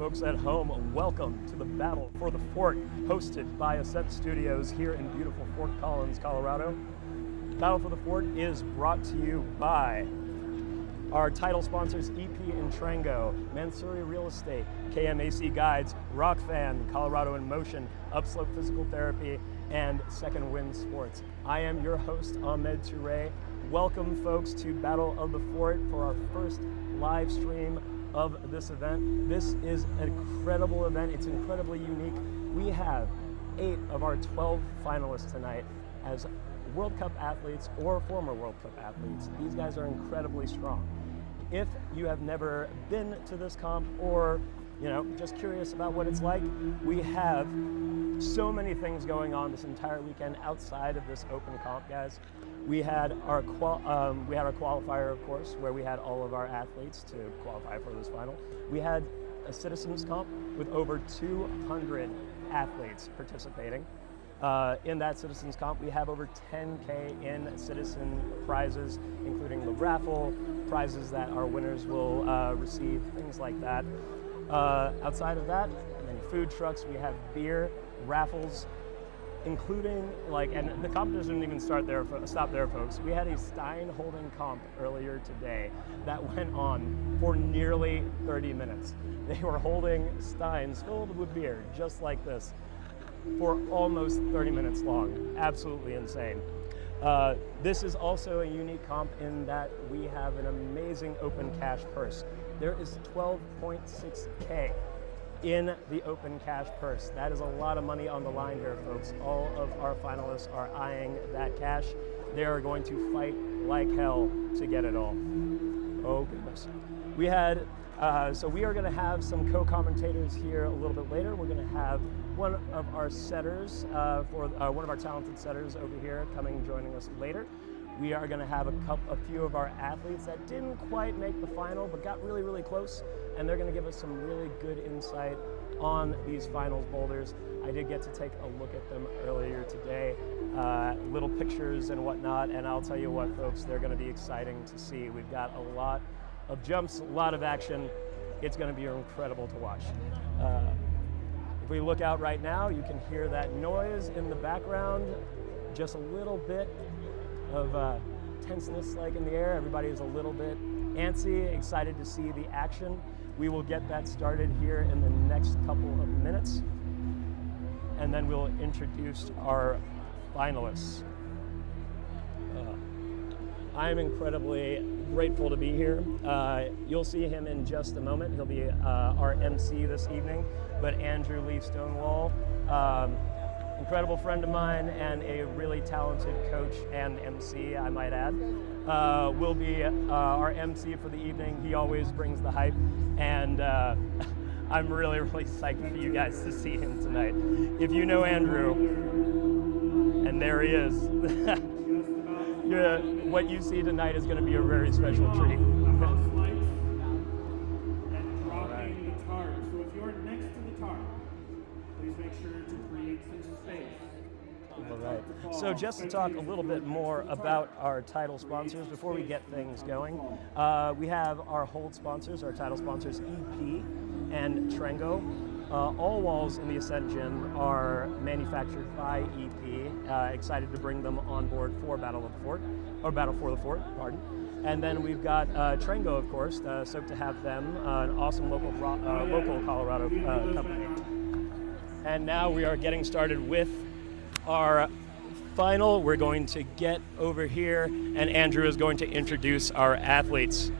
folks at home, welcome to the Battle for the Fort, hosted by Ascent Studios here in beautiful Fort Collins, Colorado. Battle for the Fort is brought to you by our title sponsors, EP and Trango, Mansouri Real Estate, KMAC Guides, Rockfan, Colorado in Motion, Upslope Physical Therapy, and Second Wind Sports. I am your host, Ahmed Touré. Welcome, folks, to Battle of the Fort for our first live stream of this event. This is an incredible event. It's incredibly unique. We have 8 of our 12 finalists tonight as World Cup athletes or former World Cup athletes. These guys are incredibly strong. If you have never been to this comp or just curious about what it's like, we have so many things going on this entire weekend outside of this open comp, guys. We had our qualifier, of course, where we had all of our athletes to qualify for this final. We had a citizens comp with over 200 athletes participating. In that citizens comp, we have over 10K in citizen prizes, including the raffle, prizes that our winners will receive, things like that. Outside of that, many food trucks, we have beer, raffles, including and the comp doesn't even stop there, folks. We had a Stein holding comp earlier today that went on for nearly 30 minutes. They were holding steins filled with beer, just like this, for almost 30 minutes long. Absolutely insane. This is also a unique comp in that we have an amazing open cash purse. There is 12.6K in the open cash purse. That is a lot of money on the line here, folks. All of our finalists are eyeing that cash. They are going to fight like hell to get it all. Oh goodness. We had, so we are gonna have some co-commentators here a little bit later. We're gonna have one of our setters, one of our talented setters over here joining us later. We are going to have a few of our athletes that didn't quite make the final but got really, really close, and they're going to give us some really good insight on these finals boulders. I did get to take a look at them earlier today, little pictures and whatnot, and I'll tell you what, folks, they're going to be exciting to see. We've got a lot of jumps, a lot of action. It's going to be incredible to watch. If we look out right now, you can hear that noise in the background, just a little bit of tenseness in the air. Everybody is a little bit antsy, excited to see the action. We will get that started here in the next couple of minutes, and then we'll introduce our finalists. I'm incredibly grateful to be here. You'll see him in just a moment. He'll be our MC this evening, but Andrew Lee Stonewall, incredible friend of mine and a really talented coach and MC, I might add, will be our MC for the evening. He always brings the hype, and I'm really, really psyched for you guys to see him tonight. If you know Andrew, and there he is, what you see tonight is going to be a very special treat. So just to talk a little bit more about our title sponsors before we get things going, we have our hold sponsors, our title sponsors, EP and Trango. All walls in the Ascent Gym are manufactured by EP. Excited to bring them on board for Battle of the Fort, or Battle for the Fort, pardon. And then we've got Trango, of course, stoked to have them, an awesome local Colorado company. And now we are getting started with our final. We're going to get over here, and Andrew is going to introduce our athletes.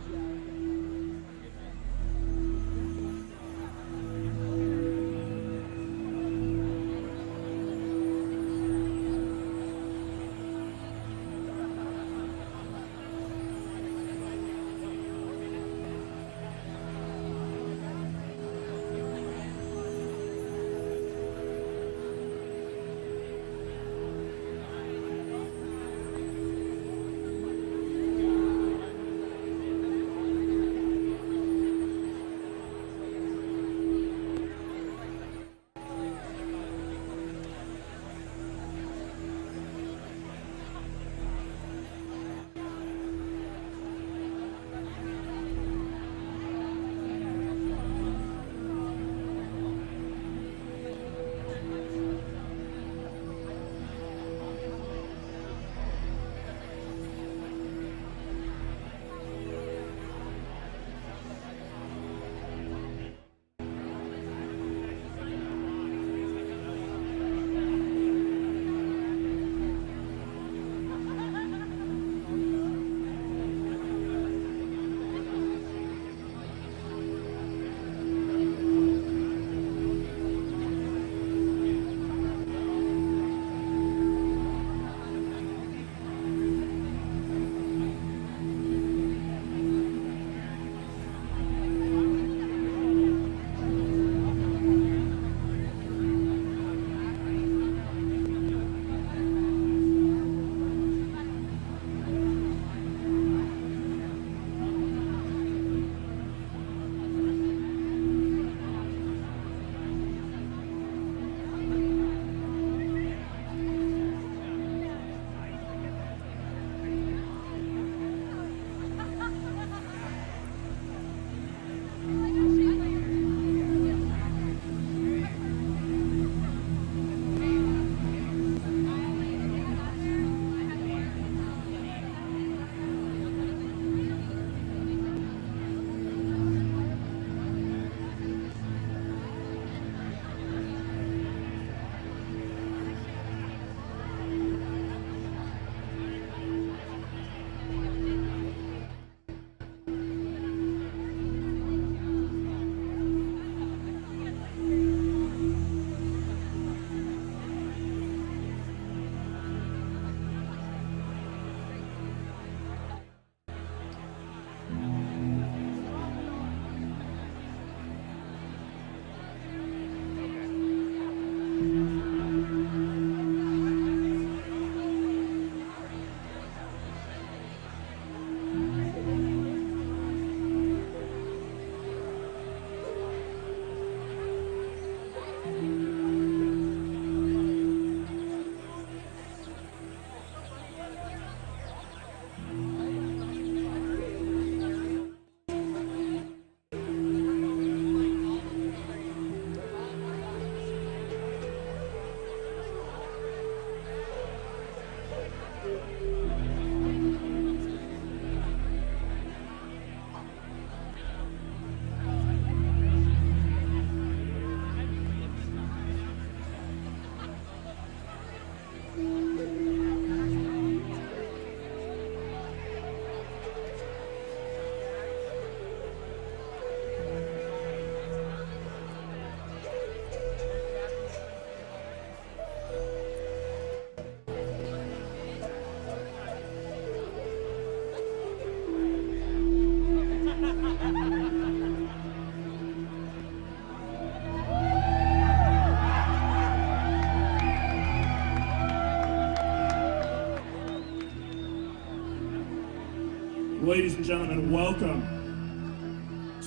Ladies and gentlemen, welcome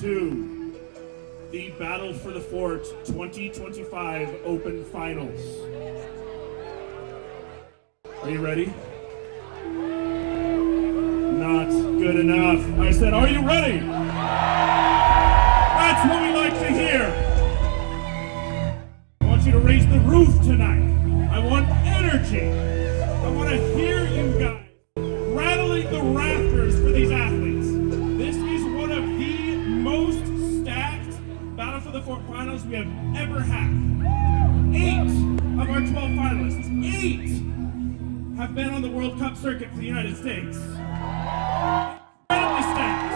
to the Battle for the Fort 2025 Open Finals. Are you ready? Not good enough. I said, are you ready? That's what we like to hear. I want you to raise the roof tonight. I want energy. I want to hear you guys rattling the rafters for these athletes. This is one of the most stacked Battle for the Fort finals we have ever had. 8 of our 12 finalists, 8 have been on the World Cup circuit for the United States. Incredibly stacked.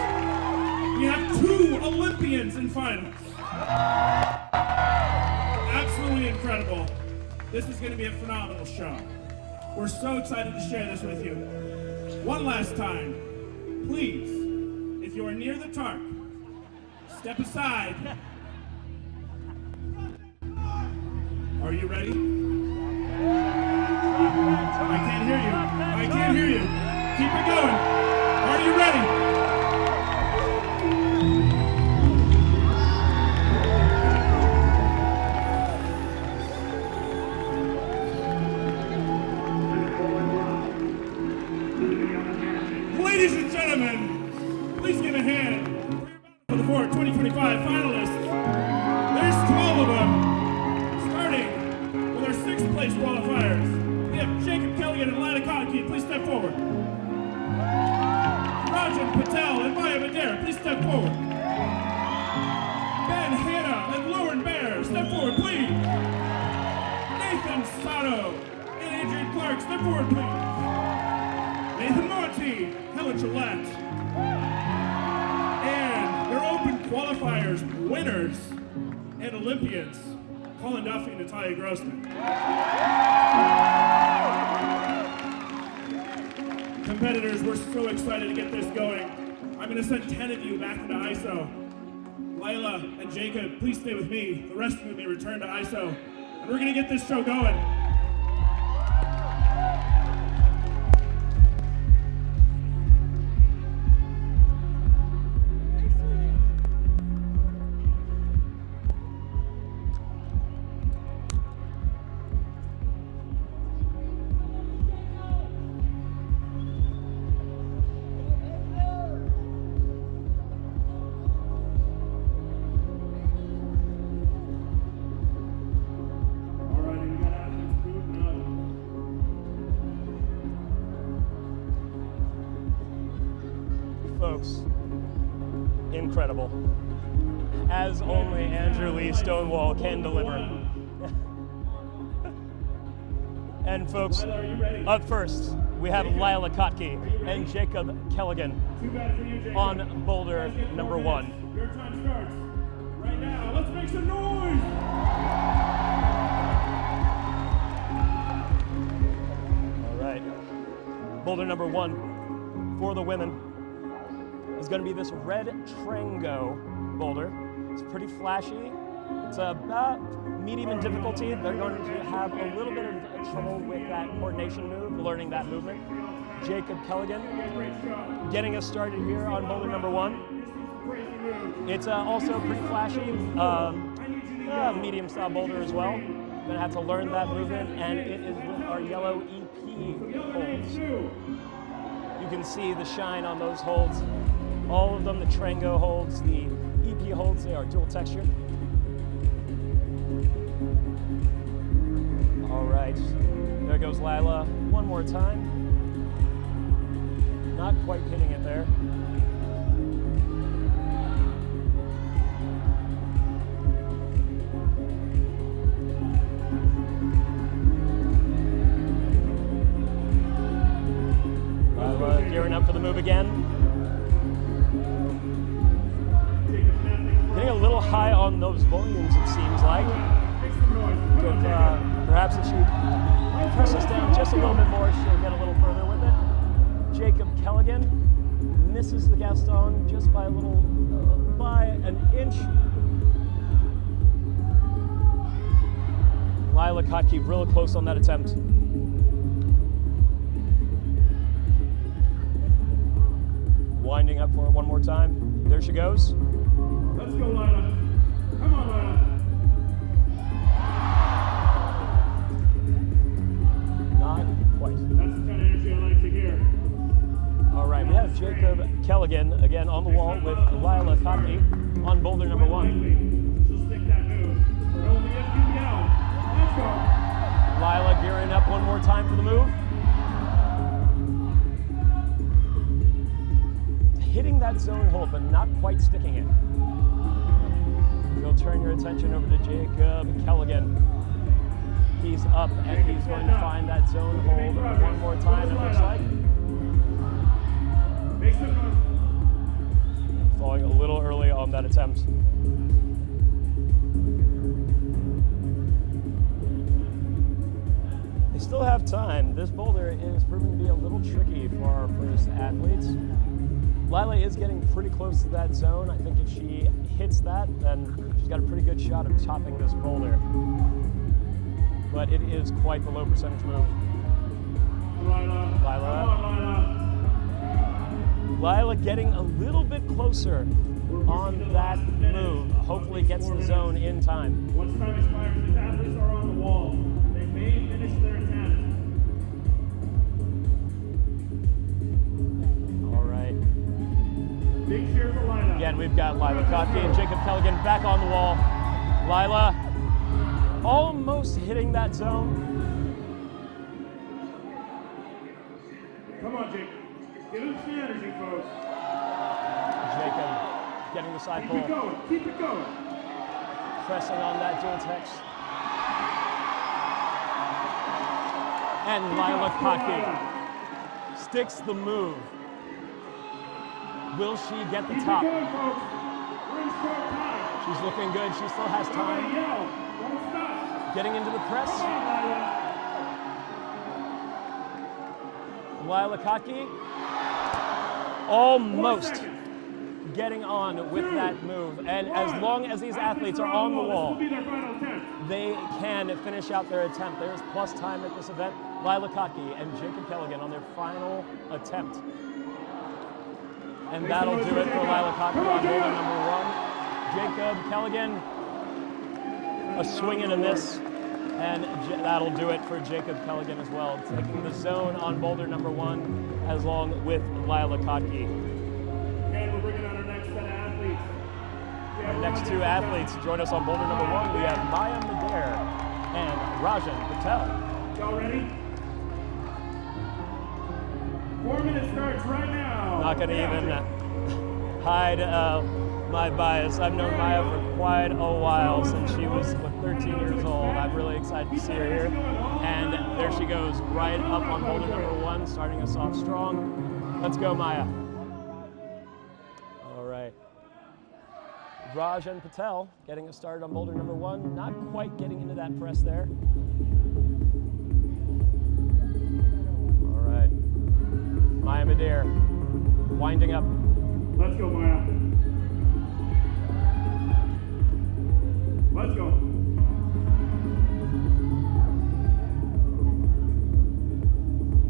We have 2 Olympians in finals. Absolutely incredible. This is going to be a phenomenal show. We're so excited to share this with you. One last time, please, if you are near the tarp, step aside. Are you ready? I can't hear you. I can't hear you. Keep it going. Are you ready? Ladies and gentlemen, please give a hand for the Fort 2025 finalists. There's 12 of them, starting with our 6th place qualifiers. We have Jacob Kelligan and Lyla. Please step forward. Rajan Patel and Maya Madera, please step forward. Ben Hanna and Lauren Bear, step forward, please. Nathan Sato and Adrian Clark, step forward, please. Nathan Monty, Helen Gillette. And their open qualifiers, winners and Olympians, Colin Duffy and Natalia Grossman. Competitors, we're so excited to get this going. I'm going to send 10 of you back into ISO. Lyla and Jacob, please stay with me. The rest of you may return to ISO. And we're going to get this show going. Folks, incredible. As only Andrew Lee Stonewall can deliver. And folks, up first, we have Lyla Kotke and Jacob Kelligan on Boulder number 1. Your time starts right now. Let's make some noise! All right. Boulder number 1 for the women is going to be this red Trango boulder. It's pretty flashy. It's about medium in difficulty. They're going to have a little bit of trouble with that coordination move, learning that movement. Jacob Kelligan getting us started here on boulder number 1. It's also pretty flashy, medium style boulder as well. Gonna have to learn that movement, and it is with our yellow EP holds. You can see the shine on those holds. All of them, the Trango holds, the EP holds, they are dual texture. All right, there goes Lyla one more time. Not quite hitting it there. Lyla gearing up for the move again. Getting a little high on those volumes, it seems like. But perhaps if she presses down just a little bit more, she'll get a little further with it. Jacob Kelligan misses the Gaston just by a little, by an inch. Lyla Kotke real close on that attempt. Winding up for it one more time. There she goes. Let's go, Lyla. Come on, Lyla. Not quite. That's the kind of energy I like to hear. All right, we have Jacob Kelligan again on the wall with Lyla Kottke on boulder number 1. She'll stick that move. Don't forget PBL. Let's go. Lyla gearing up one more time for the move. Hitting that zone hold, but not quite sticking it. You'll turn your attention over to Jacob Kelligan. He's up and he's going to find that zone hold one more time, it looks like. Falling a little early on that attempt. They still have time. This boulder is proving to be a little tricky for our first athletes. Lyla is getting pretty close to that zone. I think if she hits that, then she's got a pretty good shot of topping this boulder. But it is quite the low percentage move. Lyla getting a little bit closer on that move. Hopefully gets the zone in time. Once time expires, these athletes are on the wall. They may finish their attempt. All right. Big cheer for Lyla. Again, we've got Lyla Kottke and Jacob Kelligan back on the wall. Lyla almost hitting that zone. Come on, Jacob. Give him some energy, folks. Jacob getting the side pull. Keep it going. Keep it going. Pressing on that dual text. And Lyla Kottke sticks the move. Will she get the top? Keep it going, folks. We're in short time. She's looking good. She still has time. Don't stop. Getting into the press. Come on, Lyla. Lyla Kottke almost getting on with that move. And as long as these athletes are on the wall, they can finish out their attempt. There's plus time at this event. Lyla Kottke and Jacob Kelligan on their final attempt. And that'll do it for Lyla Kottke on boulder number 1. Jacob Kelligan, a swing and a miss. And that'll do it for Jacob Kelligan as well, taking the zone on boulder number 1, as long with Lyla Kottke. And we're bringing on our next set of athletes. Our next 2 athletes join us on boulder number 1. We have Maya Madare and Rajan Patel. Y'all ready? 4 minutes starts right now. Not going to even hide my bias. I've known Maya for quite a while, since she was 13 years old. I'm really excited to see her here. And there she goes, right up on boulder number 1, starting us off strong. Let's go, Maya. All right. Rajan Patel getting us started on boulder number 1. Not quite getting into that press there. All right. Maya Madare winding up. Let's go, Maya. Let's go.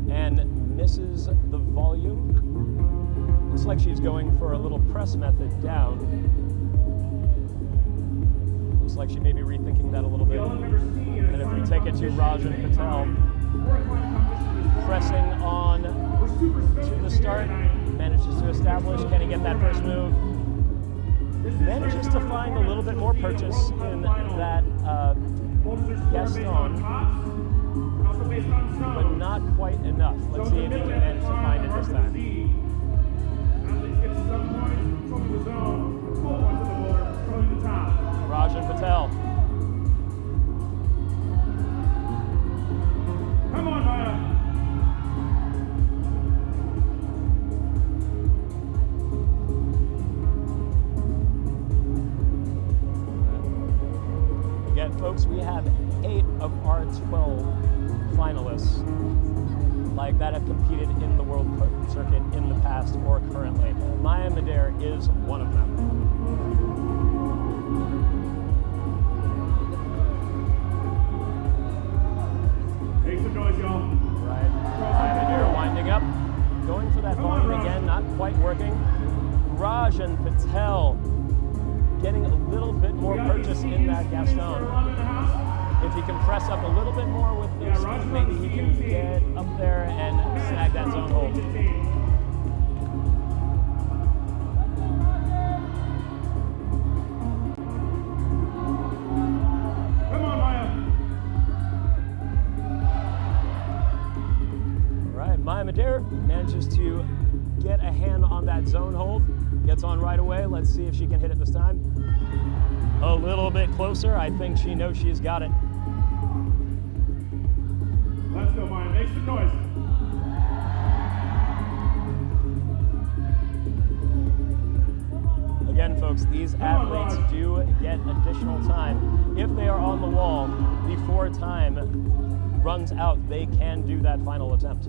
And misses the volume. Looks like she's going for a little press method down. Looks like she may be rethinking that a little bit. And if we take it to Rajan Patel, pressing on to the start, manages to establish. Can he get that first move? Manages to find a little bit more purchase in that Gaston, but not quite enough. Let's see if he can manage to find it this time. Rajan Patel. Come on, Maya. Again, folks, we have 8 of our 12 finalists like that have competed in the World Circuit in the past or currently. Maya Madare is one of them. Make some noise, y'all. Right. Maya Madare winding up, going for that volume again, not quite working. Rajan Patel getting a little bit more purchase in that Gaston. If he can press up a little bit more with those, maybe he can get up there and snag that zone hold. Come on, Maya. All right, Maya Madera manages to get a hand on that zone hold. Gets on right away. Let's see if she can hit it this time. A little bit closer. I think she knows she's got it. Let's go, Maya. Make some noise. Again, folks, these athletes do get additional time. If they are on the wall before time runs out, they can do that final attempt.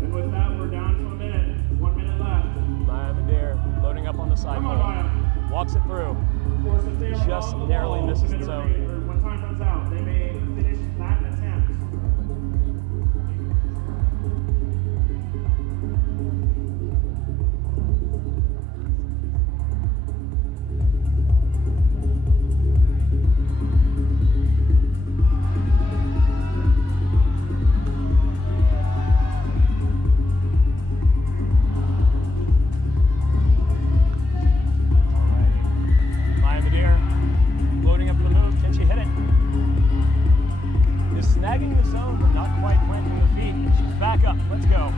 And with that, we're down to a minute. 1 minute left. Maya Madera loading up on the side. Come on, Maya. Walks it through. Of course, if they are Just on the narrowly wall, misses the the zone. minute remaining, or when time runs out, they may finish that attempt. Snagging the zone, but not quite planting the feet. She's back up. Let's go.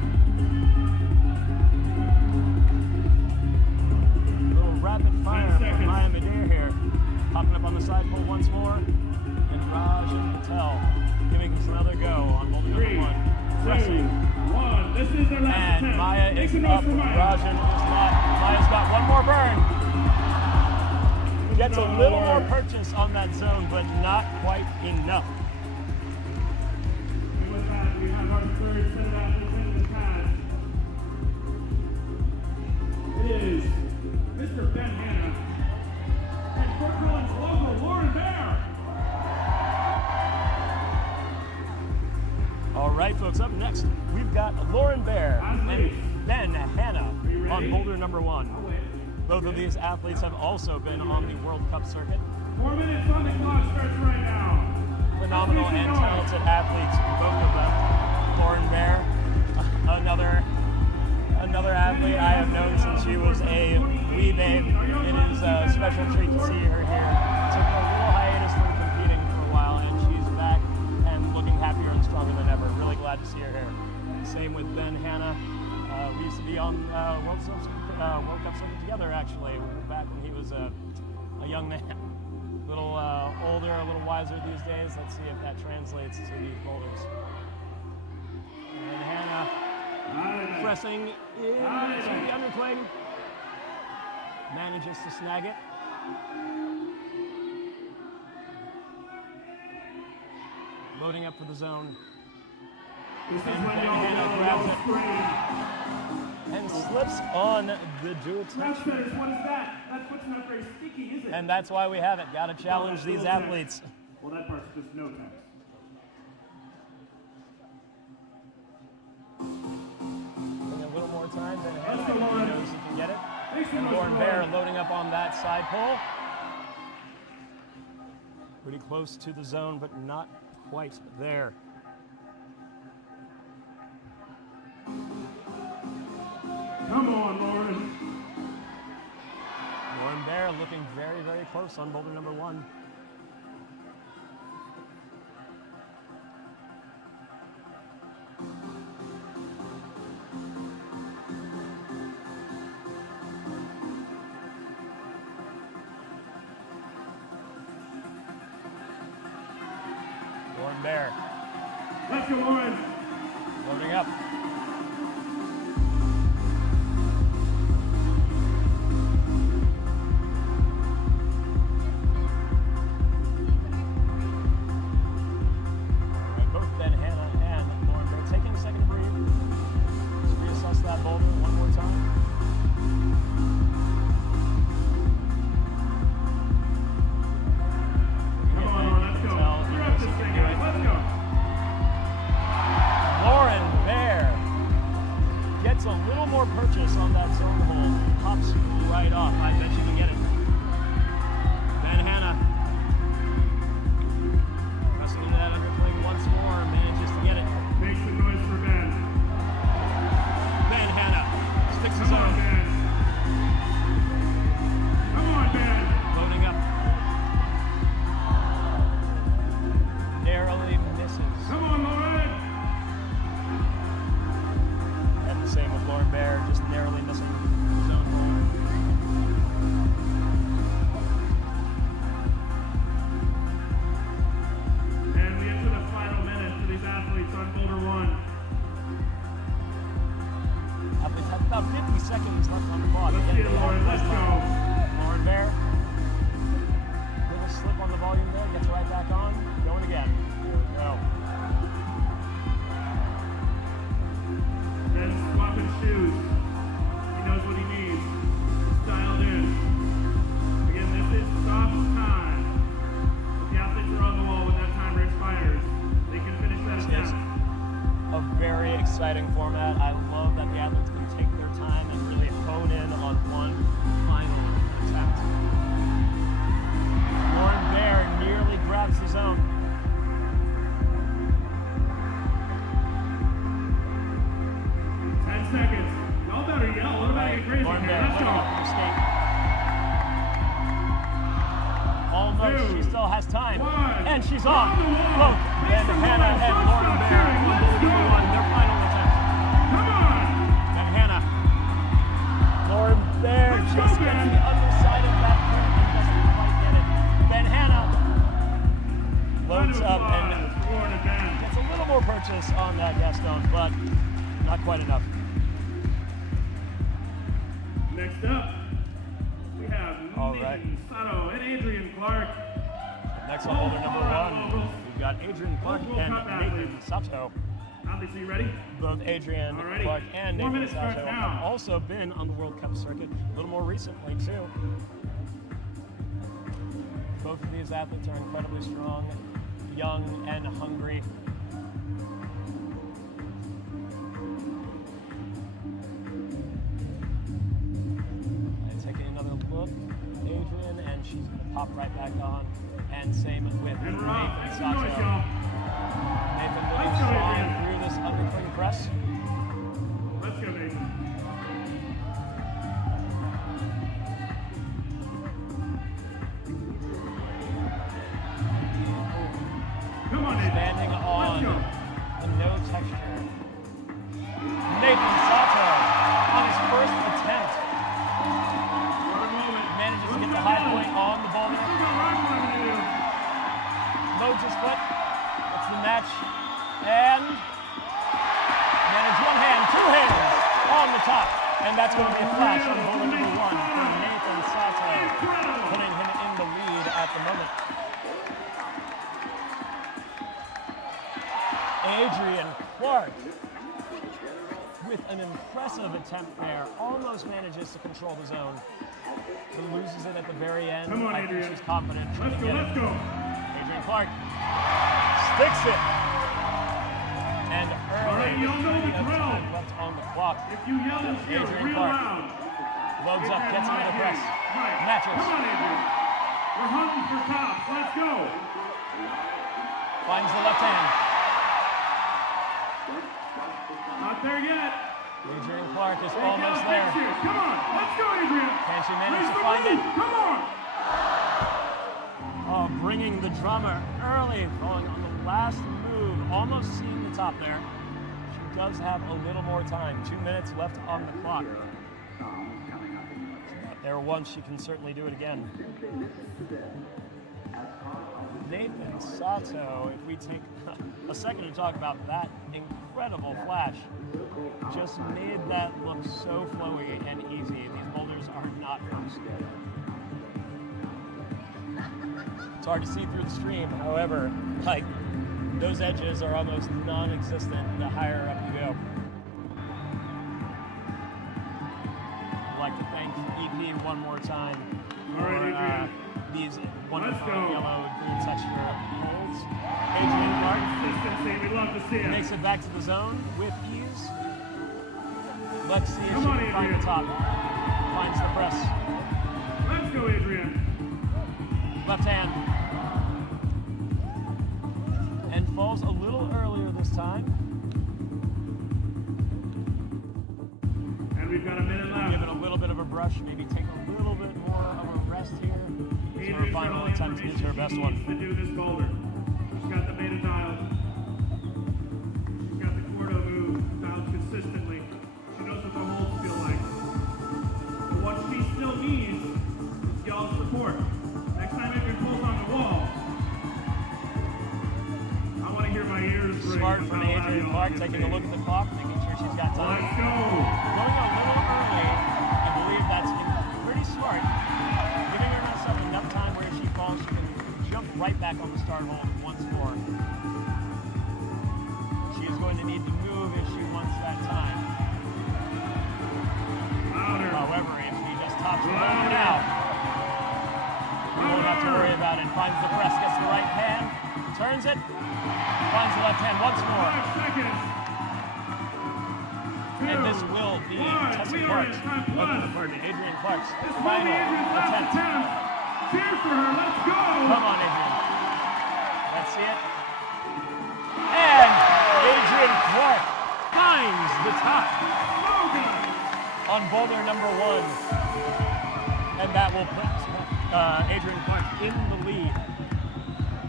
A little rapid fire from Maya Madera here. Popping up on the side pole once more. And Rajan Patel giving us another go on Boulder number 1. 3, 2, 1. This is their last and attempt. Maya Make is some up. noise for Maya. Rajan is not. Maya's got one more burn. Gets a little more purchase on that zone, but not quite enough. We have our third set of athletes in the pad. It is Mr. Ben Hanna and Fort Collins local Lauren Bear. All right, folks, up next, we've got Lauren Bear and Ben Hanna on Boulder number 1. Both of these athletes have also been on the World Cup circuit. 4 minutes on the clock starts right now. Phenomenal and talented athletes, both of them. Lauren Bear, another athlete I have known since she was a wee babe. It is a special treat to see her here. Took a little hiatus from competing for a while, and she's back and looking happier and stronger than ever. Really glad to see her here. Same with Ben Hanna. We used to be on World Cup circuit together, actually, back when he was a young man. A little older, a little wiser these days. Let's see if that translates to these boulders. And Hanna pressing into the undercling. Manages to snag it. Loading up for the zone. This is And when Hanna y'all grabs it straight. and slips on the dual touch. What is that? That foot's not very sticky, is it? And that's why we have it. Got to challenge these athletes. Well, that part's just no time. A little more time than Hanna. Let's go, Lauren. He knows he can get it. Thanks so And much, Lauren Lauren. Bear loading up on that side pole. Pretty close to the zone, but not quite there. Come on, Lauren. Lauren Bear looking very, very close on boulder number 1. Lauren Bear Let's go, Lauren. loading up. Both Ben Hanna and Lauren Bear taking a second to breathe. Let's reassess that boulder one more time. Come on, Lauren. Let's go. You're up this thing, guys. Let's go. Lauren Bear on that zone hold. Pops right off. I bet she can get it. Ben Hannah. Pressing into that undercling once more. Manages to get it. Make some noise for Ben. Ben Hannah sticks his Come on, own. Ben. Come on, Ben. Loading up. Narrowly misses. Come on, Lauren. And the same with Lauren Bear, just narrowly missing his own hole. And we enter the final minute for these athletes on Boulder 1. Athletes have about 50 seconds left on the clock. Let's Again, get it, Lauren. Let's go. Lauren Bear. Little slip on the volume there, gets right back on. Going again. Here we go. Ben's swapping shoes. He knows what he needs. He's dialed in. Again, this is stop time. If the athletes are on the wall when that timer expires, they can finish that It's attempt. a very exciting format. I love that the athletes can take their time and really hone in on one final attempt. Lauren Bear nearly grabs the zone. 10 seconds. Y'all better yell. What about get crazy Lauren here? Bear Let's putting go. up her skate. Almost, she still has time. One. And she's on. On the wall. Both Make Ben some Hannah noise. and Don't Lauren stop Bear cheering. will Let's be go. on their final attempt. Come on. Ben Hannah. Lauren Bear Let's go, just gets Ben. the underside of that hoop and doesn't quite get it. Ben Hannah loads up and Lauren and Ben. gets a little more purchase on that Gaston, but not quite enough. Next up, we have All right. Nathan Sato and Adrian Clark. Next on holder number one, we've got Adrian Clark World and Cup Nathan athletes. Sato. Athletes, are you ready? Both Adrian Alrighty. Clark and 4 Nathan minutes start Sato now. have also been on the World Cup circuit a little more recently too. Both of these athletes are incredibly strong, young and hungry. And taking another look, Adrian, and she's going to pop right back on. And same with And we're off. Nathan Make some noise, Sato. y'all. Nathan Let's moving go, strong Adrian. through this undercling press. Let's go, Nathan. Come on, Nathan. Standing Let's on go. the no texture. Nathan Sato on his first attempt One moment. manages to Let's get go the high down. point on the ball. We still got rock climbing to do. Loads his foot. It's the match. And manage one hand, two hands on the top. And that's going to be a flash on holder number one for Nathan Sato, putting him in the lead at the moment. Adrian Clark with an impressive attempt there, almost manages to control the zone, but loses it at the very end. Come on, I think Adrian. she's confident she Let's can go, get let's it. go. Adrian Clark sticks it. And All right, early, y'all know the no drill. time left on the clock. If you yell and cheer Adrian real Clark loud, loads up, Adrian gets into might the hear press. you. Right. Matches. Come on, Adrian. We're hunting for tops. Let's go. Finds the left hand. Not there yet. Adrian Clark is Hey, almost Cal, there. fix it. Come on. Let's go, Adrian. Can she manage Raise to the find move. it? Come on. Oh, bringing the drummer early, falling on the last move, almost seeing the top there. She does have a little more time. 2 minutes left on the clock. She's not there once, she can certainly do it again. Nathan Sato, if we take a second to talk about that incredible flash, just made that look so flowy and easy. These boulders are not first. It's hard to see through the stream, however, like, those edges are almost non-existent the higher up you go. I'd like to thank EP one more time All right, for Adrian. these wonderful Let's go. yellow and green texture holds. Adrian Clark Consistency. We'd love to see it. makes it back to the zone with ease. Let's see if Come she on, can find the Adrian. top. Finds the press. Let's go, Adrian. Left hand. And falls a little earlier this time. And we've got a minute left. Give it a little bit of a brush, maybe take a little bit more of a rest here. So her final attempt is her best one. To do this boulder. She's got the beta dialed. She's got the Cordo move dialed consistently. She knows what the holds feel like. But what she still needs is y'all's support. Next time Adrian pulls on the wall, I want to hear my ears ring. Smart from Adrian Clark, taking a look at the clock, making sure she's got time. Let's go. Going a little early, I believe that's pretty smart. Giving herself enough time where if she falls, she can jump right back on the start hold once more. She is going to need to move if she wants that time. Louder. However, if she just tops the boulder now, we won't have to worry about it. Finds the press, gets the right hand, turns it, finds the left hand once more. 5 seconds. And this will be Tessa Clark's, Adrian Clark's This will be final Adrian's last attempt. attempt. Cheer for her. Let's go. Come on, Adrian. Let's see it. And Adrian Clark finds the top on boulder number 1. And that will put Adrian Clark in the lead.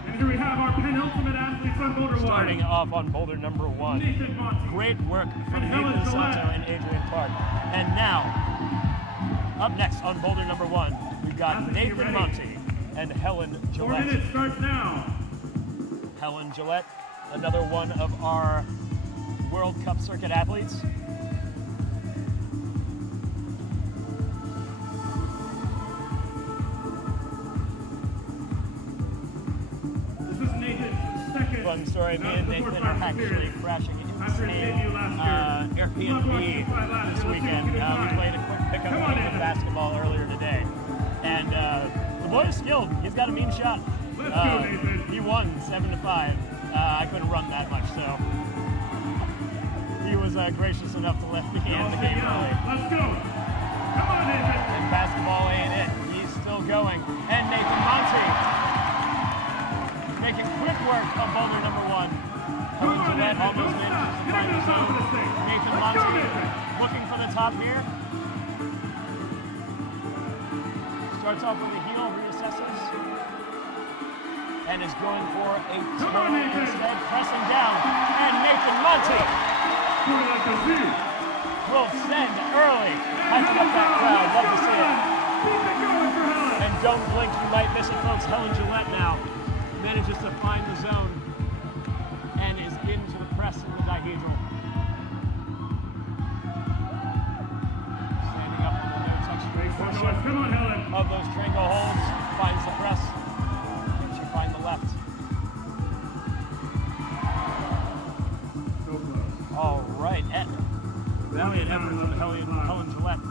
And here we have our penultimate athletes on boulder 1. Starting off on boulder number 1. Nathan Monty. Great work from And Helen Nathan Santo Gillette. and Adrian Clark. And now, up next on boulder number 1, we've got Athletes, get Nathan ready. Monty and Helen 4 Gillette. minutes starts now. Helen Gillette, another one of our World Cup circuit athletes. This is Nathan's second. Fun story, me and Nathan are actually crashing into the After his same debut last year. Airbnb this weekend. We played a quick pickup Come on, game of Nathan. basketball earlier today. And the boy is skilled. He's got a mean shot. Let's go, Nathan. He won 7-5. I couldn't run that much, so he was gracious enough to let me end the game early. Let's go. Come on, Nathan. And basketball ain't it. He's still going. And Nathan Monty making quick work of boulder number 1. Helen Gillette almost manages to find the zone. Nathan Monty looking for the top here. Starts off with a heel, reassesses, and is going for a toe instead, pressing down. And Nathan Monty will send early. Hyping up that crowd. Love to see it. And don't blink, you might miss it, folks. Helen Gillette now manages to find the zone and is into the press in the dihedral. Standing up on the no-touch portion Come on, Helen. of those triangle holds, finds the press. Can she find the left? So close. All right, valiant effort from Helen Gillette.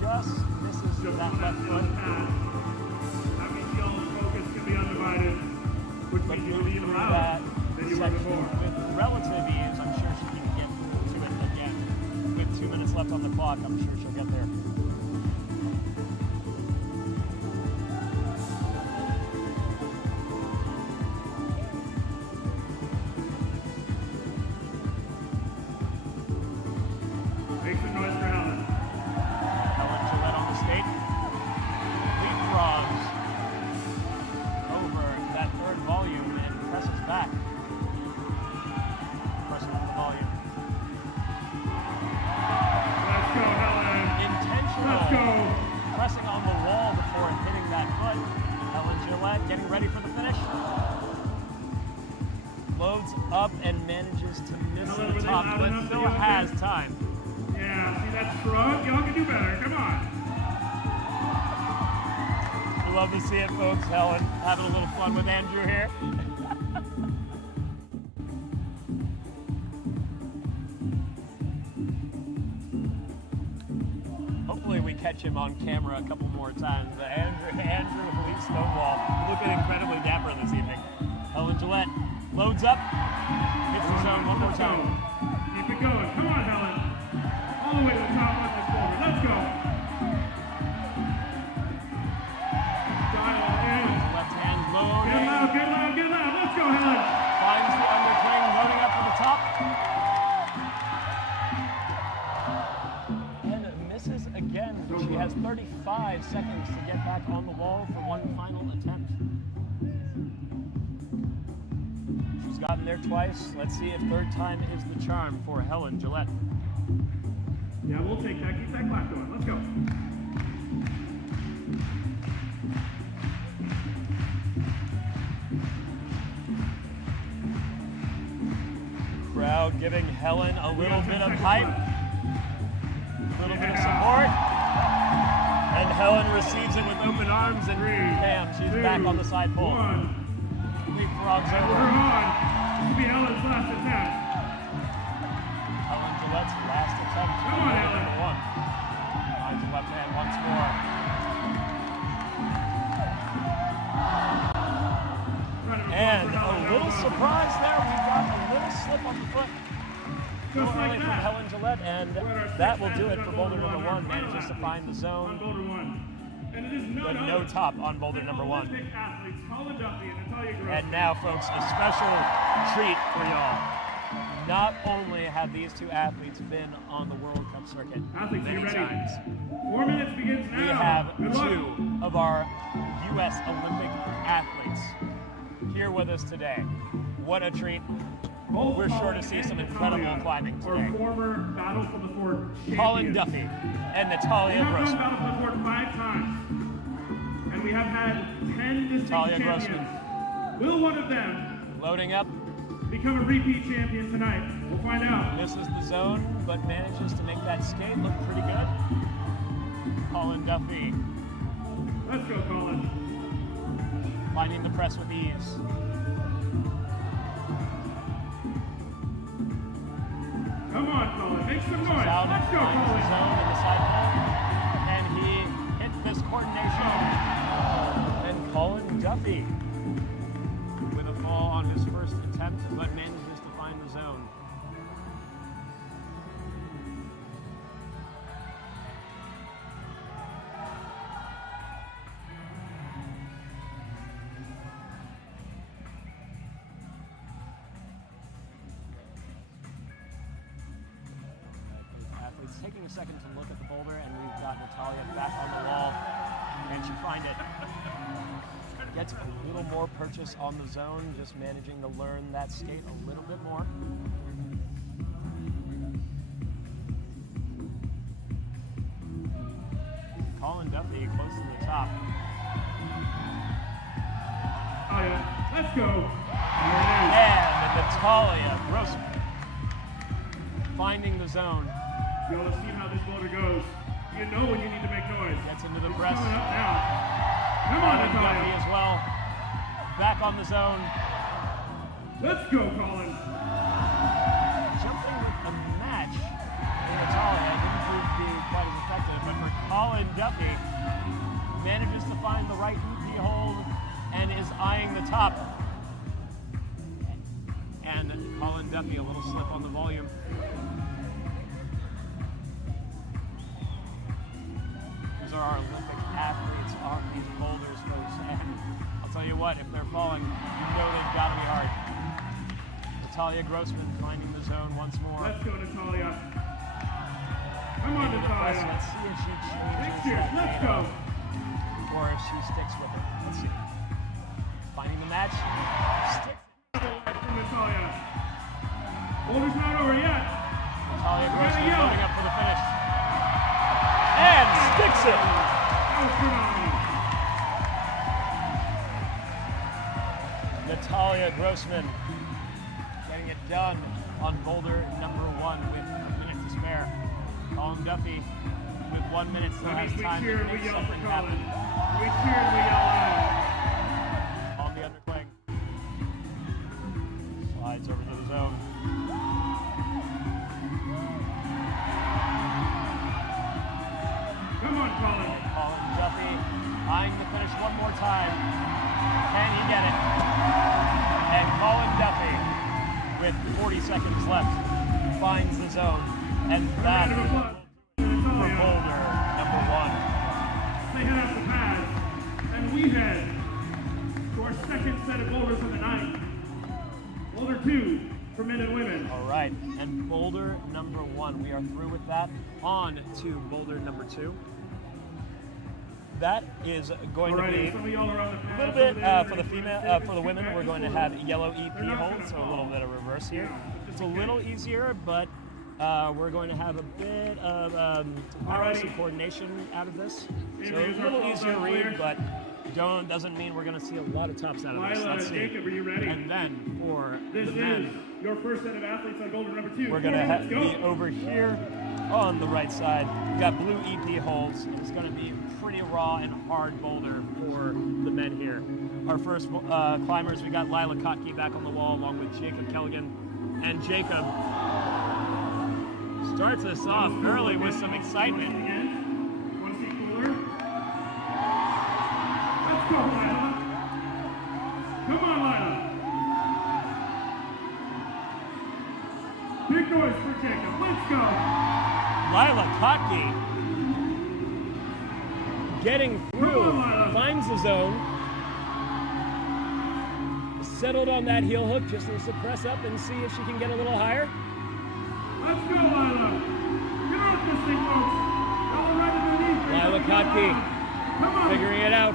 Just misses that left foot. That means y'all's focus can be undivided, which But means you moved will be through louder that than you were section before. with relative ease. I'm sure she can get to it again. With 2 minutes left on the clock, I'm sure she'll get there. Make some noise for Helen. Helen Gillette on the stake. Leapfrogs over that third volume and presses back. Pressing on the volume. Let's go, Helen. Intentional. Let's go. Pressing on the wall before hitting that foot. Helen Gillette getting ready for the finish. Loads up and manages to miss Helen, the were they top, loud but enough still for you, has okay? time. Yeah, see that shrug? Y'all can do better. Come on. We love to see it, folks. Helen having a little fun with Andrew here. Hopefully we catch him on camera a couple more times. Andrew Lee Stonewall looking incredibly dapper this evening. Helen Gillette loads up, hits the zone one more time. Keep it going. Come on, Helen. All the way to the 35 seconds to get back on the wall for one final attempt. She's gotten there twice. Let's see if third time is the charm for Helen Gillette. Yeah, we'll take that. Keep that clap going. Let's go. Crowd giving Helen a little bit of hype, a little bit of support, and Helen receives it with open arms, and bam, she's back on the side pole. Leapfrogs over. We're on. This will be Helen's last attempt. Helen Gillette's last attempt. Come on, Helen. Number one. Finds the left hand once more. And a little surprise there. We've got a little slip on the foot. Go early from Helen Gillette, and that will do it for boulder number one. Manages to find the zone, but no top on boulder number one. And now, folks, a special treat for y'all. Not only have these two athletes been on the World Cup circuit many times, 4 minutes begins now. we have two of our U.S. Olympic athletes here with us today. What a treat. We're sure to see some incredible climbing today. Former Battle for the Fort Colin Duffy and Natalia Grossman. Battle for the Fort 5 times, and we have had 10 distinct champions. Will one of them Loading up. become a repeat champion tonight? We'll find out. Misses the zone, but manages to make that skate look pretty good. Colin Duffy Let's go, Colin. finding the press with ease. Come on, Colin. Make some noise. Out, Let's go, finds the Colin. zone in the side pole, and he hit this coordination. And Colin Duffy with a fall on his first attempt, but manages to find the zone. Taking a second to look at the boulder, and we've got Natalia back on the wall. Can she find it? Gets a little more purchase on the zone, just managing to learn that skate a little bit more. Colin Duffy close to the top. Oh, yeah. Let's go. And Natalia Grossman finding the zone. Yo, let's see how this boulder goes. You know when you need to make noise. Gets into the It's press. coming up now. Come on, Colin Duffy Natalia. as well. Back on the zone. Let's go, Colin. Jumping with a match for Natalia didn't prove to be quite as effective, but for Colin Duffy, manages to find the right loopy hold and is eyeing the top. And Colin Duffy, a little slip on the volume. These are our Olympic athletes on these boulders, folks. And I'll tell you what, if they're falling, you know they've got to be hard. Natalia Grossman finding the zone once more. Let's go, Natalia. Come on, Into the press. Natalia. Let's see if she changes Next year, that let's lead go. or if she sticks with it. Let's see. Finding the match. Sticks. From Natalia. Boulder's not over yet. Natalia Grossman yell. loading up for the finish. And sticks it. That was phenomenal. Natalia Grossman getting it done on boulder number one with a minute to spare. Colin Duffy with 1 minute still has We time to cheered, we make yelled for something Colin. happen. We cheered, we yelled loud. On the undercling. Slides over to the zone. Come on, Colin. Colin Duffy eyeing the finish one more time. Can he get it? And Colin Duffy, with 40 seconds left, finds the zone. And that Round of applause for for Natalia. boulder number one. They head off the pads, and we head to our second set of boulders of the night. Boulder 2 for men and women. All right, and boulder number one. We are through with that. On to boulder number two. that is going to be some of y'all are on the a little bit for the female, for the women. We're going to have yellow EP holds, so a little bit of reverse here. It's a little easier, but we're going to have a bit of some coordination out of this. So a little easier read, but doesn't mean we're going to see a lot of tops out of this. Lyla, Let's see. Jacob, are you ready? And then for This the men, is your first set of athletes on Boulder number 2. we're going to be over here on the right side. We've got blue EP holds. It's going to be pretty raw and hard boulder for the men here. Our first climbers, we got Lyla Kotke back on the wall along with Jacob Kelligan. And Jacob starts us off early with some excitement. Want to see cooler? Let's go, Lyla. Come on, Lyla. Big noise for Jacob. Let's go. Lyla Kotke getting through, finds the zone, settled on that heel hook, just needs to press up and see if she can get a little higher. Let's go, Lyla. Get off this thing, folks. Y'all right underneath. Lyla Kotke Come on. figuring it out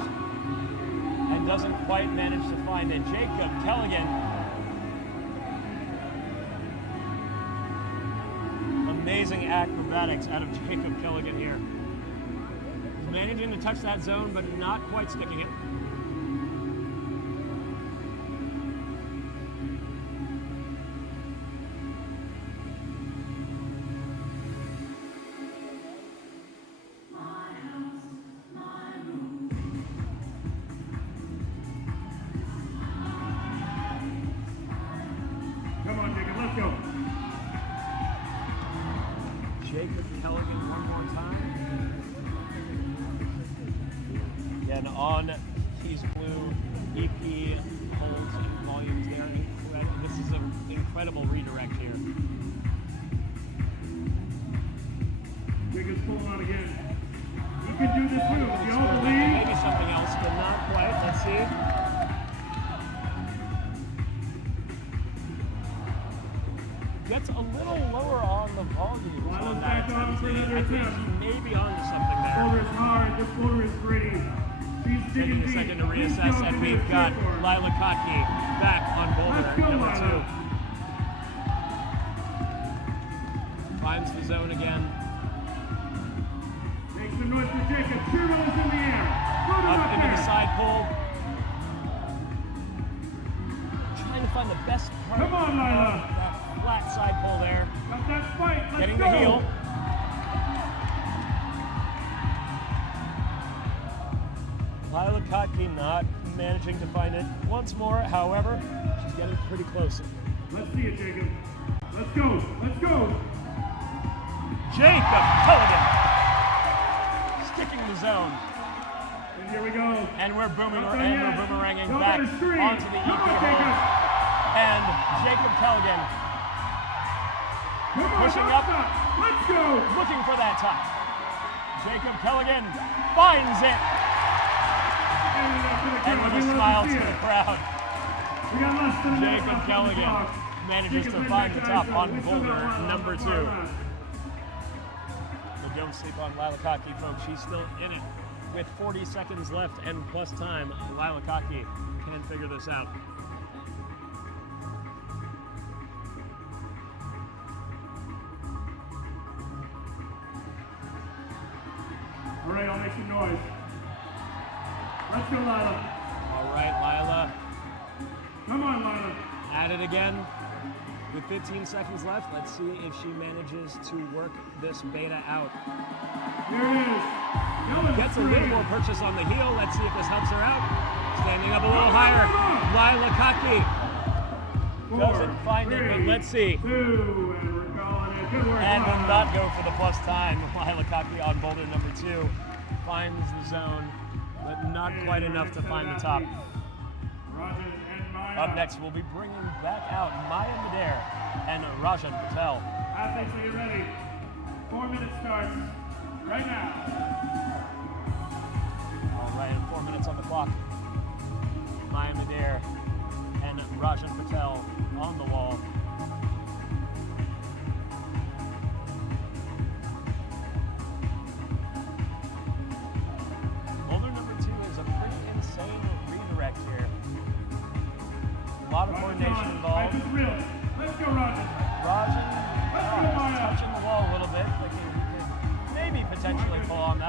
and doesn't quite manage to find it. Jacob Kelligan, amazing acrobatics out of Jacob Kelligan here. He's managing to touch that zone, but not quite sticking it. Come on, Jacob. Let's go. Jacob Kelligan one more time. Again, on these blue EP holds and volumes there. This is an incredible redirect here. Jacob's pulling on again. He can do this move. Do y'all believe? Maybe something else, but not quite. Let's see. Gets a little lower on the volume. Lyla's back on for another I think attempt. he may be onto something there. Boulder is hard. This boulder is gritty. She's digging Taking a deep. second to Please reassess, go and to we've the got skateboard. Lyla Kotke back on Boulder Let's go, number Lyla. 2. Finds the zone again. Make some noise for Jacob. 2 rolls in the air. Put him Up up into there. the side pull. Trying to find the best part Come on, Lyla. of that flat side pull there. Got that fight. Let's Getting go. the heel. Lyla Kotke not managing to find it once more. However, she's getting pretty close. Let's see it, Jacob. Let's go. Let's go. Jacob Kelligan sticking the zone. And here we go. And we're Not done and yet. we're boomeranging Go back to the street. onto the EP Come on, hold. Jacob. And Jacob Kelligan Come on, pushing don't up. stop. Let's go. looking for that top. Jacob Kelligan finds it. And with a smile to the crowd, We got less than a minute Jacob left on the Kelligan clock. manages to Jacob's find the in top there, on guys. We still Boulder got Lyla number on the 2. far left. But don't sleep on Lyla Kotke, folks. She's still in it with 40 seconds left and plus time. Lyla Kotke can figure this out. All right, I'll make some noise. Let's go, Lyla. All right, Lyla, Come on, Lyla. at it again. With 15 seconds left, let's see if she manages to work this beta out. Here it is. Helen Gets a little more purchase on the heel. Let's see if this helps her out. Standing up a little higher. Lyla Kotke doesn't find it, but let's see. 2, and we're calling it. Good work, And will Lyla. not go for the plus time. Lyla Kotke on Boulder number 2 finds the zone, but not quite enough to find the top. Rajan and Maya. Up next, we'll be bringing back out Maya Madare and Rajan Patel. Athletes, are you ready? 4 minutes starts right now. All right, 4 minutes on the clock. Maya Madare and Rajan Patel on the wall.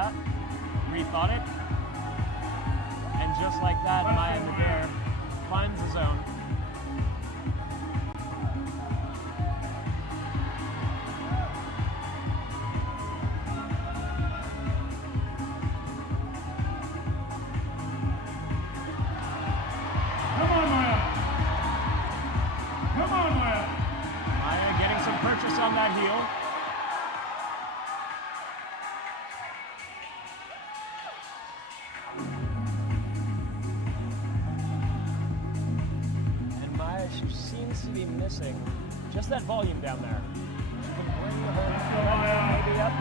shot, rethought it, and just like that, Maya Madare finds the zone. Come on, Maya. Come on, Maya. Maya getting some purchase on that heel. She seems to be missing just that volume down there. She can bring her maybe up,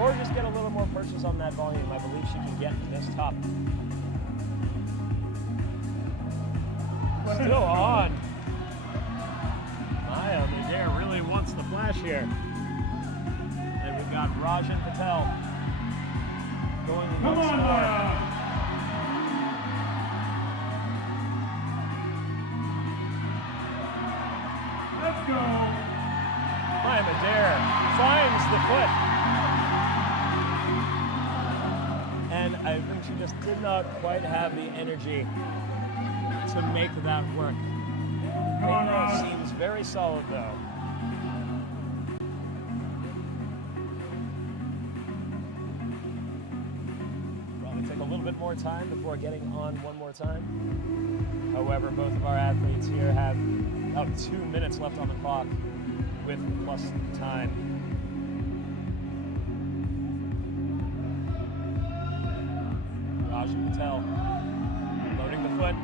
or just get a little more purchase on that volume. I believe she can get this top. Still on. Maya Madare really wants the flash here. And we've got Rajan Patel going Come on, Maya. Let's go. Maya Madare finds the foot. And I think she just did not quite have the energy to make that work. It seems very solid though. Probably take a little bit more time before getting on one more time. However, both of our athletes here have about 2 minutes left on the clock with plus time. Rajan Patel loading the foot.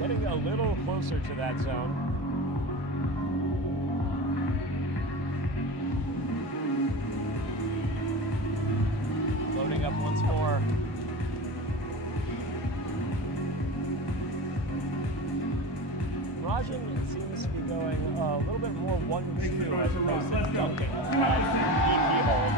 Getting a little closer to that zone. Loading up once more. Rajan seems to be going a little bit more 1-2 as opposed to dunking EP hold.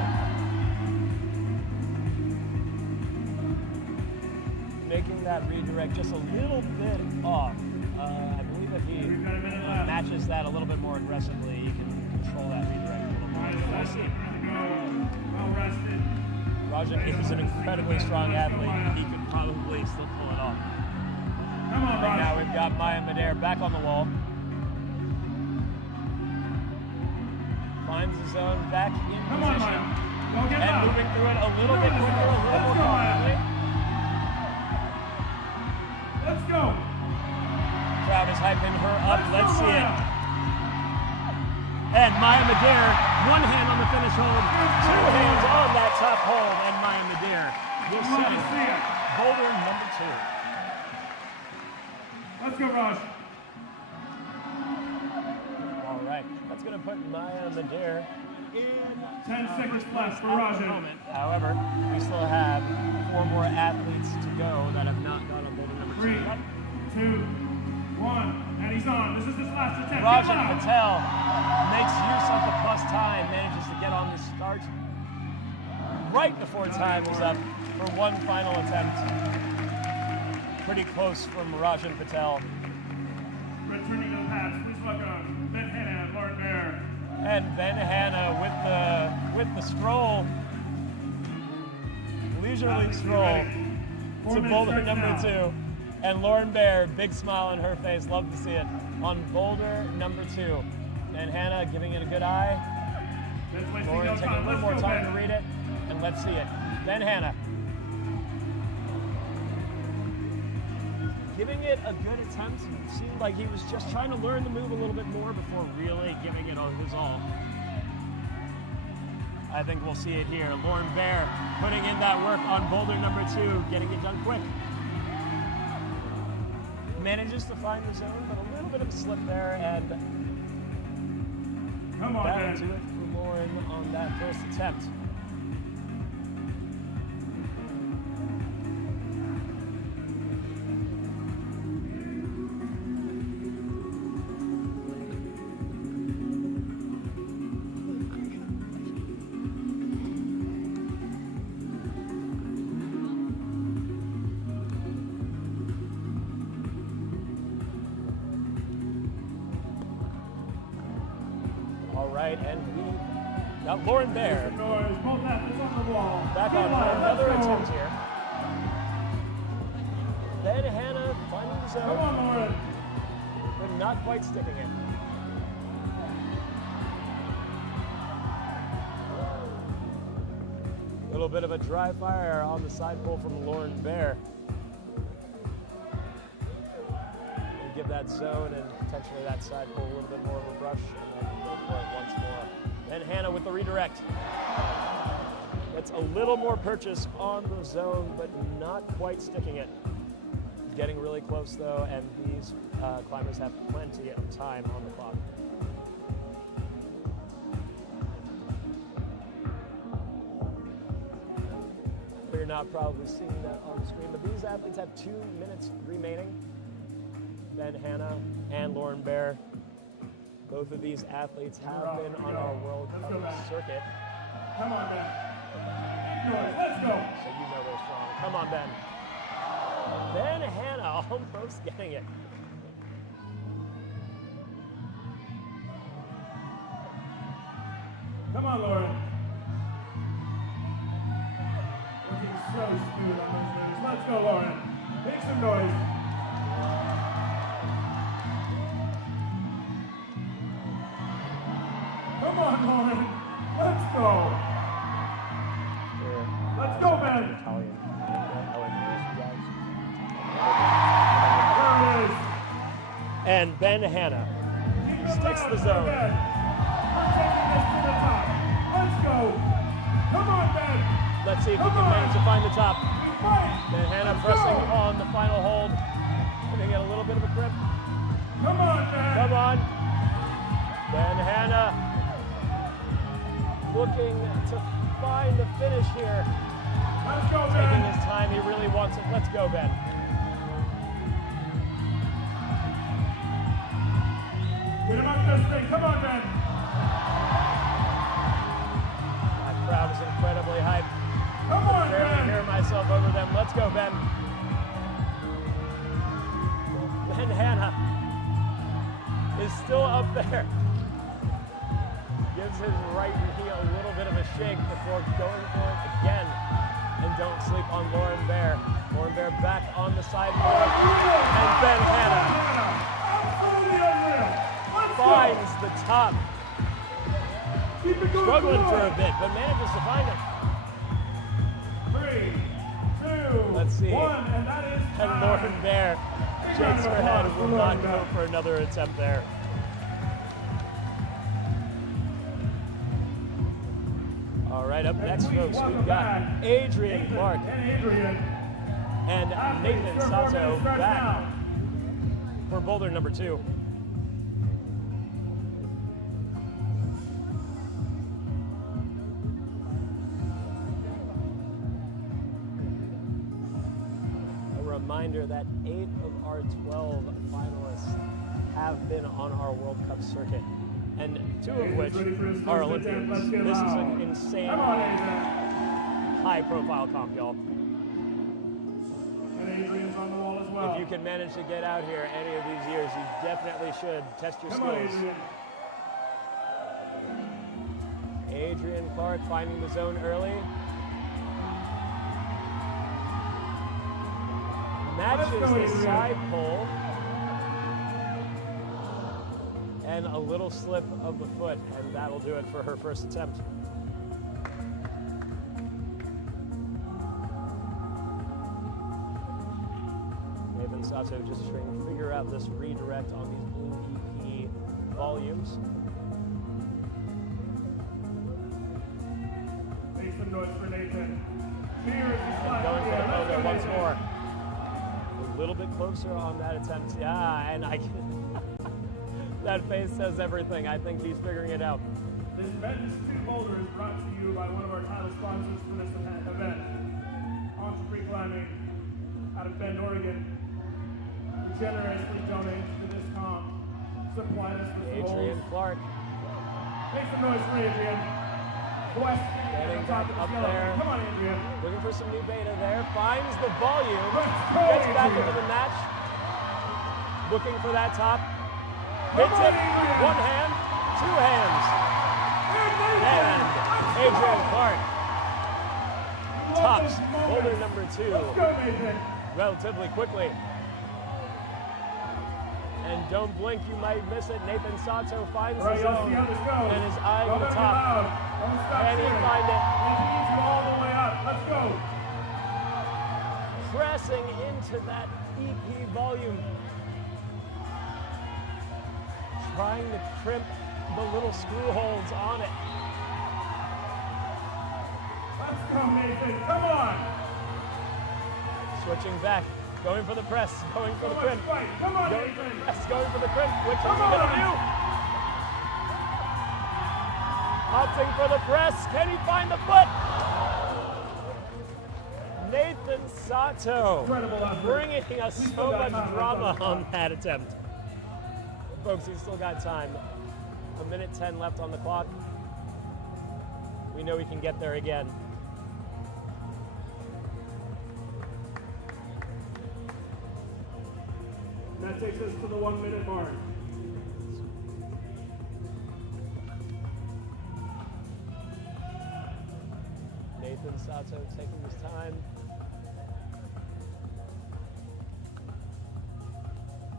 Making that redirect just a little bit off. I believe if he matches that a little bit more aggressively, he can control that redirect a little more. We'll see. Rajan is an incredibly strong athlete. He could probably still pull it off. And now we've got Maya Madare back on the wall. Finds the zone back in position. And moving through it a little bit quicker, a little more confidently. Let's go. Crowd is hyping her up. Let's see it. And Maya Madare, one hand on the finish hold, two hands on that top hold, and Maya Madare will set Boulder number 2. Let's go, Raj. All right, that's going to put Maya Madare in 10 seconds left for Rajan. However, we still have 4 more athletes to go that have not gone on Boulder number 2. 3, 2, 1, and he's on. This is his last attempt. Rajan Patel makes use of the plus time, manages to get on the start right before time is up for one final attempt. Pretty close from Rajan Patel. Returning to the pads, please welcome Ben Hanna and Lauren Bear. And Ben Hanna with the stroll, leisurely stroll to Boulder number 2. And Lauren Bear, big smile on her face, love to see it, on Boulder number 2. And Hannah giving it a good eye. Lauren taking a little more time to read it, and let's see it. Ben Hanna giving it a good attempt. It seemed like he was just trying to learn the move a little bit more before really giving it his all. I think we'll see it here. Lauren Bear putting in that work on Boulder number 2, getting it done quick. Manages to find the zone, but a little bit of a slip there, and that'll do it for Lauren on that first attempt. right, and we got Lauren Bear Both athletes on the wall. back on for another attempt here. Then Hannah finding the Come zone, on, Lauren. but not quite sticking it. A little bit of a dry fire on the side pull from Lauren Bear. We'll give that zone and potentially that side pull a little bit more of a brush, and then go for it once more. Then Hannah with the redirect. That's a little more purchase on the zone, but not quite sticking it. Getting really close though, and these climbers have plenty of time on the clock. You're not probably seeing that on the screen, but these athletes have 2 minutes remaining. Ben Hannah and Lauren Bear. Both of these athletes have been on our World Cup circuit. Come on, Ben. Let's go. So you know they're strong. Come on, Ben. Ben Hannah almost getting it. Come on, Lauren. Looking so smooth on those moves. Let's go, Lauren. Make some noise. Come on, Lauren. Let's go. Let's go, Ben. Italian. There it is. And Ben Hannah sticks the zone. Ben. We're taking this to the top. Let's go. Come on, Ben. Let's see if he can manage to find the top. Fight. Ben Hannah pressing on the final hold. Gonna get a little bit of a grip. Come on, Ben. Come on. Ben Hannah looking to find the finish here. Let's go, Taking Ben. his time, he really wants it. Let's go, Ben. Get him up this thing. Come on, Ben. That crowd is incredibly hyped. Come on, Barely Ben. hear myself over them. Let's go, Ben. Ben Hannah is still up there. Gives his right knee a little bit of a shake before going for it again. And don't sleep on Lauren Bear. Lauren Bear back on the sideboard. And Ben Hannah Absolutely unreal. Let's finds the top. go. Keep it going. Struggling for a bit, but manages to find it. 3, 2, Let's see. 1, and that is And time. Lauren Bear shakes her head and will not go for another attempt there. All right, up next, folks, we've got Adrian Clark And Adrian. and Nathan Sato back for Boulder number 2. A reminder that 8 of our 12 finalists have been on our World Cup circuit, and 2 of which are Olympians. This is an insane, Come on, Adrian. high-profile comp, y'all. And Adrian's on the wall as well. If you can manage to get out here any of these years, you definitely should test your Come on, skills. Adrian. Adrian Clark finding the zone early. Matches Let's go, the Adrian. side pull. And a little slip of the foot, and that'll do it for her first attempt. Nathan Sato just trying to figure out this redirect on these blue EP volumes. Make some noise for Nathan. Cheers. And going for the pogo once more. A little bit closer on that attempt. Yeah, and I can. That face says everything. I think he's figuring it out. This men's 2 Boulder is brought to you by one of our title sponsors for this event. On Free Climbing out of Bend, Oregon. Who generously donates to this comp. Supplied us with Adrian holes. Clark Make some noise for Adrian. West getting top of the up skeleton. there. Come on, Adrian. Looking for some new beta there. Finds the volume. Let's go, Gets back Adrian. into the match. Looking for that top. Come Hits on, it. Adrian. 1 hand, 2 hands. And Adrian Clark tops Boulder number 2 relatively quickly. And don't blink, you might miss it. Nathan Sato finds the zone and is eyeing the top. Can he find it? All the way up. Let's go. Pressing into that EP volume. Trying to crimp the little screw holes on it. Let's go, Nathan. Come on. Switching back. Going for the press, going for the crimp. Come on, going for the press, going for the crimp. Which is he gonna do? Opting for the press. Can he find the foot? Nathan Sato bringing us so much drama on that attempt. Folks, he's still got time. 1:10 left on the clock. We know he can get there again. That takes us to the 1 minute mark. Nathan Sato taking his time.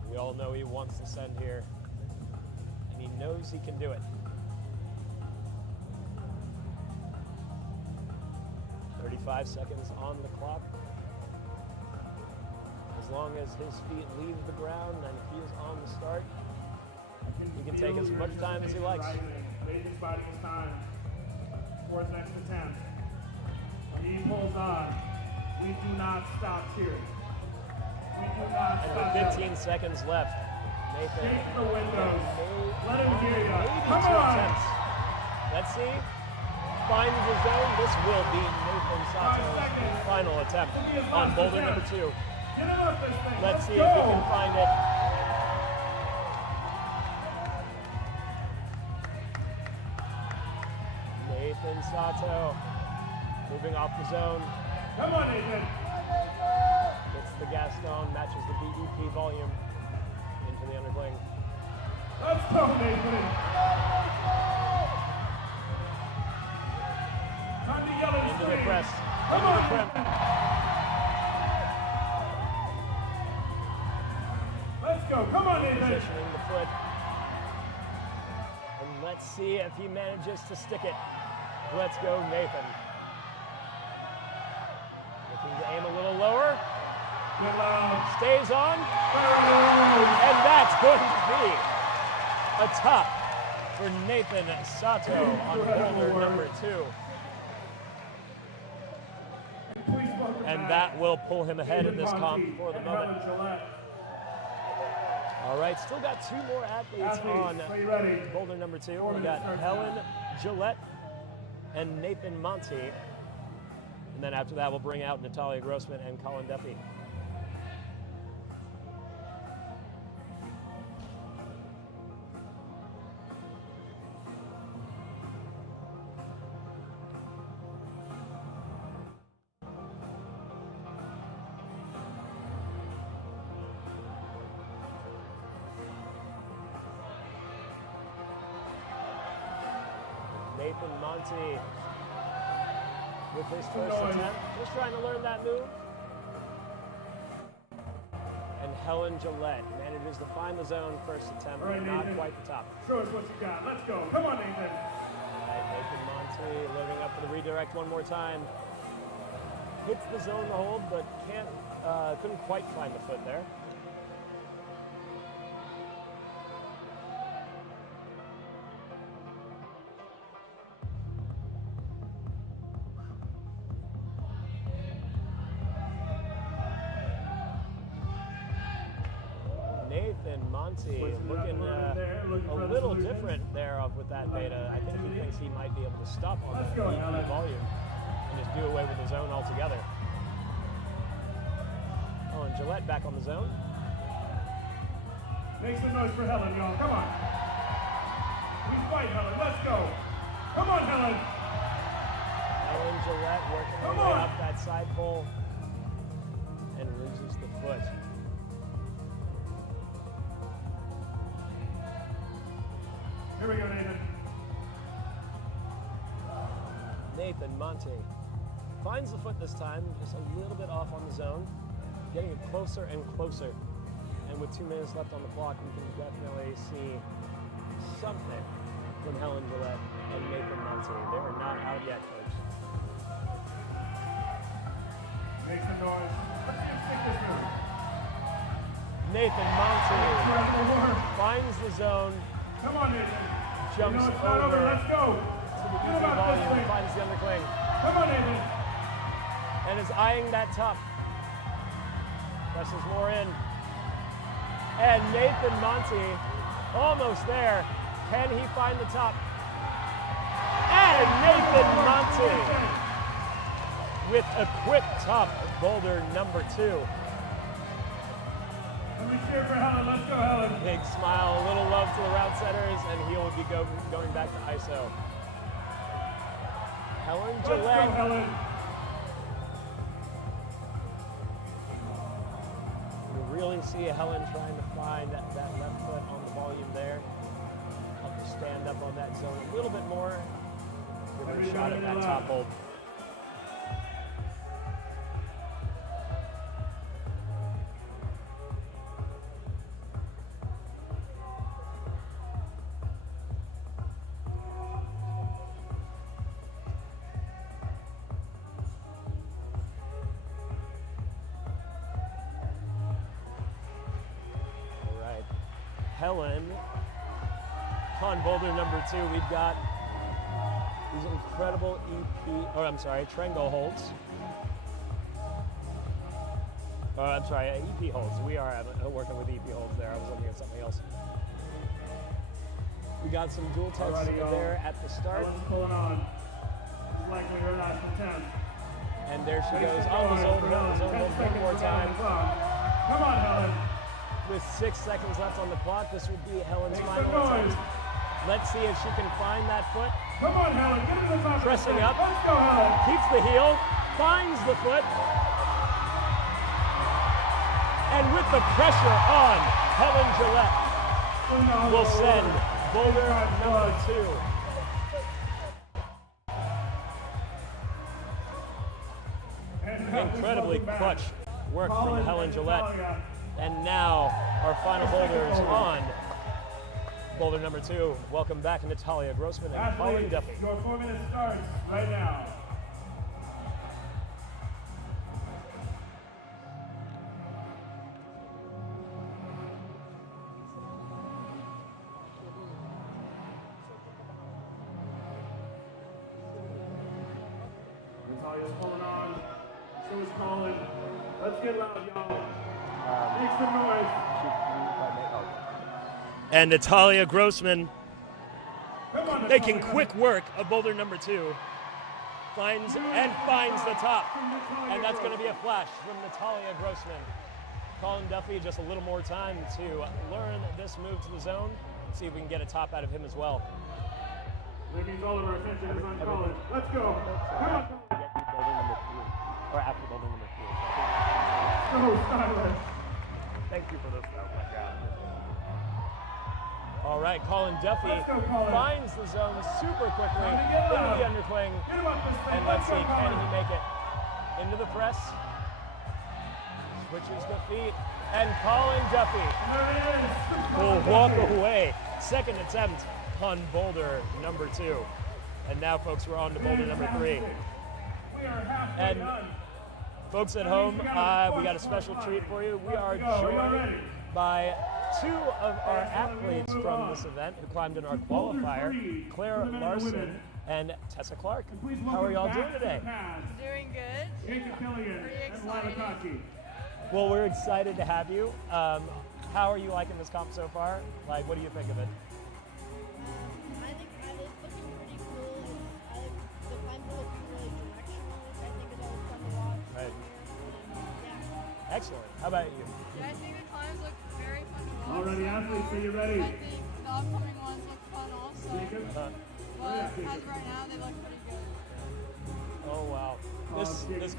We all know he wants to send here, and he knows he can do it. 35 seconds on the clock. As long as his feet leave the ground and he is on the start, he can take as much time as he likes. Nathan's biding his time for his next attempt. He pulls on. We do not stop cheering. We do not And stop. with 15 seconds left, Nathan. Shake the windows. Let him hear you. Maybe Come 2 on. attempts. Let's see. Finds the zone. This will be Nathan Sato's final attempt on Boulder number 2. Let's see if he can find it. Nathan Sato moving off the zone. Come on, Nathan. Gets the gas down, matches the BEP volume into the undercling. Let's go, Nathan. Time to yell and Into scream. the press. Come Into on, the crimp. Let's go. Come on, Nathan. Positioning the foot. And let's see if he manages to stick it. Let's go, Nathan. Looking to aim a little lower. Stays on. And that's going to be a top for Nathan Sato on Boulder number 2. And that will pull him ahead in this comp for the moment. All right, still got 2 more athletes on Boulder number 2. We got Helen Gillette and Nathan Monty. And then after that, we'll bring out Natalia Grossman and Colin Duffy. Nathan Monty with his first attempt, just trying to learn that move. And Helen Gillette manages to find the zone first attempt, but not quite the top. Show us what you got. Let's go. Come on, Nathan. All right, Nathan Monty loading up for the redirect one more time. Hits the zone to hold, but couldn't quite find the foot there. Nathan Monty looking a little different there with that beta. I think he thinks he might be able to stop on that EP volume and just do away with the zone altogether. Oh, and Gillette back on the zone. Make some noise for Helen, y'all. Come on. We fight, Helen. Let's go. Come on, Helen. Helen Gillette working her way up that side pole and loses the foot. Here we go, Nathan. Nathan Monte finds the foot this time, just a little bit off on the zone, getting it closer and closer. And with 2 minutes left on the clock, we can definitely see something from Helen Gillette and Nathan Monte. They are not out yet, folks. Make some noise. Let's see him stick this move. Nathan Monte finds the zone. Come on, Nathan. Jumps it's not over. Let's go. To the EP volume, finds the undercling. Come on, Nathan. And is eyeing that top. Presses more in. And Nathan Monte, almost there. Can he find the top? And Nathan Monte with a quick top of Boulder number 2. Let me cheer for Helen. Let's go, Helen. Big smile, a little love to the route setters, and he'll be going back to ISO. Helen Gillette. Let's go, Helen. You really see Helen trying to find that left foot on the volume there. Help her stand up on that zone a little bit more. Give her a shot at that top hold. Helen on Boulder number 2, we've got these incredible Triangle holds. EP holds. We are working with EP holds there. I was looking at something else. We got some dual tests there at the start. Helen's pulling on. It's likely her last attempt. And there she goes on the zone hold one more time. Come on, Helen. With 6 seconds left on the clock, this will be Helen's final attempt. Let's see if she can find that foot. Come on, Helen, get to the top. Pressing up. Let's go, Helen. Keeps the heel, finds the foot. And with the pressure on, Helen Gillette will send Boulder number 2. Incredibly clutch work from Helen Gillette. And now our final boulders on Boulder number 2. Welcome back Natalia Grossman and Colin Duffy. Your 4 minutes starts right now. Natalia's pulling on. So is Colin. Let's get loud, y'all. Make some noise. And Natalia Grossman making quick work of Boulder number 2. Finds the top. And that's going to be a flash from Natalia Grossman. Colin Duffy, just a little more time to learn this move to the zone. See if we can get a top out of him as well. That means all of our attention is on Colin. Let's go. Come on, Colin. Or after Boulder number 3. So silent. Thank you for this, oh my God. All right, Colin Duffy finds the zone super quickly into the undercling. And let's see, can he make it? Into the press. Switches the feet. And Colin Duffy will walk away. Second attempt on Boulder number 2. And now, folks, we're on to Boulder number 3. And folks at home, we got a special treat for you. We are joined by 2 of our athletes from this event who climbed in our qualifier, Claire Larson and Tessa Clark. How are y'all doing today? Doing good. Pretty excited. Well, we're excited to have you. How are you liking this comp so far? Like, what do you think of it? I think it's looking pretty cool. The climbs are looking really directional, which I think is always fun to watch. Right. Yeah. Excellent. How about you? Yeah, I think the climbs look very fun to watch. All ready, athletes, are you ready? I think the upcoming ones look fun also. But as of right now, they look pretty good. Oh wow. This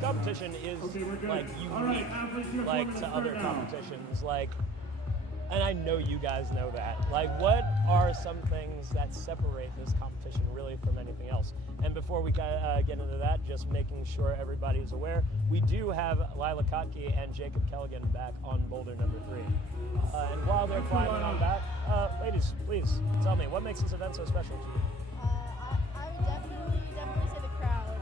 competition is like unique, like to other competitions. Like And I know you guys know that. Like, what are some things that separate this competition really from anything else? And before we get into that, just making sure everybody's aware, we do have Lyla Kotke and Jacob Kelligan back on boulder number 3. And while they're climbing on back, ladies, please tell me, what makes this event so special to you? I would definitely say the crowd.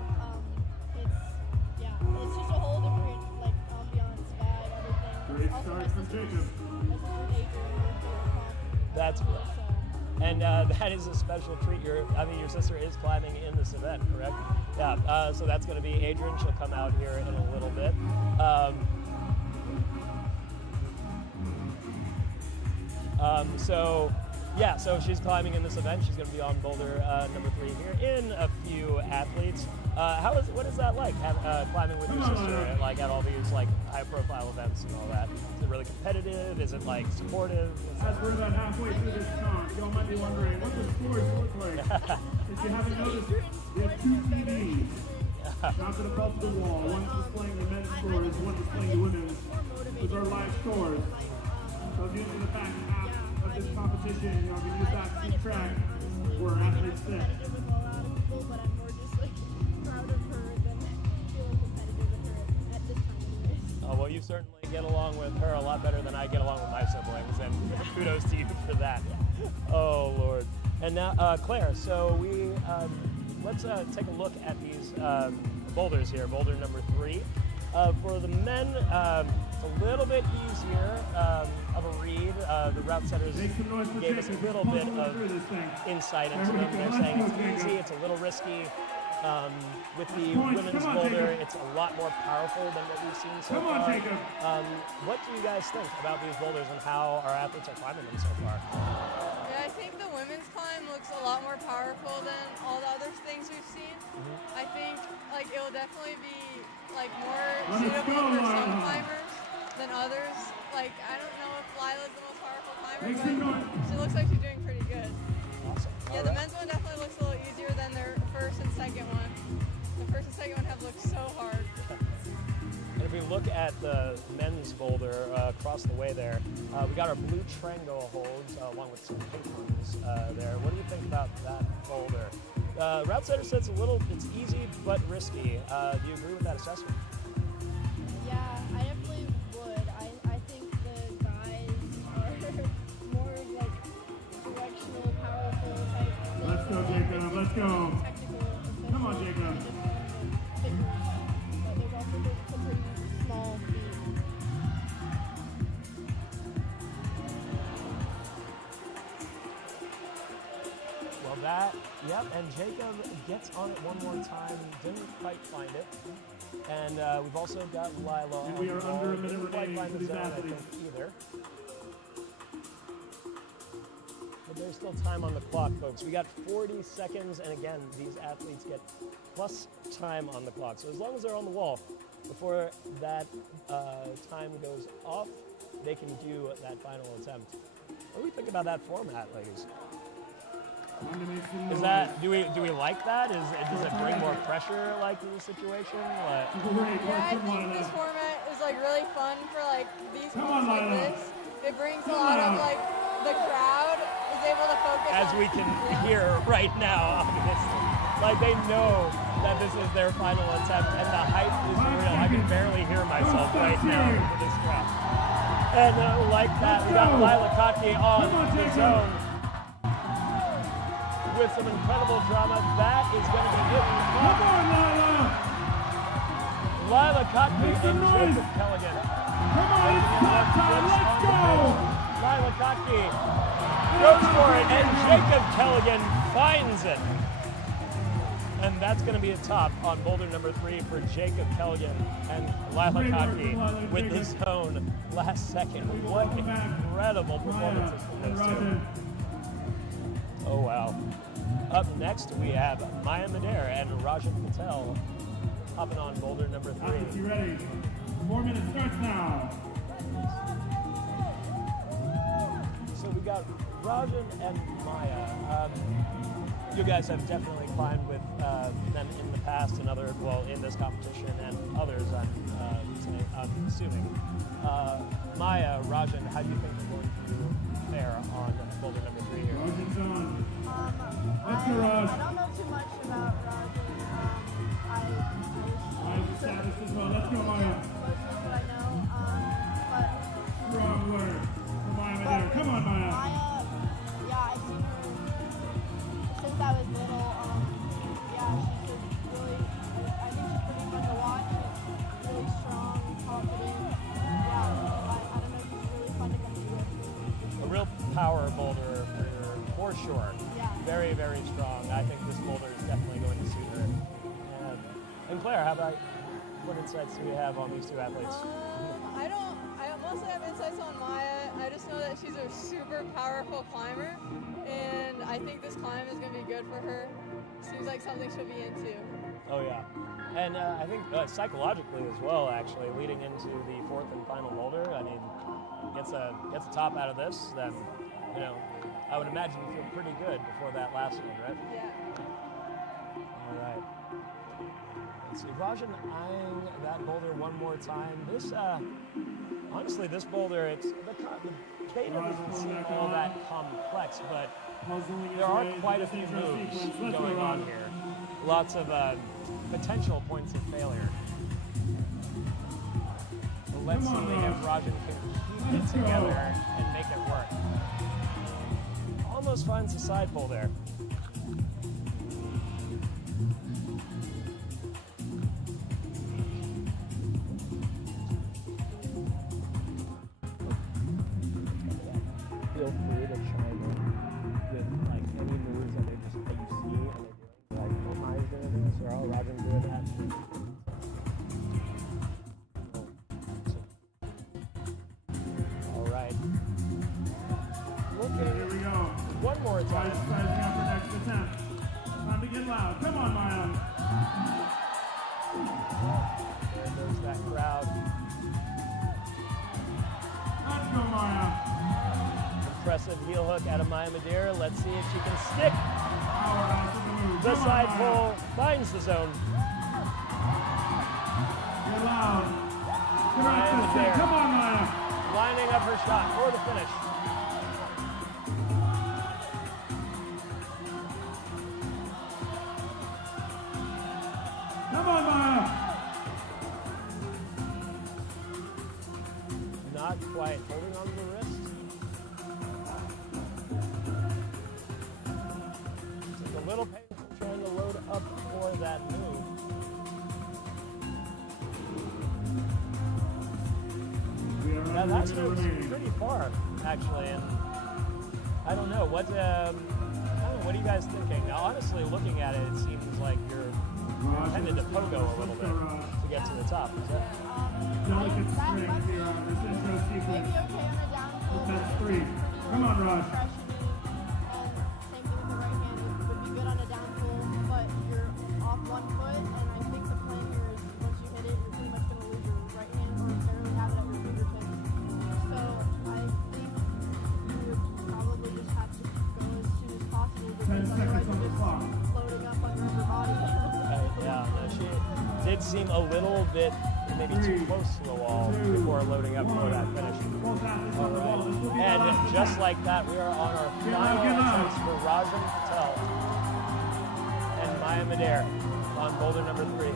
It's just a whole different like ambiance, vibe, everything. Great Also, start my from sister's- Jacob. My sister's Adrian, her favorite comp. That's So, And that is a special treat. Your sister is climbing in this event, correct? Yeah. So that's going to be Adrian. She'll come out here in a little bit. So she's climbing in this event. She's going to be on boulder number 3 here in a few athletes. What is that like? Climbing with your sister, like at all these like high-profile events and all that? Is it really competitive? Is it like supportive? As we're about halfway through this comp, y'all might be wondering what the scores look like. If you haven't noticed, we have 2 TVs mounted above the wall. One's displaying the men's scores, one displaying the women's. Those are live scores. So due to the back half of this competition, y'all can use that to track where athletes sit. competitive with a lot of people, but I'm more just like proud of her than feeling competitive with her at this time anyways. Well, you certainly get along with her a lot better than I get along with my siblings, and kudos to you for that. Oh, Lord. And now, Claire, so let's take a look at these boulders here, boulder number 3. For the men, it's a little bit easier of a read. The route setters gave us a little bit of insight into them. They're saying it's easy, it's a little risky. With the women's boulder, it's a lot more powerful than what we've seen so far. Jacob. What do you guys think about these boulders and how our athletes are climbing them so far? Yeah, I think the women's climb looks a lot more powerful than all the other things we've seen. I think like it will definitely be like more suitable for some climbers than others. Like I don't know if Lyla's the most powerful climber, but she looks like she's doing pretty good. Awesome. Yeah, the men's one definitely looks a little easier than their first and second one. The first and second one have looked so hard. And if we look at the men's boulder across the way there, we got our blue triangle holds along with some pink ones there. What do you think about that boulder? Route setter says it's easy but risky. Do you agree with that assessment? Yeah, I definitely would. I think the guys are more of like directional, powerful type. Let's go, Jacob. Let's go. Technical. Come on, Jacob. But there's also some pretty small feet. Well, yep, and Jacob gets on it one more time, didn't quite find it. And we've also got Lyla And we on are the wall. under a minute Didn't quite remaining find for the these zone, I athletes. think, either. But there's still time on the clock, folks. We got 40 seconds, and again, these athletes get plus time on the clock. So as long as they're on the wall, before that time goes off, they can do that final attempt. What do we think about that format, ladies? Is that do we like that? Does it bring more pressure like to the situation? Like, Yeah, I think this format is like really fun for like these moments like this. It brings a lot of like the crowd is able to focus as on, we can hear right now, obviously. Like they know that this is their final attempt and the hype is real. I can barely hear myself right now with this crowd. And like that, we got Lyla Kotke on the zone with some incredible drama. That is going to be it. Come on, Lyla! Lyla Kotke and Jacob Kelligan. Come on, it's top time. Let's go! Lyla Kotke goes for it, and Jacob Kelligan finds it. And that's going to be a top on boulder number 3 for Jacob Kelligan and Lyla Kotke with the zone last second. What incredible performances from those two. Oh, wow. Up next, we have Maya Madare and Rajan Patel hopping on boulder number 3. Athletes, you ready? 4 minutes starts now. So we got Rajan and Maya. You guys have definitely climbed with them in the past and in this competition and others, I'm assuming. Maya, Rajan, how do you think you're going to fare on boulder number 3 here? Rajan's on. Let's go, I Raj. don't know too much about Rajan. Maya's the saddest as well. Let's go, Maya. Most of what I know. But Strong word for Maya there. Come on, Maya. Maya, yeah, I've seen her since I was little. Yeah, she's just really, I think she's pretty fun to watch. She's really strong, confident. Yeah, I don't know, she's really fun to compete with. A real power boulder for sure. Yeah. Very, very strong. I think this boulder is definitely going to suit her. And Claire, how about what insights do you have on these two athletes? I mostly have insights on Maya. I just know that she's a super powerful climber, and I think this climb is going to be good for her. Seems like something she'll be into. Oh yeah, and I think psychologically as well. Actually, leading into the 4th and final boulder, I mean, gets a top out of this, then I would imagine you feel pretty good before that last one, right? Yeah. All right. Let's see, Rajan eyeing that boulder one more time. This, honestly, this boulder, the data doesn't seem all that complex, but there are quite a few moves going on here. Lots of potential points of failure. So let's see if Rajan can keep it together and make it work. Almost finds the side pull there. Feel free to chime in with like any moves that you see and they're doing. Like, oh, Maya's doing this, or oh, Rajan's doing that. All right. Here we go. One more time. Maya's sizing up for next attempt. Time to get loud. Come on, Maya. There goes that crowd. Let's go, Maya. Impressive heel hook out of Maya Madeira. Let's see if she can stick. Powerhouse of the move. The Come on, side Maya. pull finds the zone. Get loud. Maya Correct the stick. Madeira Come on, Maya. lining up her shot for the finish. Come on, Maya. Not quite holding on to the wrist. It's a little painful trying to load up for that move. Now that's pretty far, actually, and I don't know what are you guys thinking? Now, honestly, looking at it, it seems like you're intended to pogo a little bit to get to the top. Is that? Delicate strength here on this intro sequence. Maybe okay on a downfall. That's 3. Come on, Raj. Same thing with the right hand. It would be good on a downfall, but you're off one foot, and I think the plan here is once you hit it, you're pretty much going to lose your right hand or barely have it at your fingertips. So I think you would probably just have to go as soon as possible because 10 otherwise seconds on the you're clock. just floating up under your body. Yeah, no, she did seem a little bit maybe too close to the wall before loading up for that finish. All right, and just like that, we are on our final attempts for Rajan Patel and Maya Madeira on boulder number 3.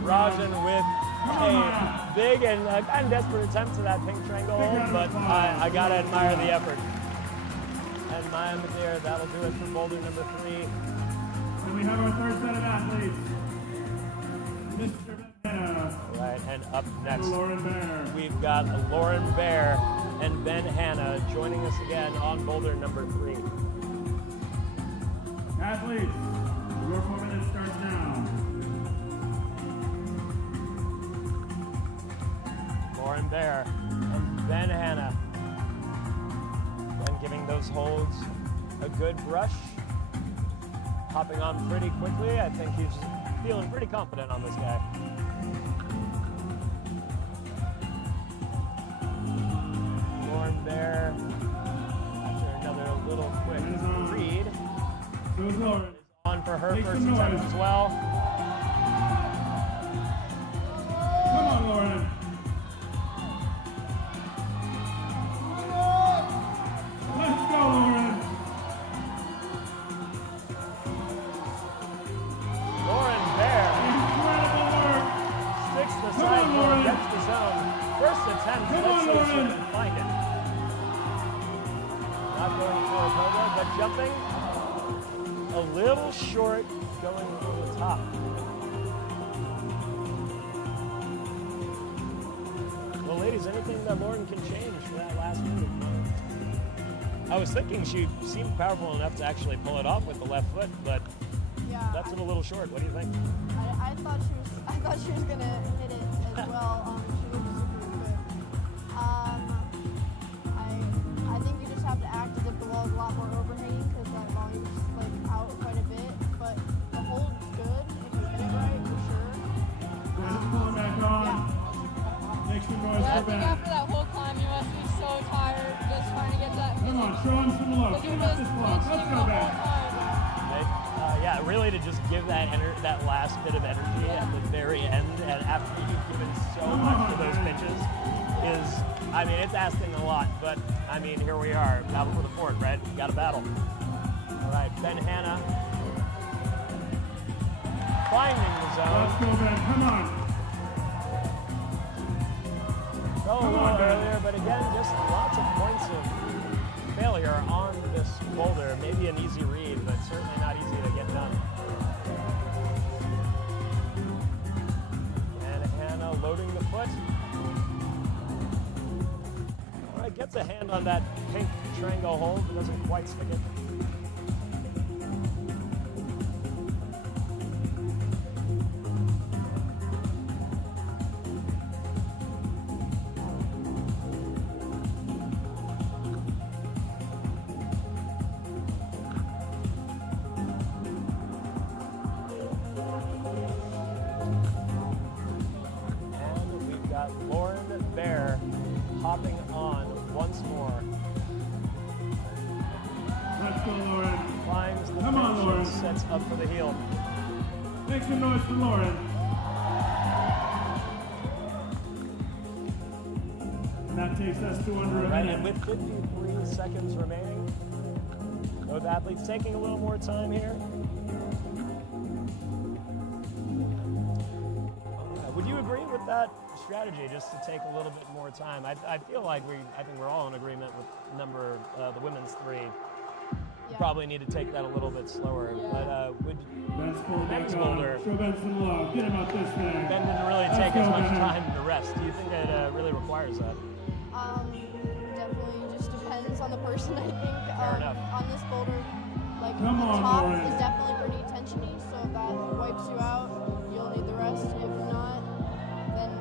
Rajan with a big and kind of desperate attempt to that pink triangle hold, but I gotta admire the effort. And Maya Madeira, that'll do it for boulder number 3. And we have our third set of athletes. Mr. Banana. Right, and up next, Lauren Bear. we've got Lauren Bear and Ben Hanna joining us again on boulder number 3. Athletes, your 4 minutes starts now. Lauren Bear and Ben Hanna. Ben giving those holds a good brush. Hopping on pretty quickly. I think he's feeling pretty confident on this guy. Lauren Bear, after another little quick read, Goes Lauren. is on for her Make first some attempt noise. as well. Come on, Lauren. see if she can find it. Not going for a pogo, but jumping a little short, going for the top. Well, ladies, anything that Lauren can change for that last move? I was thinking she seemed powerful enough to actually pull it off with the left foot, but Yeah, that's a little short. What do you think? I thought she was gonna hit it as well. She looked super good. I think you just have to act as if the wall is a lot more overhanging because that volume's like out quite a bit. But the hold's good if you hit it right for sure. Let's pull it back on. Yeah. Make some noise I for think Ben. after that whole climb, you must be so tired just trying to get that. Come on, show him some love. Because Give you're him just this block. Let's pitching go the whole back. time. Right? Yeah, really to just give that last bit of energy at the very end, and after you've given so much for those pitches, is, I mean, it's asking a lot, but I mean, here we are, battle for the fort, right? Got a battle. All right, Ben Hannah finding the Let's zone. go, Ben. Come on. Fell a little earlier, but again, just lots of points of failure on this boulder. Maybe an easy read, but certainly not easy to get done. And Hannah loading the foot. All right, gets a hand on that pink triangle hold, but doesn't quite stick it. And we've got Lauren Bear hopping on once more. Let's go, Lauren. Climbs the Come on, fence Lauren. and sets up for the heel. Make some noise for Lauren. And that takes us to under a Right, minute. and with 53 seconds remaining, both athletes taking a little more time here. Would you agree with that strategy, just to take a little bit more time? I feel like I think we're all in agreement with the women's three. Yeah. Probably need to take that a little bit slower. Yeah. But would Ben's pulled back men's on. boulder, Show Ben some love. Get him out this thing. Ben didn't really Let's take go, as much Ben. time to rest. Do you think it really requires that? Definitely just depends on the person, I think. Fair enough. On this boulder, like Come the on, top Lauren. is definitely pretty tensiony, so if that wipes you out, you'll need the rest. If not, then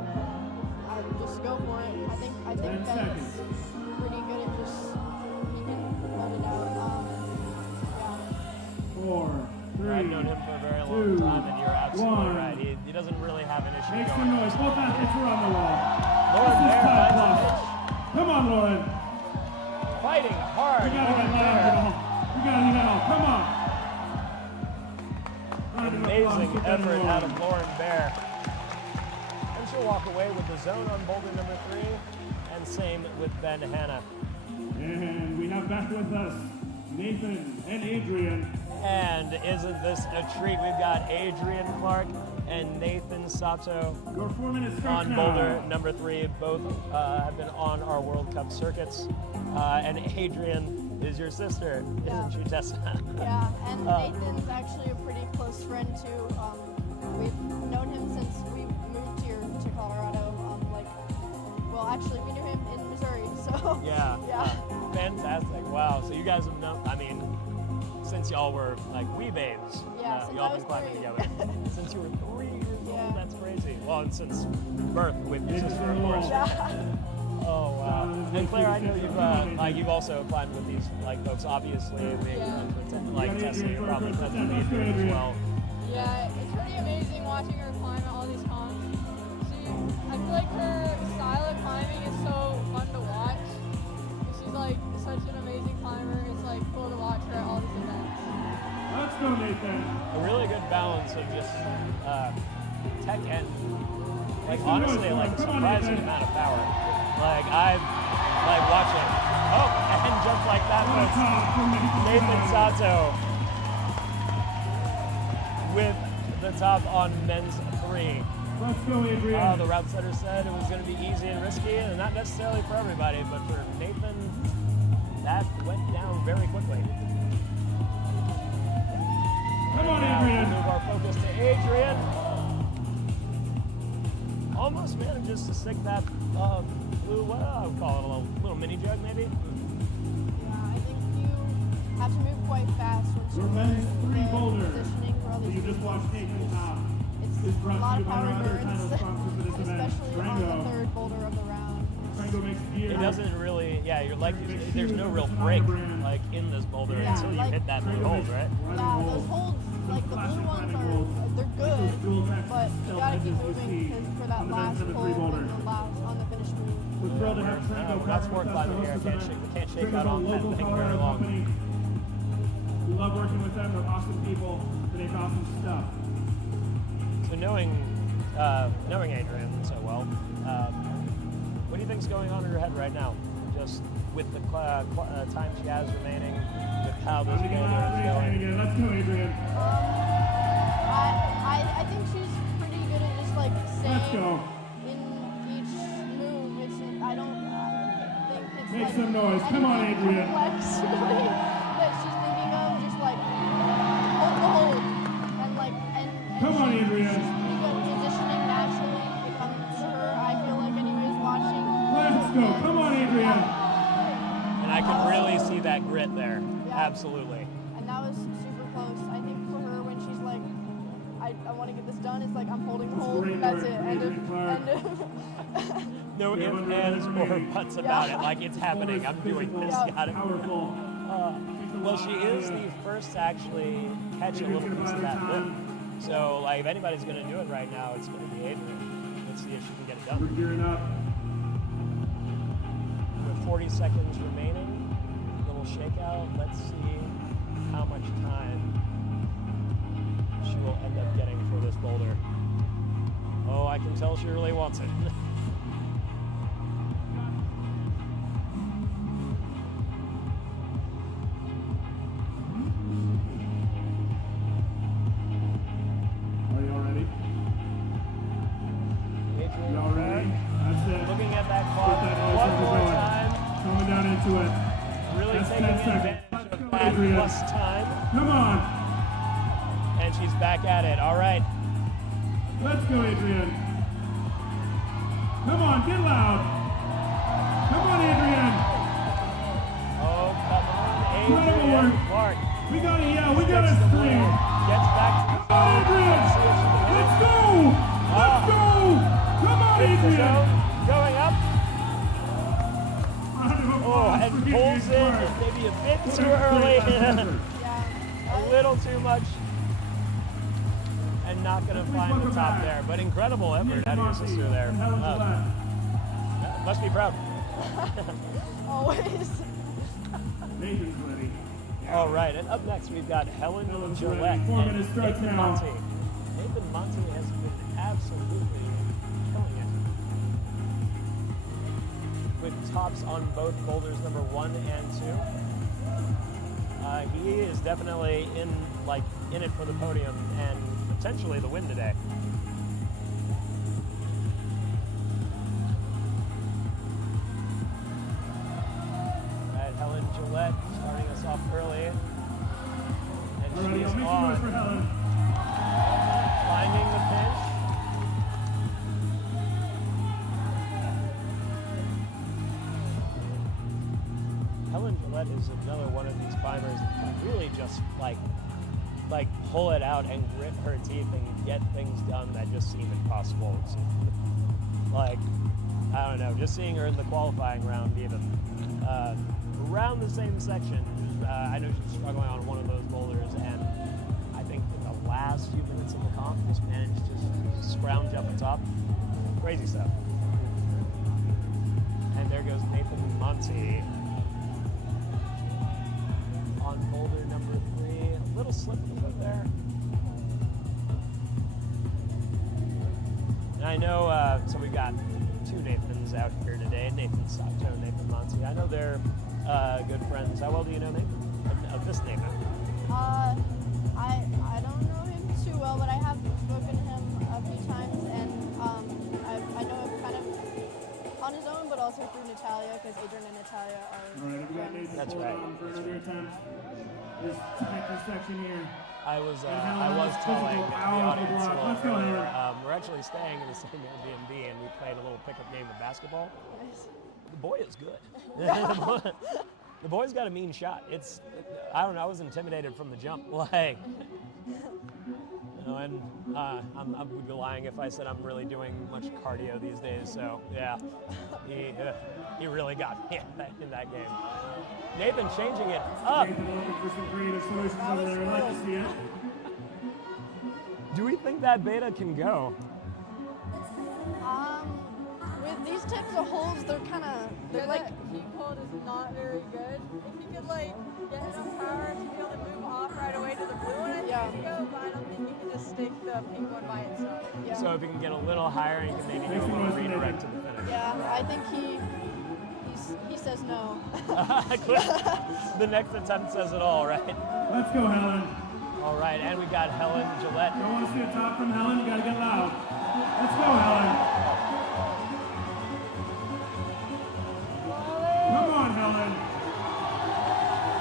I would just go for it. I think 10 Ben's seconds. pretty good at just he can let it out. Yeah. 4, 3, I've known him for a very long 2, time, and you're absolutely 1. right. He doesn't really have an issue Make some going. noise. Both athletes are on the wall. Lauren This is Bear time finds a clock. pitch. Come on, Lauren. Fighting hard. We gotta Lauren get loud, Bear. girl. We gotta get out. Come on. Round of applause Amazing for Ben effort Lauren. out of Lauren Bear. And she'll walk away with the zone on boulder number 3, and same with Ben Hannah. And we have back with us Nathan and Adrian. And isn't this a treat? We've got Adrian Clark and Nathan Sato Your 4 minutes starts on now. boulder number 3. Both have been on our World Cup circuits. And Adrian is your sister, Yeah. isn't she, Tessa? Yeah, and Nathan's actually a pretty close friend too. We've known him since we moved here to Colorado. Well, actually, we knew him in Missouri, so Yeah. yeah. Fantastic. Wow. So you guys have known, I mean, since y'all were like wee babes. Yeah, since y'all I been was climbing 3. together. Since you were 3 years Yeah. old. That's crazy. Well, and since birth with your Nathan's sister, on of the course. wall. Oh wow. And Claire, I know you've also climbed with these folks. Obviously, being Yeah. friends with like Yeah, Tessa, Adrian you're for probably a friends percent. with Let's go, Adrian as Adrian. well. Yeah, it's pretty amazing watching her climb at all these cons. I feel like her style of climbing is so fun to watch. She's like such an amazing climber. It's like cool to watch her at all these events. Let's go, Nathan. A really good balance of just tech and like Make some honestly noise, like come on, surprising Nathan. amount of power. Like I like watching. Oh, and just like that On was top from Nathan Sato with the top on men's 3. Let's go, Adrian. The route setter said it was going to be easy and risky, and not necessarily for everybody, but for Nathan, that went down very quickly. Come on, Now Adrian. we'll move our focus to Adrian. Almost manages to stick that blue, what I would call it, a little mini jug maybe. Yeah, I think you have to move quite fast once Your you men's learn three Boulder. the positioning for all So these you just watched Nathan top. It's Is a brought lot to of you by power our other burns, title sponsor for this event, especially on Rango. the third boulder of the round. Rango makes gear. It doesn't really, yeah, you're like, there's no real break like in this boulder Yeah, until you like- hit that blue hold, right? Yeah, those holds, like the blue ones they're good, but you gotta keep moving for that last hold and the last on the finish move. We're thrilled to have Rango We're not sport climbing here. We can't shake out on that thing very long. We love working with them. They're awesome people. They make awesome stuff. So knowing Adrian so well, what do you think's going on in her head right now? Just with the time she has remaining, with how those boulders going. Let's go, Adrian. I think she's pretty good at just like Let's staying go. in each move. I don't think it's Make like some noise. Come on, anything Adrian. complex that she's thinking of. Just like hold the hold and like and Come on, she's Adrian. pretty good at positioning naturally. It comes to her. I feel like anyways watching. Let's go. Come on, Adrian. And I can really see that grit there. Yeah. Absolutely. And that was super close. I think for her when she's like, I want to get this done. It's like I'm holding the hold. great That's work, it. End Adrian of. Clark. End of. No Yeah, ifs, but ands, or yeah. buts about it. Like it's happening. I'm doing this. Yeah. Got it. Powerful. Well, she is the first to actually catch a little piece of that lip. So, like, if anybody's going to do it right now, it's going to be Adrian. Let's see if she can get it We're done. gearing up. With 40 seconds remaining, little shakeout. Let's see how much time she will end up getting for this boulder. Oh, I can tell she really wants it. Are you all ready? Adrian, You all ready? That's it. looking at that Get clock that one nose more going. time. Coming down into it. Really That's taking 10 seconds. advantage Let's of go, that Adrian. plus time. Come on. And she's back at it. All right. Let's go, Adrian. Come on, get loud. Come on, Adrian. Oh, come on, Incredible Adrian work. Clark. We gotta yell. We gotta Gets the scream. lead. Gets back to the Come on, Adrian. Let's see if she can hit Let's it. go. Let's go. Come on, Hits the Adrian. zone. Going up. Round of Oh, applause and for pulls Adrian in Clark. maybe a bit What too a early. great last effort. Yeah. A little too much. And not going to find the top there. But incredible effort out of your sister there. And Helen Gillette. Must be proud. Always. Nathan's ready. All right, and up next we've got Helen Helen's Gillette ready. 4 and minutes starts Nathan now. Monty. Nathan Monty has been absolutely killing it. With tops on both boulders number 1 and 2. He is definitely in it for the podium and potentially the win today. All right, Helen Gillette starting us off early. And All right, she y'all is make some noise for on, Helen. finding the pinch. Helen Gillette is another one of these climbers that can really just like pull it out and grit her teeth and get things done that just seem impossible. It's like, I don't know, just seeing her in the qualifying round even, around the same section. I know she's struggling on one of those boulders, and I think in the last few minutes of the comp, just managed to scrounge up the top. Crazy stuff. And there goes Nathan Monty on boulder number 3. A little slip of the foot there. And I know, so we've got 2 Nathans out here today, Nathan Sato and Nathan Monty. I know they're good friends. How well do you know Nathan? Of this Nathan? I don't know him too well, but I have spoken to him a few times, and also through Natalia because Adrian and Natalia are All right, we got friends. Nathan That's hold right. on for another attempt. This technical section here. I was Helen, telling the physical hour of the audience a block. little Let's go, earlier, Helen. we're actually staying in the same Airbnb, and we played a little pickup game of basketball. The boy is good. The boy's got a mean shot. I don't know, I was intimidated from the jump. Like, and I would be lying if I said I'm really doing much cardio these days. So yeah, he really got me in that game. Nathan changing it up. Nathan looking for some creative solutions over there. I'd like to see it. Do we think that beta can go? With these types of holds, they're like heat hold is not very good. If you could like get enough power to be able to move off right away to the blue one, I think Yeah. you could go, but I don't think you can just stick the pink one by itself. yeah. So if he can get a little higher, he can maybe do a little redirect to the finish. Yeah, I think he says no. The next attempt says it all, right? Let's go, Helen. All right, and we got Helen Gillette. Don't want to see a top from Helen. You got to get loud. Let's go, Helen. Come on, Helen.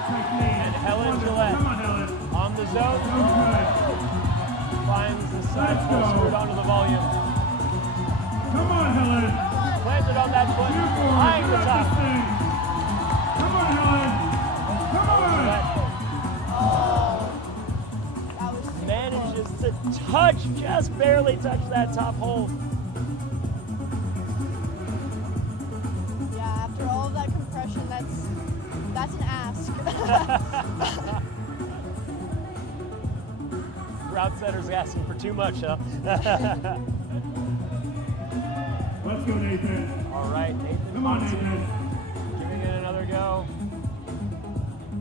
Technique. And Helen Wonderful. Gillette. Come on, Helen. On the zone, So good. finds the side Let's post, go. screwed onto the volume. Come on, Helen. Planted on that foot, Two forward. eyeing You the got top. this thing. Come on, Helen. Come on. That was super Manages close. to touch, just barely touch that top hold. Yeah, after all of that compression, that's an ask. Route setter's asking for too much, huh? Let's go, Nathan. All right, Nathan. Come on, Monty, Nathan. giving it another go.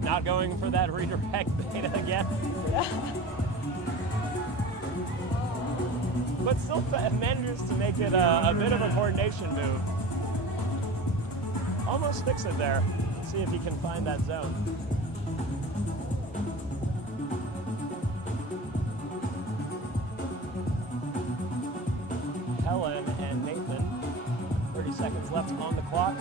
Not going for that redirect beta again. But still manages to make it a bit of a coordination move. Almost sticks it there. Let's see if he can find that zone. Helen and Nathan, 30 seconds left on the clock.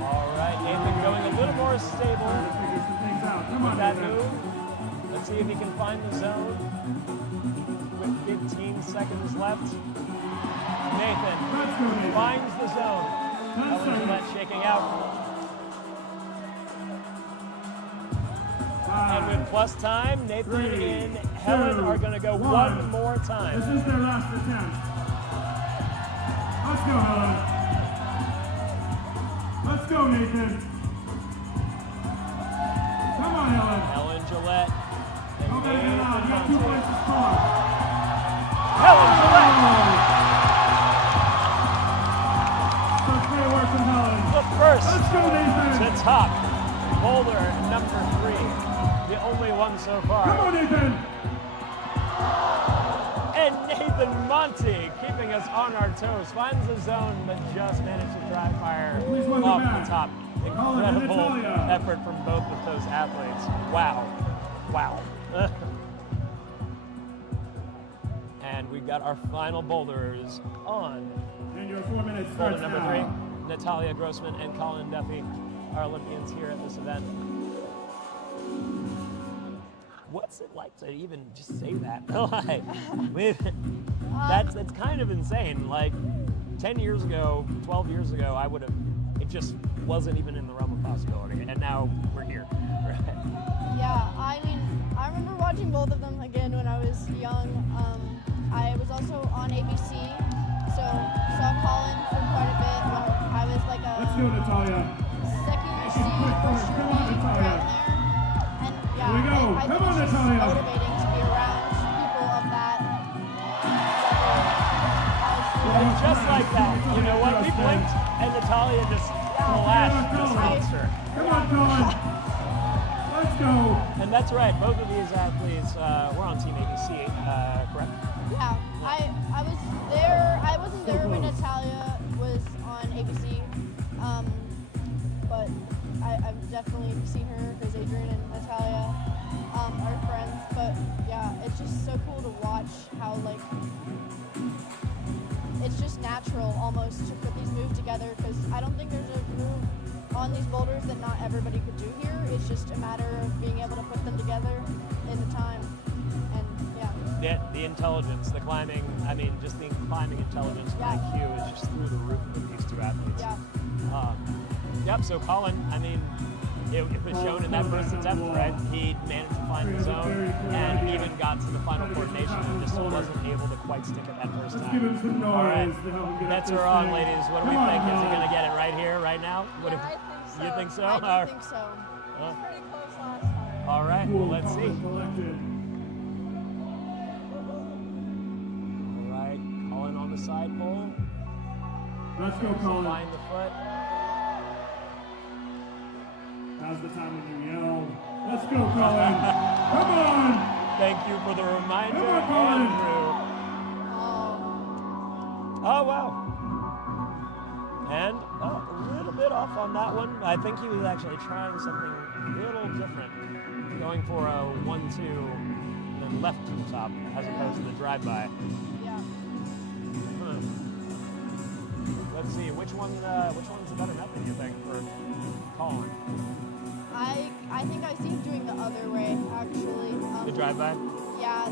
All right, Nathan going a little more stable Let's figure some things out. Come with on, that Nathan. move. Let's see if he can find the zone with 15 seconds left. Nathan Let's go, Nathan. finds the zone. 10 Helen seconds. Gillette shaking out. And with plus time, Nathan Three, and Helen two, are going to go one. one more time. This is their last attempt. Let's go, Helen. Let's go, Nathan. Come on, Helen. Helen Gillette and Don't let it get loud. You got 2 Nathan points to Monty. score. Helen Gillette, So great work from Helen. the first Let's go, Nathan. to top Boulder number 3, the only one so Come far. on, Nathan. And Nathan Monty keeping us on our toes, finds the zone, but just managed to dry fire Please welcome off back the top. Helen and Incredible Natalia. effort from both of those athletes. Wow. Wow. And we've got our final boulders on And your 4 minutes boulder starts number now. 3. Natalia Grossman and Colin Duffy, our Olympians here at this event. What's it like to even just say that? Like, that's kind of insane. Like 10 years ago, 12 years ago, I would have, it just wasn't even in the realm of possibility. And now we're here. Right? Yeah, I mean, I remember watching both of them again when I was young. I was also on ABC, so saw Colin for quite a bit when I was like Let's go, Natalia. second year C, Come first year on, B, Natalia. around there. And yeah, Here we go. I Come think on, it's just Natalia. motivating to be around people of that And just like that, you know what? We blinked and Natalia just flashed this monster. Come on, Colin. Let's go. And that's right, both of these athletes were on Team ABC, correct? Yeah, I was there. I wasn't there when Natalia was on ABC, but I've definitely seen her because Adrian and Natalia are friends. But yeah, it's just so cool to watch how like it's just natural almost to put these moves together, because I don't think there's a move on these boulders that not everybody could do here. It's just a matter of being able to put them together in the time, and yeah. The intelligence, the climbing, I mean, just the climbing intelligence and IQ is just through the roof with these two athletes. Yeah. Yep, so Colin, I mean, it was shown in that first attempt, right? He managed to find the zone and even got to the final coordination and just wasn't able to quite stick it that first time. All right, bets are on, ladies. What do we think? Is he going to get it right here, right now? What I think so. You think so? I do think so. It was pretty close last time. All right, well, let's see. All right, Colin on the side pole. Let's go, Colin. Find the foot. Now's the time when you yell, let's go, Colin. Come on. Thank you for the reminder, Come on, Colin. Andrew. Oh, wow. And a little bit off on that one. I think he was actually trying something a little different, going for a 1-2 and then left to the top as opposed to the drive-by. Yeah. Let's see, which one's the better method, you think, for Colin? I think I see him doing the other way, actually. The drive-by? Yeah,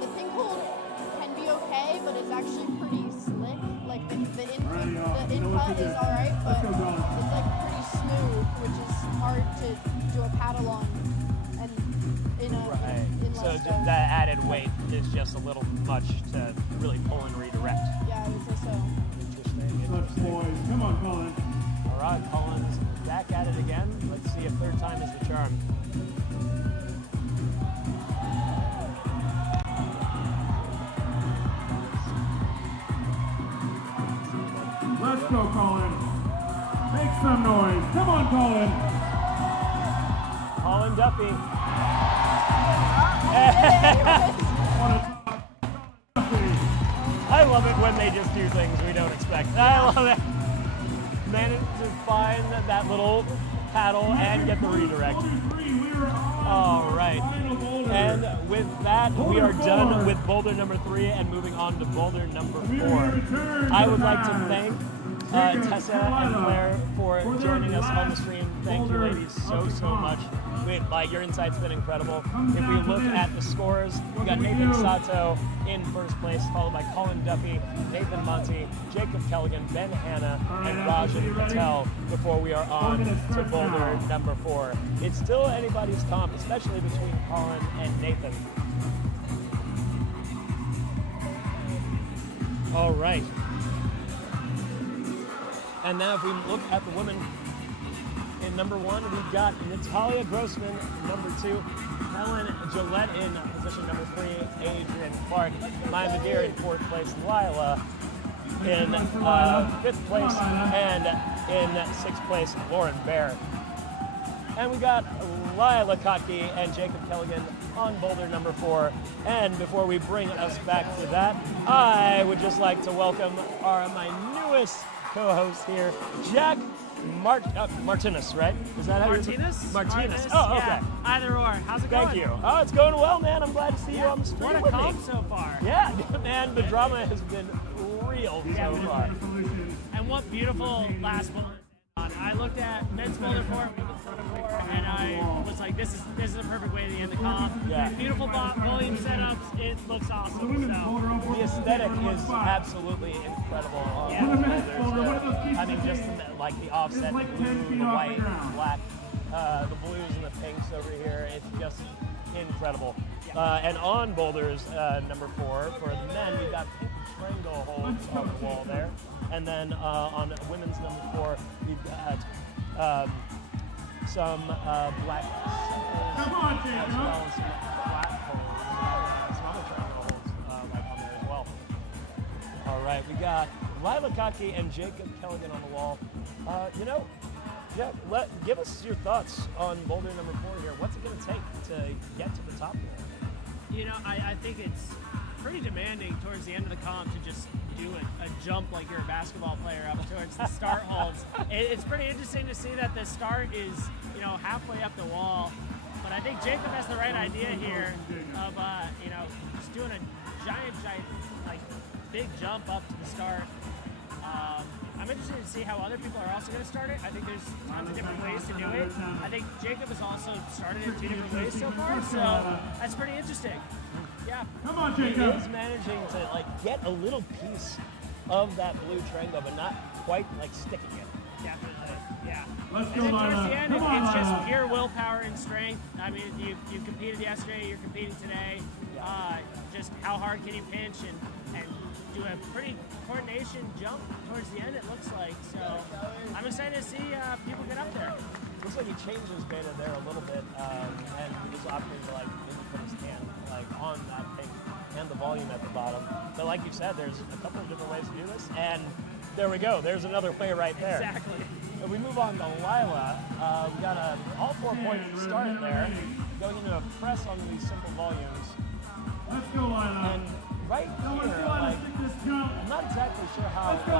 the ping pole can be okay, but it's actually pretty slick. Like the input is all right, but it's like pretty smooth, which is hard to do a paddle on. And in So less that added weight is just a little much to really pull and redirect. Yeah, I would say so. Interesting. Let's boys. Come on, Colin. All right, Colin's back at it again. Let's see if third time is the charm. Let's go, Colin. Make some noise. Come on, Colin. Colin Duffy. I love it when they just do things we don't expect. I love it. Managed to find that little paddle and get the redirect. All right. And with that, we are done with boulder number 3 and moving on to boulder number 4. I would like to thank Tessa and Claire for joining us on the stream. Thank you, ladies, so much. Your insight's been incredible. If we look at the scores, we got Nathan Sato in first place, followed by Colin Duffy, Nathan Monty, Jacob Kelligan, Ben Hanna, and Rajan Patel before we are on to boulder number 4. It's still anybody's comp, especially between Colin and Nathan. All right. And now if we look at the women, in number 1, we've got Natalia Grossman. Number 2, Helen Gillette in position number 3. Adrian Clark. Maya Madeir in 4th place. Lyla in 5th place. And in 6th place, Lauren Bear. And we got Lyla Kotke and Jacob Kelligan on boulder number 4. And before we bring us back to that, I would just like to welcome my newest co-host here, Jack Martinez, right? Is that how Martinez? Martinez. Oh, okay. Yeah, either or. How's it going? Thank you. Oh, it's going well, man. I'm glad to see you on the stream What a with me. comp so far. Yeah, man, the drama has been real so far. And what beautiful last boulder. I looked at men's boulder 4, women's boulder 4, and I was like, this is a perfect way to end the comp. Yeah. Beautiful volume setups. It looks awesome. So. The aesthetic is absolutely incredible on the boulders. I mean, just like the offset blue, the white, black, the blues and the pinks over here. It's just incredible. And on boulders number 4 for the men, we've got pink triangle holes on the wall there. And then on women's number 4, we've got some black Come on, Jacob. as well as some flat holes, some other triangle holes like on there as well. All right, we got Lyla Kotke and Jacob Kelligan on the wall. Yeah, give us your thoughts on boulder number 4 here. What's it going to take to get to the top there? You know, I think it's pretty demanding towards the end of the comp to just do a jump like you're a basketball player up towards the start holds. It's pretty interesting to see that the start is, halfway up the wall. But I think Jacob has the right idea here of, just doing a giant, like, big jump up to the start. I'm interested to see how other people are also going to start it. I think there's tons of different ways to do it. I think Jacob has also started it 2 different ways so far, so that's pretty interesting. Yeah. Come on, He Jacob. is managing to like get a little piece of that blue triangle, but not quite like sticking it. Definitely, yeah. Let's And go, then towards Lyla. the end, Come on, it's just Lyla. pure willpower and strength. I mean, you competed yesterday, you're competing today. Just how hard can you pinch and do a pretty coordination jump towards the end, it looks like. So I'm excited to see people get up there. Looks like he changed his beta there a little bit, and was opting to like maybe put his hand like on that thing and the volume at the bottom. But like you said, there's a couple of different ways to do this, and there we go. There's another way right there. Exactly. And we move on to Lyla. We got a all 4-point start there, going into a press on these simple volumes. Let's go, Lyla. And right No one's here, going like, to stick this jump. I'm not exactly sure Let's go,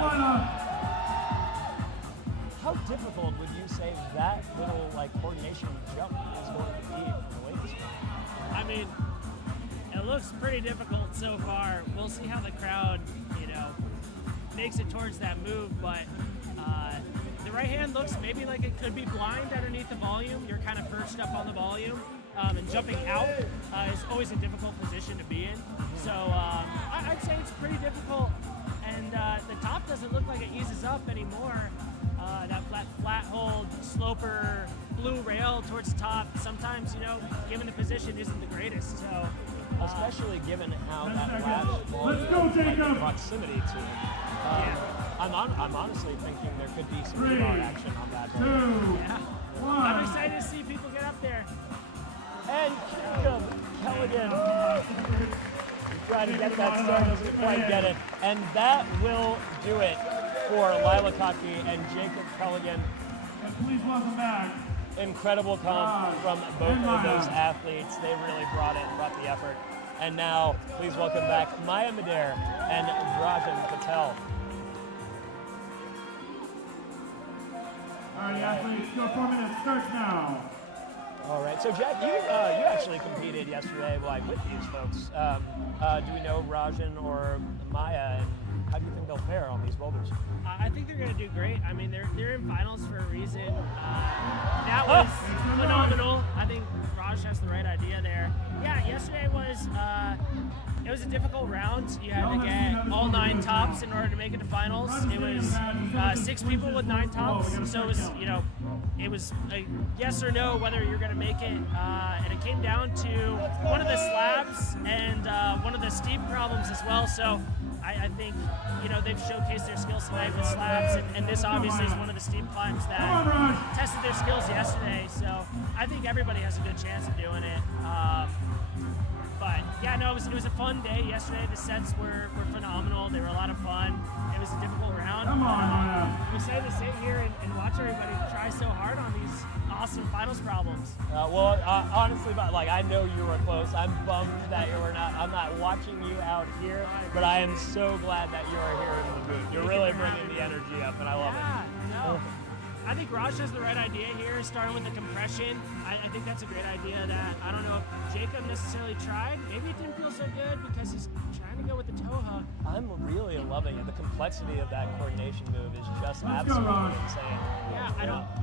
how Lyla. difficult would you say that little like coordination jump is going to be for the weights? I mean, it looks pretty difficult so far. We'll see how the crowd, makes it towards that move, but the right hand looks maybe like it could be blind underneath the volume. You're kind of perched up on the volume, and jumping out is always a difficult position to be in. So I'd say it's pretty difficult, and the top doesn't look like it eases up anymore. That flat hold, sloper, blue rail towards the top, sometimes, given the position, isn't the greatest. So, Especially given how that last ball Let's go, Jacob. proximity to it. I'm honestly thinking there could be some 3, bar action on that 2, ball. yeah. 1. I'm excited to see people get up there. And Jacob Kelligan trying to get that start, doesn't quite get it. And that will do it for Lyla Kaki and Jacob Kelligan. And please welcome back. Incredible comp from both of those athletes. They really brought the effort. And now, please welcome back Maya Madare and Rajan Patel. All right, athletes, your 4 minutes starts now. All right, so Jack, you actually competed yesterday with these folks. Do we know Rajan or Maya, and how do you think they'll fare on these boulders? I think they're going to do great. I mean, they're in finals for a reason. That was phenomenal. I think Raj has the right idea there. Yeah, yesterday was it was a difficult round. You had to get all 9 tops in order to make it to finals. It was 6 people with 9 tops, so it was a yes or no whether you're going to make it, and it came down to one of the slabs and one of the steep problems as well. So I think they've showcased their skills tonight with slabs, and this obviously is one of the steep climbs that tested their skills yesterday. So I think everybody has a good chance of doing it. But yeah, no, it was a fun day yesterday. The sets were phenomenal. They were a lot of fun. It was a difficult round. I'm excited to sit here and watch everybody try so hard on these awesome finals problems. Honestly, I know you were close. I'm bummed that you were not. I'm not watching you out here, but I am so glad that you are here in the booth. You're really bringing the energy up, and I love it. No. I think Raj has the right idea here, starting with the compression. I think that's a great idea that I don't know if Jacob necessarily tried. Maybe it didn't feel so good because he's trying to go with the toe hook. I'm really loving it. The complexity of that coordination move is just absolutely insane. Yeah,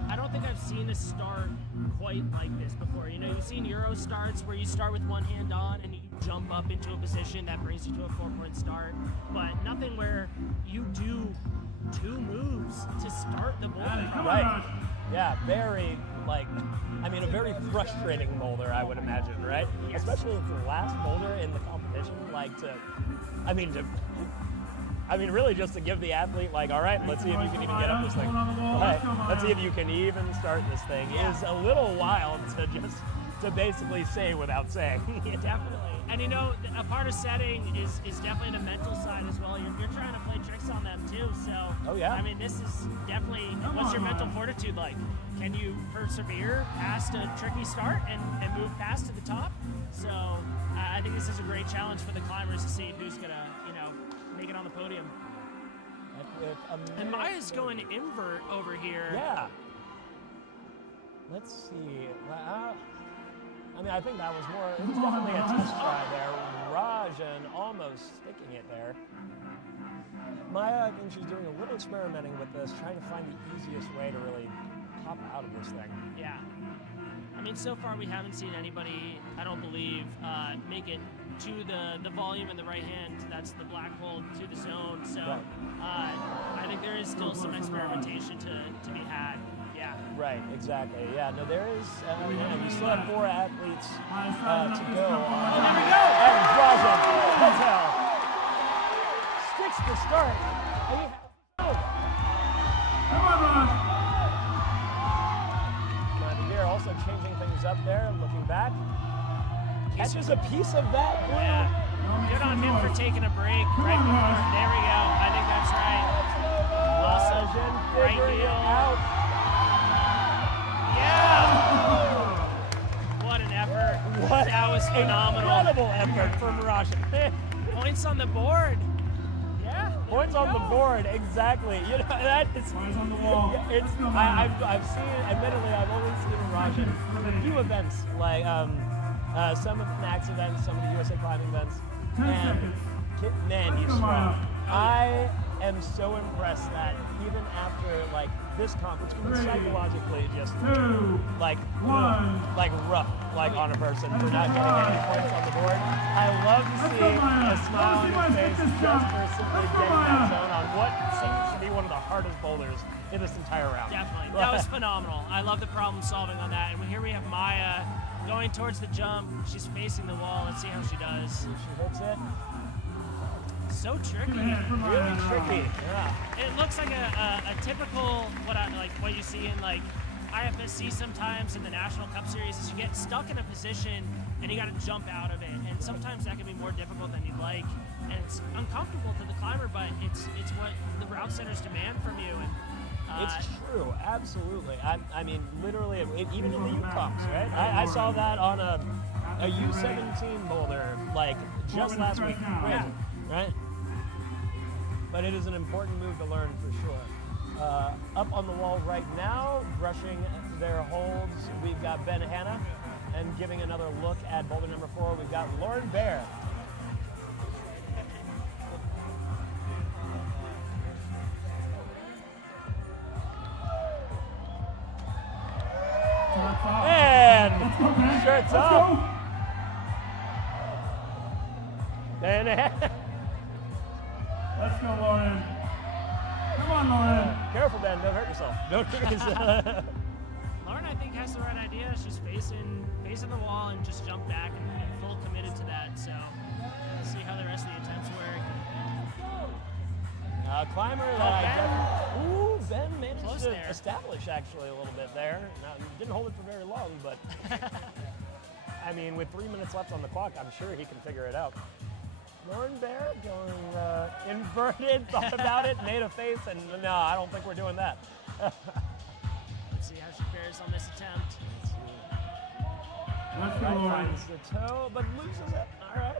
I don't think I've seen a start quite like this before. You've seen Euro starts where you start with one hand on and you jump up into a position that brings you to a 4-point start, but nothing where you do 2 moves to start the boulder. Right. Yeah, very, a very frustrating boulder, I would imagine, right? Yes. Especially if the last boulder in the competition, really just to give the athlete, all right, let's see if you can even get up this thing. Right. Let's see if you can even start this thing is a little wild to basically say without saying. Yeah, definitely. And a part of setting is definitely the mental side as well. You're trying to play tricks on them too. So this is definitely what's your mental fortitude like? Can you persevere past a tricky start and move past to the top? So I think this is a great challenge for the climbers to see who's gonna make it on the podium. And Maya's going to invert over here. Yeah. Let's see. I think that was more, it was definitely a test try there. Rajan almost sticking it there. Maya, I think she's doing a little experimenting with this, trying to find the easiest way to really pop out of this thing. Yeah. I mean, so far we haven't seen anybody, I don't believe, make it to the volume in the right hand. That's the black hole to the zone. So I think there is still some experimentation to be had. Yeah. Right, exactly. Yeah, no, there is, we still have 4 athletes to go. There we go! And Rajan, Hotel, sticks the start. And he Come on, Ron. Navigator also changing things up there, looking back. Catches a piece of that. Yeah. Good on him for taking a break right before. There we go. I think that's right. Awesome. Rajan Right figuring it heel. out. Yeah. What an effort. What That was phenomenal. incredible effort from Rajan. Points on the board. Yeah. Points on the board, exactly. You know, that is. Points on the wall. Yeah, it's. I've seen. Admittedly, I've only seen Rajan in a few events, like some of the Max events, some of the USA climbing events, 10 and seconds. man, he's Come strong. on. I am so impressed that even after like this comp, which can be 3, psychologically just 2, like 1. like rough like on a person for not getting any points on the board. I love to Let's see go, Maya. a smile on Let's see your Maya face take this just jump. for simply Let's go, getting that Maya. zone on what seems to be one of the hardest boulders in this entire round. Definitely. That was phenomenal. I love the problem solving on that. And here we have Maya going towards the jump. She's facing the wall. Let's see how she does. She hits it. So tricky. Really tricky. Yeah. It looks like a typical what you see in like IFSC sometimes in the National Cup Series is you get stuck in a position and you got to jump out of it, and sometimes that can be more difficult than you'd like, and it's uncomfortable to the climber, but it's what the route centers demand from you. And It's true, absolutely. I mean, literally, even in the U comps, right? I saw that on a U17 boulder, like, just last week. Crazy, right? But it is an important move to learn for sure. Up on the wall right now, brushing their holds, we've got Ben Hanna. And giving another look at boulder number 4, we've got Lauren Bear. And shirts up. And Let's go, Lauren. Come on, Lauren. careful, Ben. Don't hurt yourself. Don't hurt yourself. Lauren, I think, has the right idea. She's facing the wall and just jumped back and full committed to that. So we'll see how the rest of the attempts work. Climber that Ooh, Ben managed Close to there. establish actually a little bit there. Now, didn't hold it for very long, but I mean, with 3 minutes left on the clock, I'm sure he can figure it out. Lauren Bear going inverted, thought about it, made a face, and no, I don't think we're doing that. Let's see how she fares on this attempt. Let's go, Right, Lauren. finds the toe, but loses it. All right.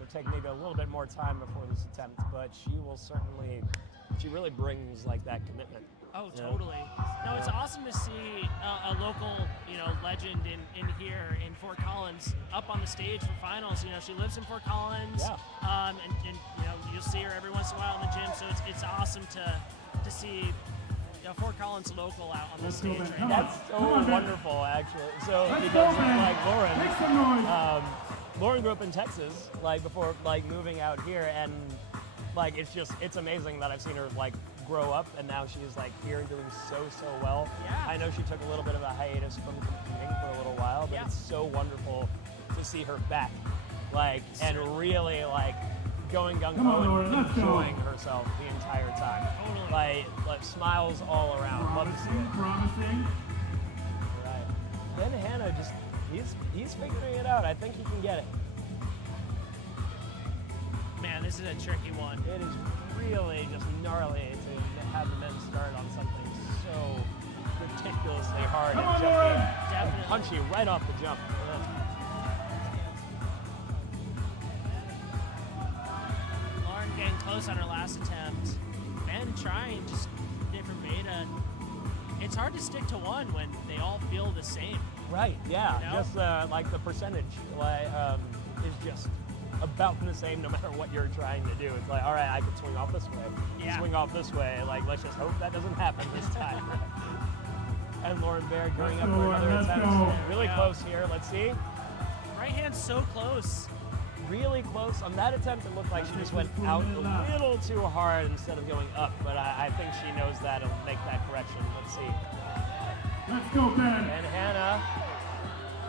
It'll take maybe a little bit more time before this attempt, but she really brings like that commitment. Oh, you know? totally. No, it's awesome to see a local, legend in here in Fort Collins up on the stage for finals. She lives in Fort Collins, Yeah. and you'll see her every once in a while in the gym. So it's awesome to see Fort Collins local out on the Let's go, stage Ben. right Come now. on. That's so Come on, Ben. wonderful, actually. So Let's because go, Ben. like Lauren, Make some noise. Lauren grew up in Texas, like before like moving out here, and like it's amazing that I've seen her like grow up, and now she's like here doing so well. Yeah. I know she took a little bit of a hiatus from competing for a little while, but Yeah. it's so wonderful to see her back, like and really like going gung Come on, ho Lauren, and let's go. enjoying herself the entire time. Totally. Like smiles all around. Love to see it. Promising. Right. Ben Hanna he's figuring it out. I think he can get it. Man, this is a tricky one. It is really just gnarly to have the men start on something so ridiculously hard Come and on, just Lauren. Definitely. punchy right off the jump. Lauren getting close on her last attempt. Ben trying just different beta. It's hard to stick to one when they all feel the same. Right. Yeah. You know? Just like the percentage is just about the same no matter what you're trying to do. It's like, all right, I could swing off this way, Yeah. swing off this way. Like, let's just hope that doesn't happen this time. And Lauren Baer going up for another attempt. Really close here. Let's see. Right hand's so close. Really close. On that attempt, it looked like she just went out a little too hard instead of going up, but I think she knows that and will make that correction. Let's see. Let's go, Ben. And Hannah.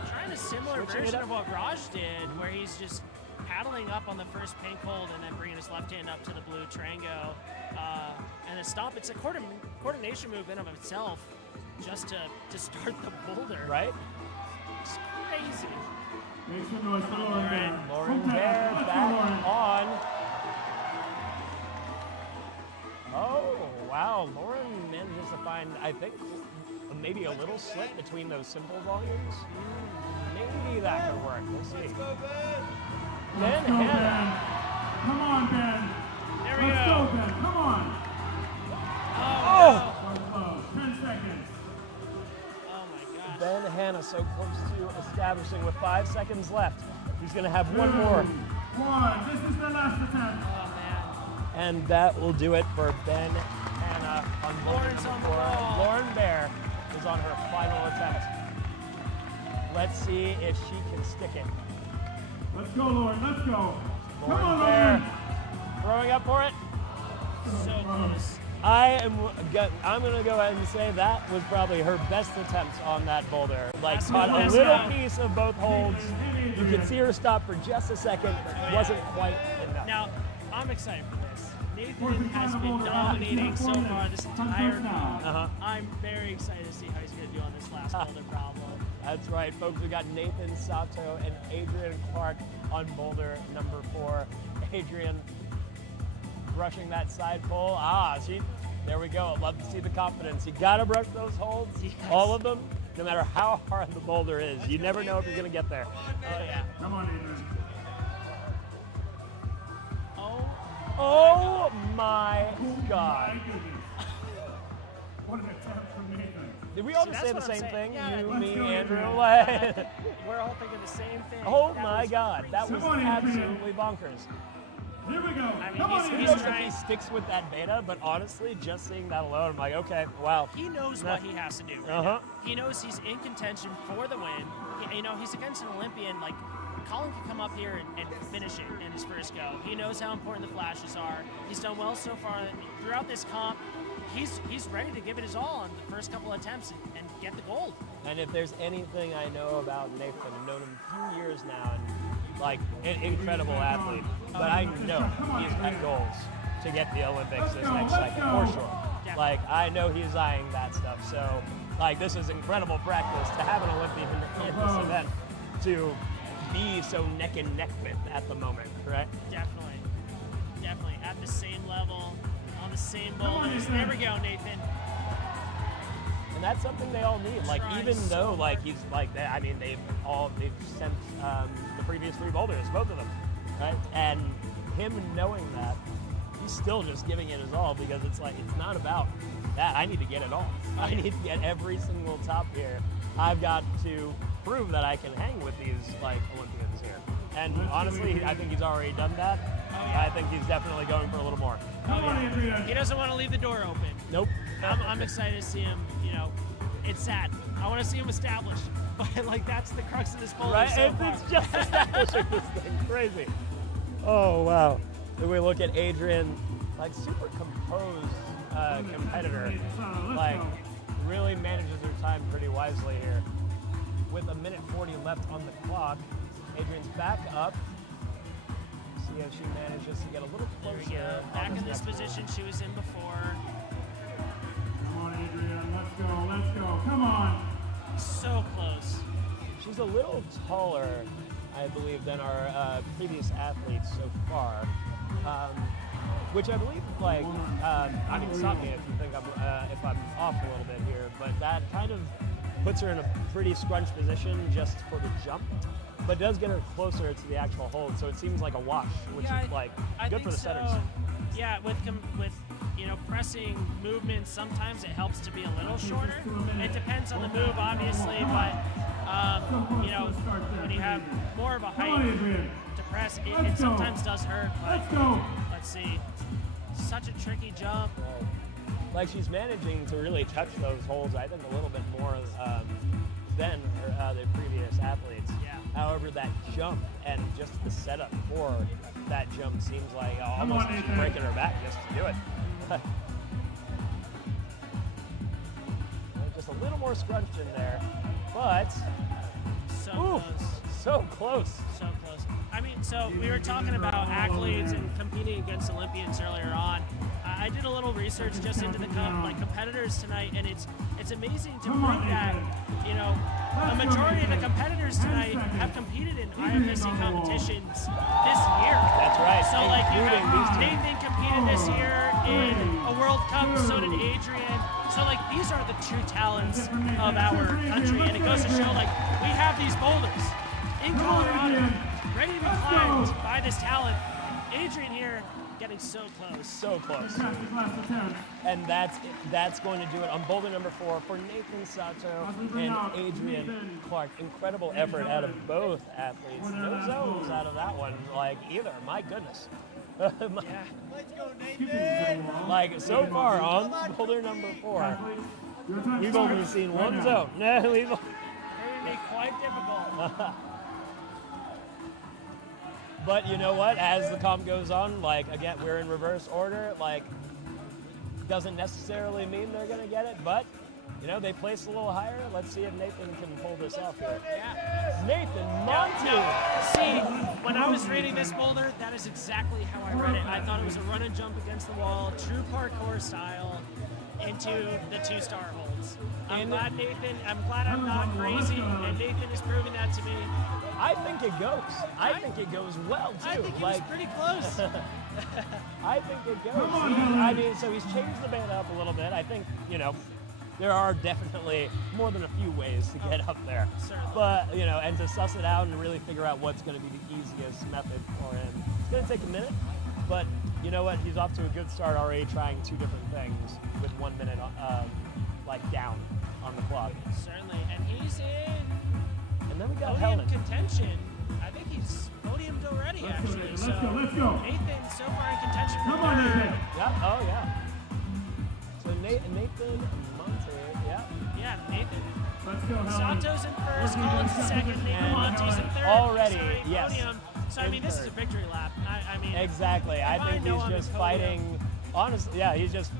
Trying a similar Switching it version up. of what Raj did, where he's just paddling up on the first pink hold and then bringing his left hand up to the blue Trango. And a stomp. It's a coordination move in of itself just to start the boulder. Right? It's crazy. Make some noise for Lauren Baer. Lauren Hometown. Baer Let's go, back Lauren. on. Oh, wow. Lauren manages to find, I think, maybe a little slip between those simple volumes. Maybe that could work. We'll see. Let's Ben go, Hannah. Ben. Come on, Ben. There we Let's go. go, Ben. Come on. Oh! 10 seconds. Oh my gosh. Ben Hannah so close to establishing with 5 seconds left. He's going to have one more. 1. This is the last attempt. Oh man. And that will do it for Ben Hannah on Lauren's on the wall. Lauren Baer is on her final attempt. Let's see if she can stick it. Let's go, Lauren. Let's go. Come Lauren on, Baer Lauren. throwing up for it. So close. I'm going to go ahead and say that was probably her best attempt on that boulder. Like, That's caught a what it little is. piece of both holds. You could see her stop for just a second, but it wasn't quite enough. Now, I'm excited for this. Nathan has been dominating so far this entire round. Uh-huh. I'm very excited to see how he's going to do on this last boulder problem. That's right, folks. We got Nathan Sato and Adrian Clark on boulder number 4. Adrian brushing that side pole. There we go. Love to see the confidence. You gotta brush those holds, Yes. all of them, no matter how hard the boulder is. You never know if you're gonna get there. Oh yeah. Come on, Adrian. Oh my God. My goodness. What an attempt from Nathan. Did we all See, just that's say the what I'm same saying. thing? Yeah, You, let's me, go, Andrew. Adrian. Like, We're all thinking the same thing. oh That my was God, that was Come on, Adrian. absolutely bonkers. Here we go. I mean, Come on, he's Who Adrian. knows if trying- he sticks with that beta, but honestly, just seeing that alone, I'm like, okay, wow. He knows what he has to do. Right Uh-huh. now. He knows he's in contention for the win. He's against an Olympian. Like, Colin can come up here and finish it in his first go. He knows how important the flashes are. He's done well so far throughout this comp. He's ready to give it his all on the first couple attempts and get the gold. And if there's anything I know about Nathan, I've known him a few years now, and like an incredible athlete, but I know he's got goals to get the Olympics this next cycle for sure. Yeah. Like, I know he's eyeing that stuff. So, like, this is incredible practice to have an Olympian in this event to be so neck and neck with at the moment, right? Definitely at the same level, on the same Come on, boulders. Nathan. There we go, Nathan. And that's something they all need. Like, Trying even so though, like, hard. he's like, I mean, they've sent the previous 3 boulders, both of them, right? And him knowing that, he's still just giving it his all, because it's like, it's not about that. I need to get it all. I need to get every single top here. I've got to prove that I can hang with these, like, Olympians here. And honestly, I think he's already done that. I think he's definitely going for a little more. Come on, Adrian. He doesn't want to leave the door open. Nope. I'm excited to see him. It's sad. I want to see him established, but like that's the crux of this boulder Right? so far. It's just establishing this thing. Crazy. Oh, wow. If we look at Adrian, like, super composed competitor, like, really manages her time pretty wisely here. With a minute 40 left on the clock, Adrian's back up. See if she manages to get a little There closer. we go. on Back in this next position she was in before. Come on, Adrian. Let's go. Let's go. Come on. So close. She's a little taller, I believe, than our previous athletes so far, which I believe, like, I mean, stop me if you think if I'm off a little bit here, but that kind of puts her in a pretty scrunched position just for the jump, but does get her closer to the actual hold, so it seems like a wash, which Yeah, is like I good think for the setters. so. Yeah, with pressing movements, sometimes it helps to be a little shorter. It depends on the move, obviously, but when you have more of a Come on, height Adrian. to press, it sometimes does hurt. But let's see. Such a tricky jump. Like she's managing to really touch those holds, I think, a little bit more than the previous athletes. Yeah. However, that jump and just the setup for that jump seems like almost she's breaking her back just to do it. Just a little more scrunched in there, but So close. So close. So close. I mean, so we were talking about accolades and competing against Olympians earlier on. I did a little research just into the competitors tonight, and it's amazing to think that, you know, a majority of the competitors tonight have competed in IFSC competitions this year. That's right. So like you including have these two. Nathan competed this year in a World Cup, so did Adrian. So like these are the true talents of our country, and it goes to show like we have these boulders in Colorado ready to be climbed by this talent. Adrian here getting so close. So close. And that's going to do it on boulder number 4 for Nathan Sato and Adrian Clark. Incredible effort out of both athletes. No zones out of that one, like either. My goodness. Let's go, Nathan. Like so far on boulder number 4, we've only seen one zone. It may be quite difficult. But you know what? As the comp goes on, like again, we're in reverse order. Like, doesn't necessarily mean they're gonna get it, but you know they placed a little higher. Let's see if Nathan can pull this off here. Yeah. Nathan Monty. See, when I was reading this boulder, that is exactly how I read it. I thought it was a run and jump against the wall, true parkour style, into the 2-star holds. I'm glad I'm not crazy, and Nathan is proving that to me. I think it goes. I think it goes well too. I think it was pretty close. I think it goes. I mean, so he's changed the band up a little bit. I think, you know, there are definitely more than a few ways to get up there. Certainly. But, you know, and to suss it out and really figure out what's going to be the easiest method for him. It's going to take a minute, but you know what? He's off to a good start already, trying 2 different things with 1 minute, like down on the clock. Certainly, and he's in And then we got podium Helen. contention. I think he's podiumed already, actually. Let's So go. Nathan so far in contention for Come on, third. Nathan. Yeah, oh yeah. So Nathan Monte, yeah. Yeah, Nathan. Let's go, Helen. Santos in first, Collins in second, Nathan Montes in third. Already, Sorry, yes. Podium. So I In mean, this is a third. victory lap. I mean, Exactly. I I think know he's I'm just in podium. fighting. Honestly, yeah, he's just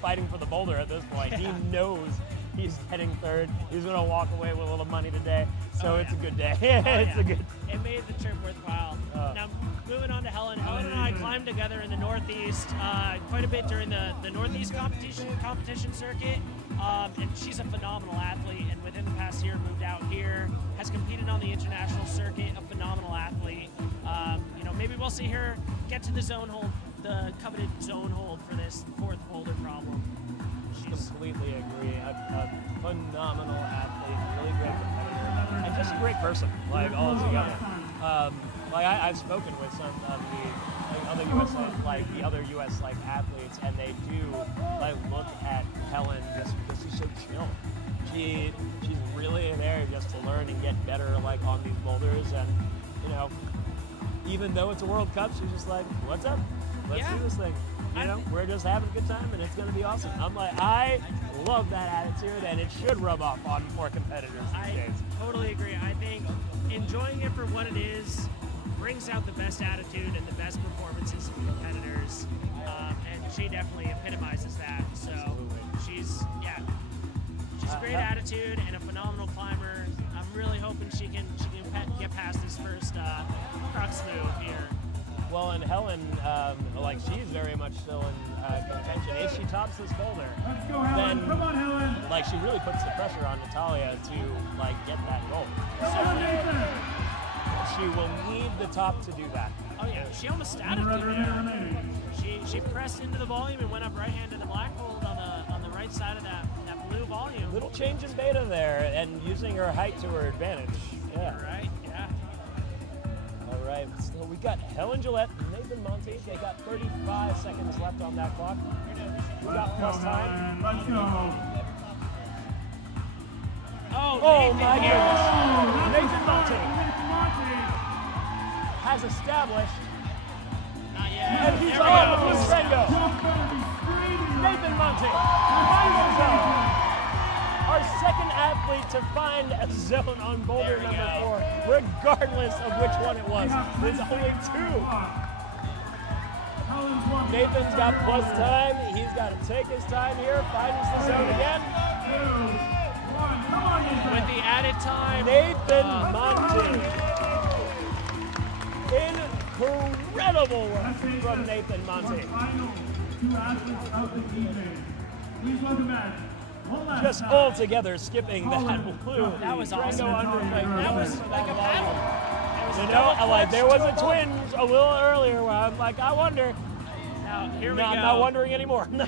fighting for the boulder at this point. Yeah. He knows he's heading third. He's gonna walk away with a little money today, so Oh, it's yeah. a good day. Oh, It's yeah. a good. It made the trip worthwhile. Now, moving on to Helen. Helen and I climbed together in the Northeast quite a bit during the Northeast competition circuit. And she's a phenomenal athlete, and within the past year moved out here, has competed on the international circuit, a phenomenal athlete. You know, maybe we'll see her get to the zone hold, the coveted zone hold for this 4th boulder problem. She's Completely agree. A phenomenal athlete, really great competitor, and just a great person. Like all together. Like I've spoken with some of the other U.S. athletes, and they do look at Helen just because she's so chill. She's really there just to learn and get better on these boulders, and you know, even though it's a World Cup, she's just like, what's up? Let's do this thing. You know, we're just having a good time, and it's going to be awesome. I'm like, I love that attitude, and it should rub off on more competitors these days. Totally agree. I think enjoying it for what it is brings out the best attitude and the best performances of competitors, and she definitely epitomizes that. So she's a great attitude and a phenomenal climber. I'm really hoping she can get past this first crux move here. Well, and Helen, she's very much still in contention. If she tops this boulder, Let's go, Helen. then Come on, Helen. she really puts the pressure on Natalia to get that goal. Come on, Nathan. She will need the top to do that. Oh yeah, she almost static Another it minute there. remaining. She pressed into the volume and went up right hand to the black hold on the right side of that blue volume. Little change in beta there, and using her height to her advantage. Yeah. Right, yeah. All right. So we got Helen Gillette, Nathan Monte. They got 35 seconds left on that clock. We got plus time. Let's go. Oh, Oh Nathan my here. goodness. Nathan Monte. has established. Not yet. And he's There we on go. the blue Tango. Nathan Monte, final zone. Our second athlete to find a zone on Boulder There we number go. 4, regardless of which one it was. There's only 2. Nathan's got plus time. He's got to take his time here. Finds the zone again. With the added time. Nathan Monte. Incredible work from Nathan Monte. Final 2 athletes of the evening. Please welcome back. Just all together skipping that blue. That was awesome. Underplay. That was like a paddle. It was a You know, double like there was clutch a twinge a little earlier where I'm like, I wonder. Now, here we No, go. I'm not wondering anymore. No.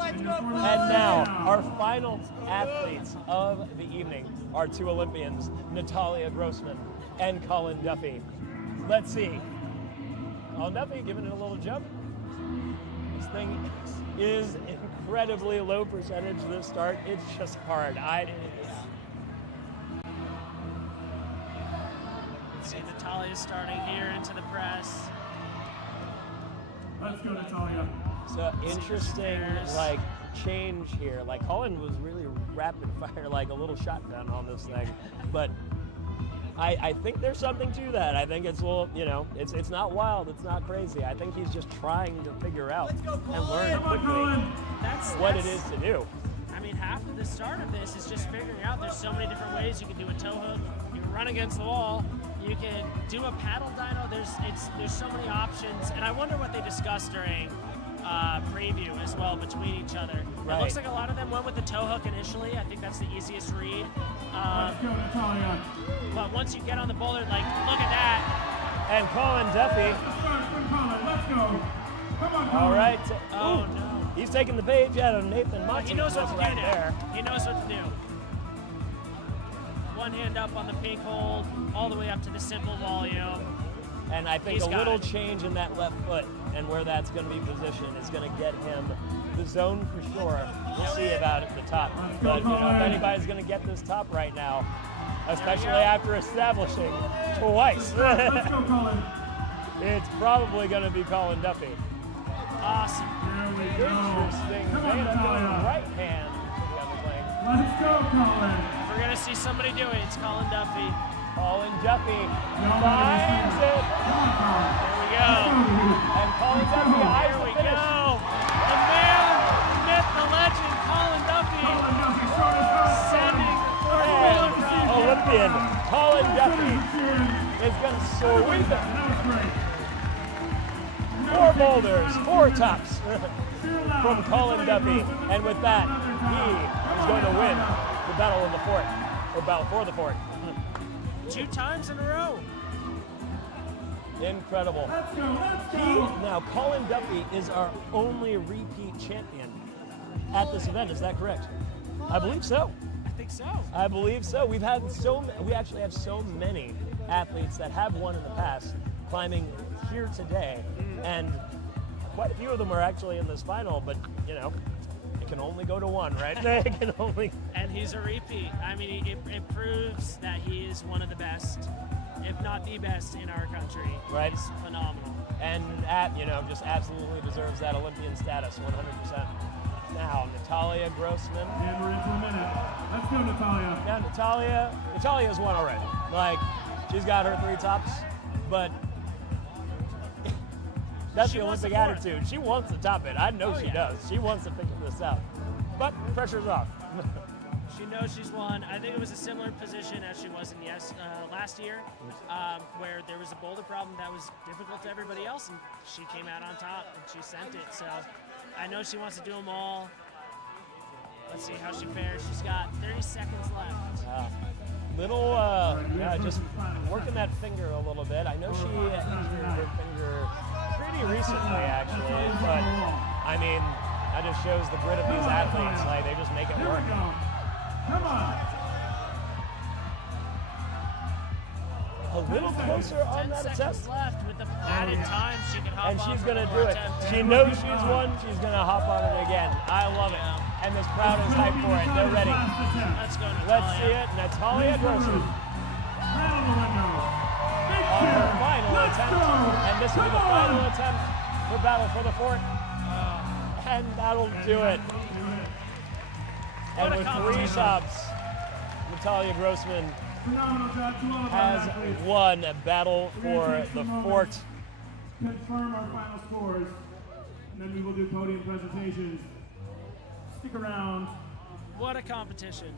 And now, our final athletes of the evening are 2 Olympians, Natalia Grossman and Colin Duffy. Let's see. Colin Duffy giving it a little jump. This thing is incredibly low percentage this start. It's just hard. See Natalia starting here into the press. Let's go, Natalia. So interesting, like, change here. Like, Colin was really rapid fire, like a little shotgun on this thing. But I think there's something to that. I think it's a little, you know, it's not wild, it's not crazy. I think he's just trying to figure out and learn quickly what it is to do. I mean, half of the start of this is just figuring out there's so many different ways. You can do a toe hook, you can run against the wall, you can do a paddle dyno. There's so many options, and I wonder what they discussed during preview as well between each other. Right. It looks like a lot of them went with the toe hook initially. I think that's the easiest read. Let's go, Natalia. But once you get on the boulder, like, look at that. And Colin Duffy, Let's go. Come on, all right. Oh, Ooh, no. he's taking the page out of Nathan Monte. He knows what to do right now. there. He knows what to do. One hand up on the pink hold, all the way up to the simple volume. And I think He's a got little it. change in that left foot and where that's going to be positioned is going to get him the zone for sure. We'll see about it at the top. But you know, if anybody's going to get this top right now, especially after establishing twice, Let's go, Colin. it's probably going to be Colin Duffy. Awesome. Here we go. Interesting. Come on, Zeta going Natalia. right hand. The other leg. Let's go, Colin. If we're going to see somebody do it, it's Colin Duffy. Colin Duffy Y'all finds ready to see it. Come on, Colin. Here we go. And Colin Duffy eyes Here the we finish. go. The man, the myth, the legend, Colin Duffy, Colin Duffy, short as hell. sending for And Olympian Colin Duffy That is going to sweep it. was great. 4 boulders, 4 tops from Colin Duffy. And with that, he is going to win the Battle of the Fort, or Battle for the Fort. 2 times in a row. Incredible. Let's go. Now, Colin Duffy is our only repeat champion at this event. Is that correct? I believe so. I think so. I believe so. We actually have so many athletes that have won in the past climbing here today, and quite a few of them are actually in this final. But you know, it can only go to one, right? It can only. And he's a repeat. I mean, it proves that he is one of the best, if not the best, in our country. Right. He's phenomenal. And just absolutely deserves that Olympian status, 100%. Now, Natalia Grossman. And we're into a minute. Let's go, Natalia. Now, Natalia's won already. Like, she's got her 3 tops, but that's She the wants Olympic the fourth. attitude. She wants to top it. I know Oh, she yeah. does. She wants to figure this out. But pressure's off. She knows she's won. I think it was a similar position as she was in last year, where there was a boulder problem that was difficult to everybody else, and she came out on top and she sent it. So I know she wants to do them all. Let's see how she fares. She's got 30 seconds left. Just working that finger a little bit. I know she injured her finger pretty recently, actually, but I mean, that just shows the grit of these athletes. Like, they just make it Here work. we go. Come on. A little closer on 10 that seconds attempt. left with the added time. She can hop And on she's for going to one do more it. attempt. She knows she's won. She's going to hop on it again. I love it. And this crowd is hyped for it. They're ready. Let's go, Natalia. Let's see it. Natalia Grossman. Right on the window. Big On her cheer. attempt, and this will be the final attempt for Battle for the Fort. And that'll do it. And with 3 shots, Natalia Grossman has won Battle for the Fort. Confirm our final scores, and then we will do podium presentations. Stick around. What a competition.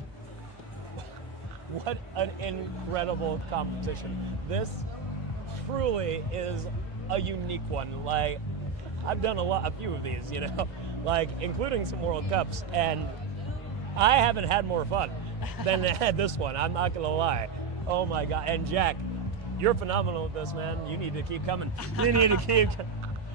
What an incredible competition. This truly is a unique one. Like, I've done a few of these, you know, like including some World Cups, and I haven't had more fun than this one. I'm not gonna lie. Oh my God! And Jack, you're phenomenal at this, man. You need to keep coming. You need to keep.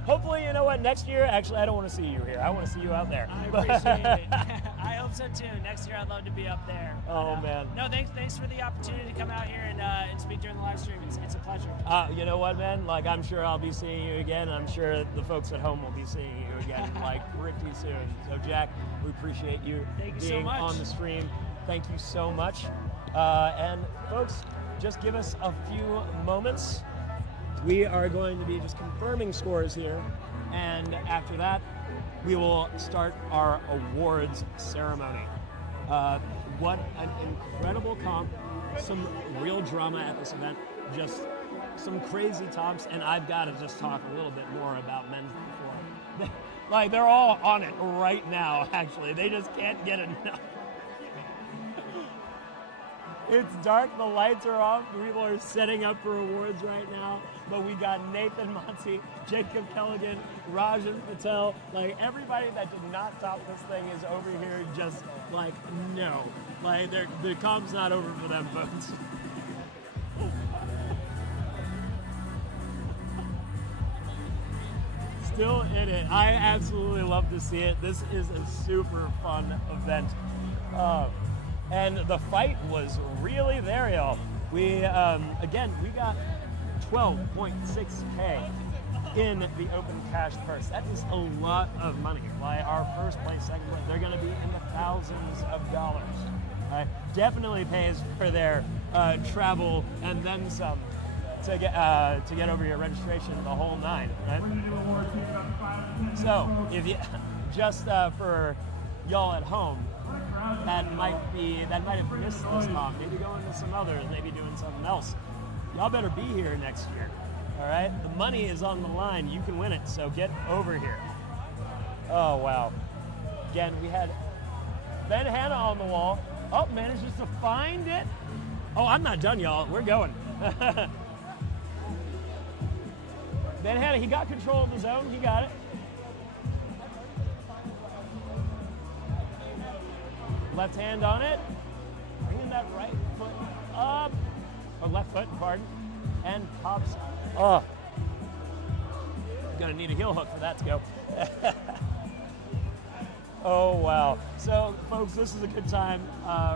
Hopefully, you know what? Next year, actually, I don't want to see you here. I want to see you out there. I appreciate it. I hope so too. Next year, I'd love to be up there. Oh man. No, thanks for the opportunity to come out here and speak during the live stream. It's a pleasure. You know what, man? Like, I'm sure I'll be seeing you again. I'm sure the folks at home will be seeing you again, like pretty soon. So, Jack, we appreciate you Thank you being so much. on the stream. Thank you so much. And folks, just give us a few moments. We are going to be just confirming scores here, and after that, we will start our awards ceremony. What an incredible comp, some real drama at this event, just some crazy tops, and I've got to just talk a little bit more about men's before. Like, they're all on it right now, actually. They just can't get enough. It's dark, the lights are off, people are setting up for awards right now, but we got Nathan Monty, Jacob Kelligan, Rajan Patel, like everybody that did not top this thing is over here just like, no. Like, the comp's not over for them, folks. Still in it. I absolutely love to see it. This is a super fun event. And the fight was really there, y'all. We, again, we got 12.6K in the open cash purse. That is a lot of money. Like, our first place, second place, they're gonna be in the thousands of dollars. Definitely pays for their travel and then some to get over your registration, the whole 9, right? So, if you, just for y'all at home, that might have missed this comp, maybe going to some others, maybe doing something else. Y'all better be here next year, all right? The money is on the line. You can win it, so get over here. Oh, wow. Again, we had Ben Hanna on the wall. Oh, managed just to find it. Oh, I'm not done, y'all. We're going. Ben Hanna, he got control of the zone. He got it. Left hand on it, bringing that right foot up, or left foot, pardon, and pops. Oh, gonna need a heel hook for that to go. Oh wow! So, folks, this is a good time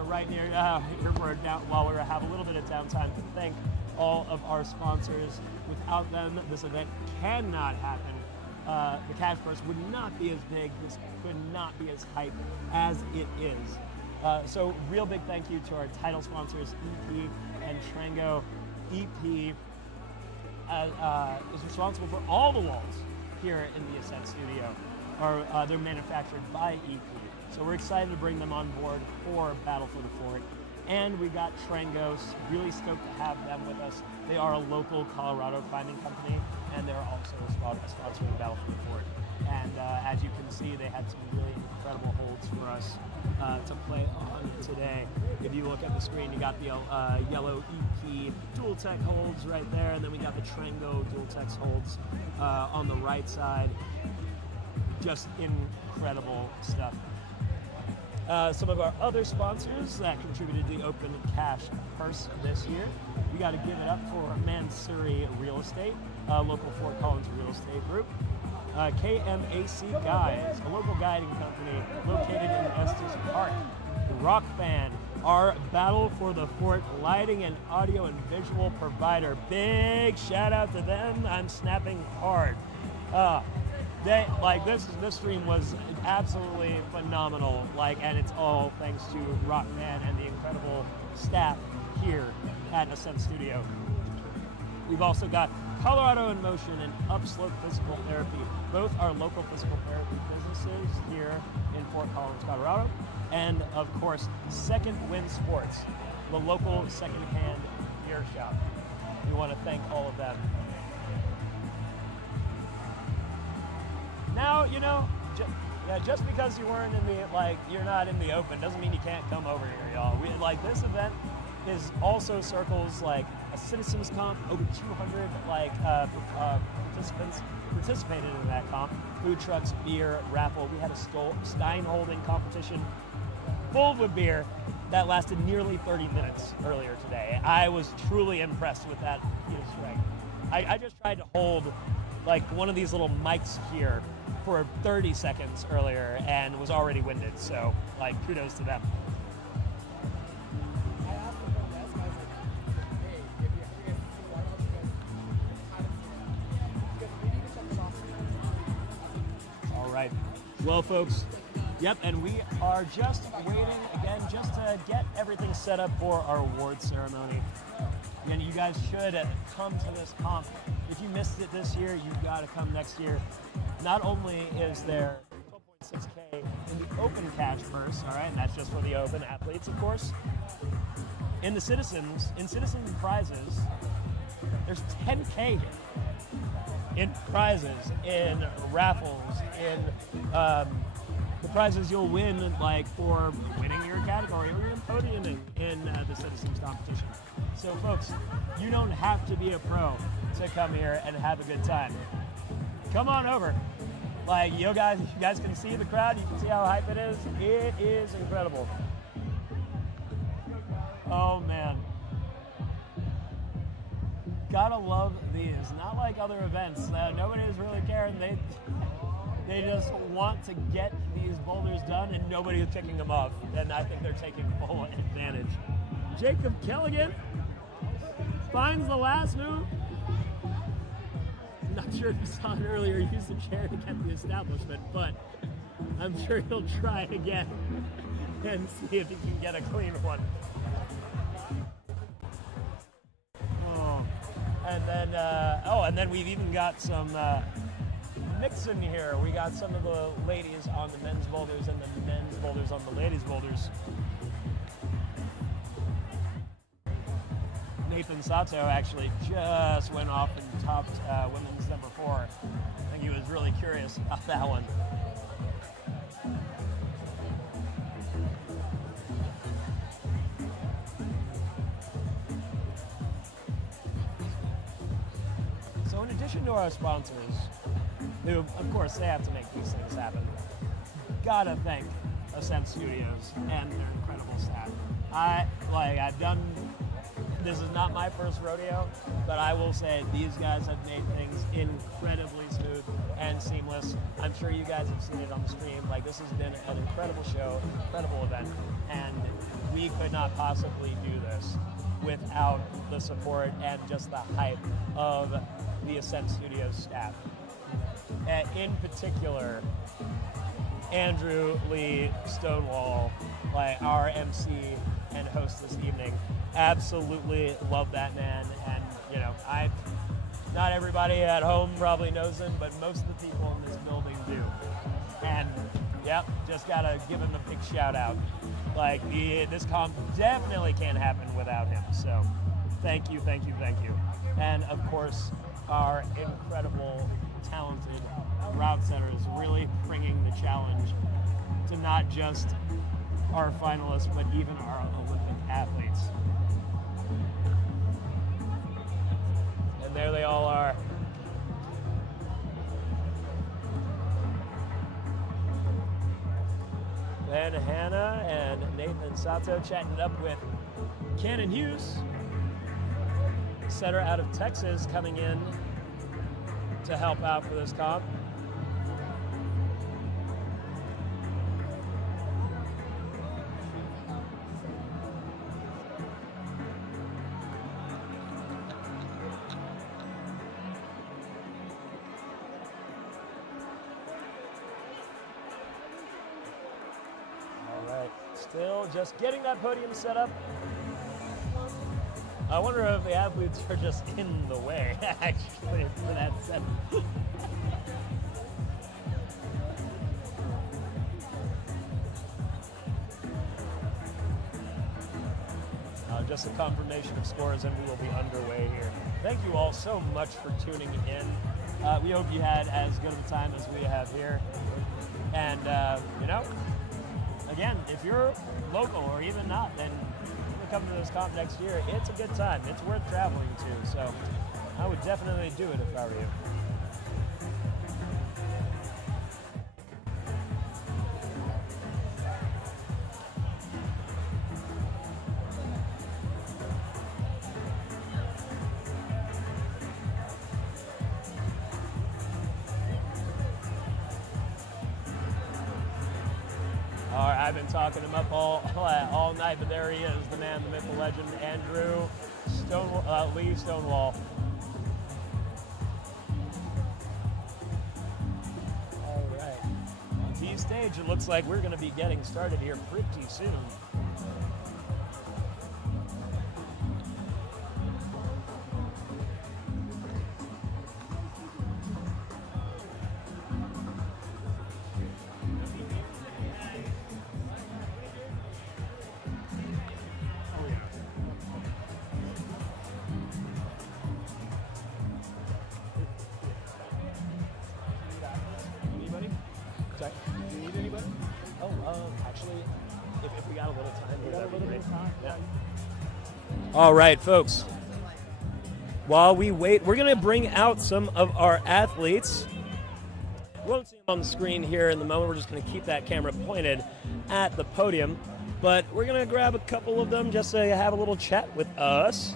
right here. Here we're down while we have a little bit of downtime to thank all of our sponsors. Without them, this event cannot happen. The cash purse would not be as big. This could not be as hype as it is. So real big thank you to our title sponsors, EP and Trango. EP is responsible for all the walls here in the Ascent studio. They're manufactured by EP. So we're excited to bring them on board for Battle for the Fort. And we got Trango, really stoked to have them with us. They are a local Colorado climbing company, and they're also sponsoring Battle for the Fort. And as you can see, they had some really incredible holds for us to play on today. If you look at the screen, you got the yellow EP dual tech holds right there, and then we got the Trango dual tech holds on the right side. Just incredible stuff. Some of our other sponsors that contributed to the open cash purse this year, we got to give it up for Mansouri Real Estate, local Fort Collins real estate group. KMAC Guides, a local guiding company located in Estes Park. Rock Fan, our Battle for the Fort lighting and audio and visual provider. Big shout out to them. I'm snapping hard. This stream was absolutely phenomenal. And it's all thanks to Rock Fan and the incredible staff here at Ascent Studio. We've also got Colorado in Motion and Upslope Physical Therapy, both are local physical therapy businesses here in Fort Collins, Colorado. And of course, Second Wind Sports, the local secondhand gear shop. We want to thank all of them. Now, you know, just because you weren't in the, you're not in the open doesn't mean you can't come over here, y'all. This event is also circles like a citizens comp, over 200 participants participated in that comp. Food trucks, beer, raffle. We had a stein holding competition full with beer that lasted nearly 30 minutes earlier today. I was truly impressed with that feat of strength. I just tried to hold one of these little mics here for 30 seconds earlier and was already winded, so kudos to them. I asked the front desk, I was like, hey, if you guys can see what else you guys maybe you can check this off. All right. Well, folks, yep, and we are just waiting again just to get everything set up for our award ceremony. Again, you guys should come to this comp. If you missed it this year, you've got to come next year. Not only is there 12.6K in the open cash purse, all right, and that's just for the open athletes, of course. In citizen prizes, there's 10K here. In prizes, in raffles, in the prizes you'll win, for winning your category or your podiuming in the citizens competition. So, folks, you don't have to be a pro to come here and have a good time. Come on over. You guys can see the crowd. You can see how hype it is. It is incredible. Oh man. Gotta love these. Not like other events. Nobody is really caring. They just want to get these boulders done, and nobody is picking them off. And I think they're taking full advantage. Jacob Kelligan finds the last move. Not sure if you saw it earlier, use the chair to get the establishment, but I'm sure he'll try it again and see if he can get a clean one. And then we've even got some mixing here. We got some of the ladies on the men's boulders and the men's boulders on the ladies' boulders. Nathan Sato actually just went off and topped women's number 4. I think he was really curious about that one. So in addition to our sponsors, who of course they have to make these things happen, gotta thank Ascent Studios and their incredible staff. I've done. This is not my first rodeo, but I will say these guys have made things incredibly smooth and seamless. I'm sure you guys have seen it on the stream. This has been an incredible show, incredible event, and we could not possibly do this without the support and just the hype of the Ascent Studios staff. And in particular, Andrew Lee Stonewall, our MC and host this evening. Absolutely love that man, and not everybody at home probably knows him, but most of the people in this building do. And yep, just gotta give him a big shout out. This comp definitely can't happen without him. So thank you. And of course, our incredible, talented route setters really bringing the challenge to not just our finalists, but even our Olympic athletes. And there they all are. Then Hannah and Nathan Sato chatting it up with Cannon Hughes, setter out of Texas, coming in to help out for this comp. Still just getting that podium set up. I wonder if the athletes are just in the way, actually, for that set. Just a confirmation of scores, and we will be underway here. Thank you all so much for tuning in. We hope you had as good of a time as we have here. And, you know, again, if you're local or even not, then come to this comp next year. It's a good time. It's worth traveling to. So I would definitely do it if I were you. I've been talking him up all night, but there he is, the man, the myth, the legend, Andrew Lee Stonewall. All right. T stage, it looks like we're going to be getting started here pretty soon. All right, folks. While we wait, we're going to bring out some of our athletes. We won't see them on the screen here in the moment. We're just going to keep that camera pointed at the podium. But we're going to grab a couple of them just to have a little chat with us.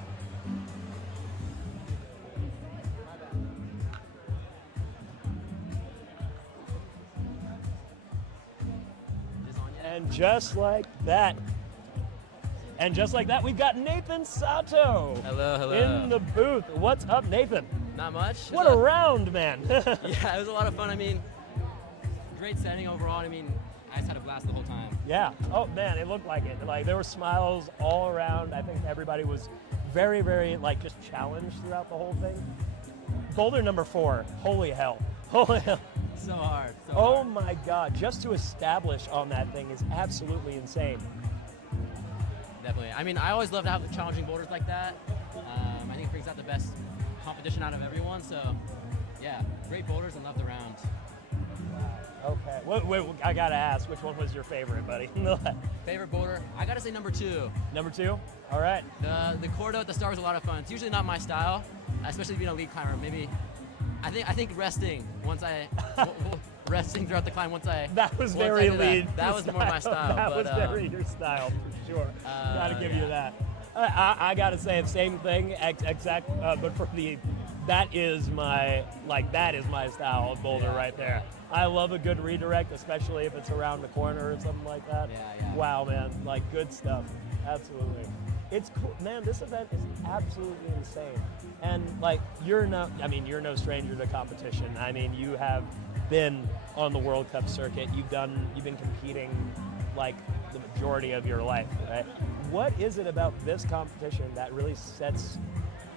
And just like that. And just like that, we've got Nathan Sato. Hello. In the booth. What's up, Nathan? Not much. What a round, man. Yeah, it was a lot of fun. I mean, great setting overall. I mean, I just had a blast the whole time. Yeah. Oh, man, it looked like it. Like, there were smiles all around. I think everybody was very, very, like, just challenged throughout the whole thing. Boulder number 4. Holy hell. Holy hell. So hard. Oh, my God. Just to establish on that thing is absolutely insane. Definitely. I mean, I always love to have challenging boulders like that. I think it brings out the best competition out of everyone. So, yeah, great boulders and love the round. Okay. Wait, I got to ask, which one was your favorite, buddy? Favorite boulder? I got to say number 2. Number 2? All right. The cordo at the start was a lot of fun. It's usually not my style, especially being a lead climber. Maybe, I think resting once resting throughout the climb once I. That was very lead. That was more my style. That was very your style for sure. Gotta give you that. I gotta say the same thing. But for that is my style of boulder right there. I love a good redirect, especially if it's around the corner or something like that. Yeah. Wow, man, like good stuff. Absolutely. It's cool, man. This event is absolutely insane. And like you're no stranger to competition. I mean, you have been on the World Cup circuit. You've been competing like the majority of your life, right? What is it about this competition that really sets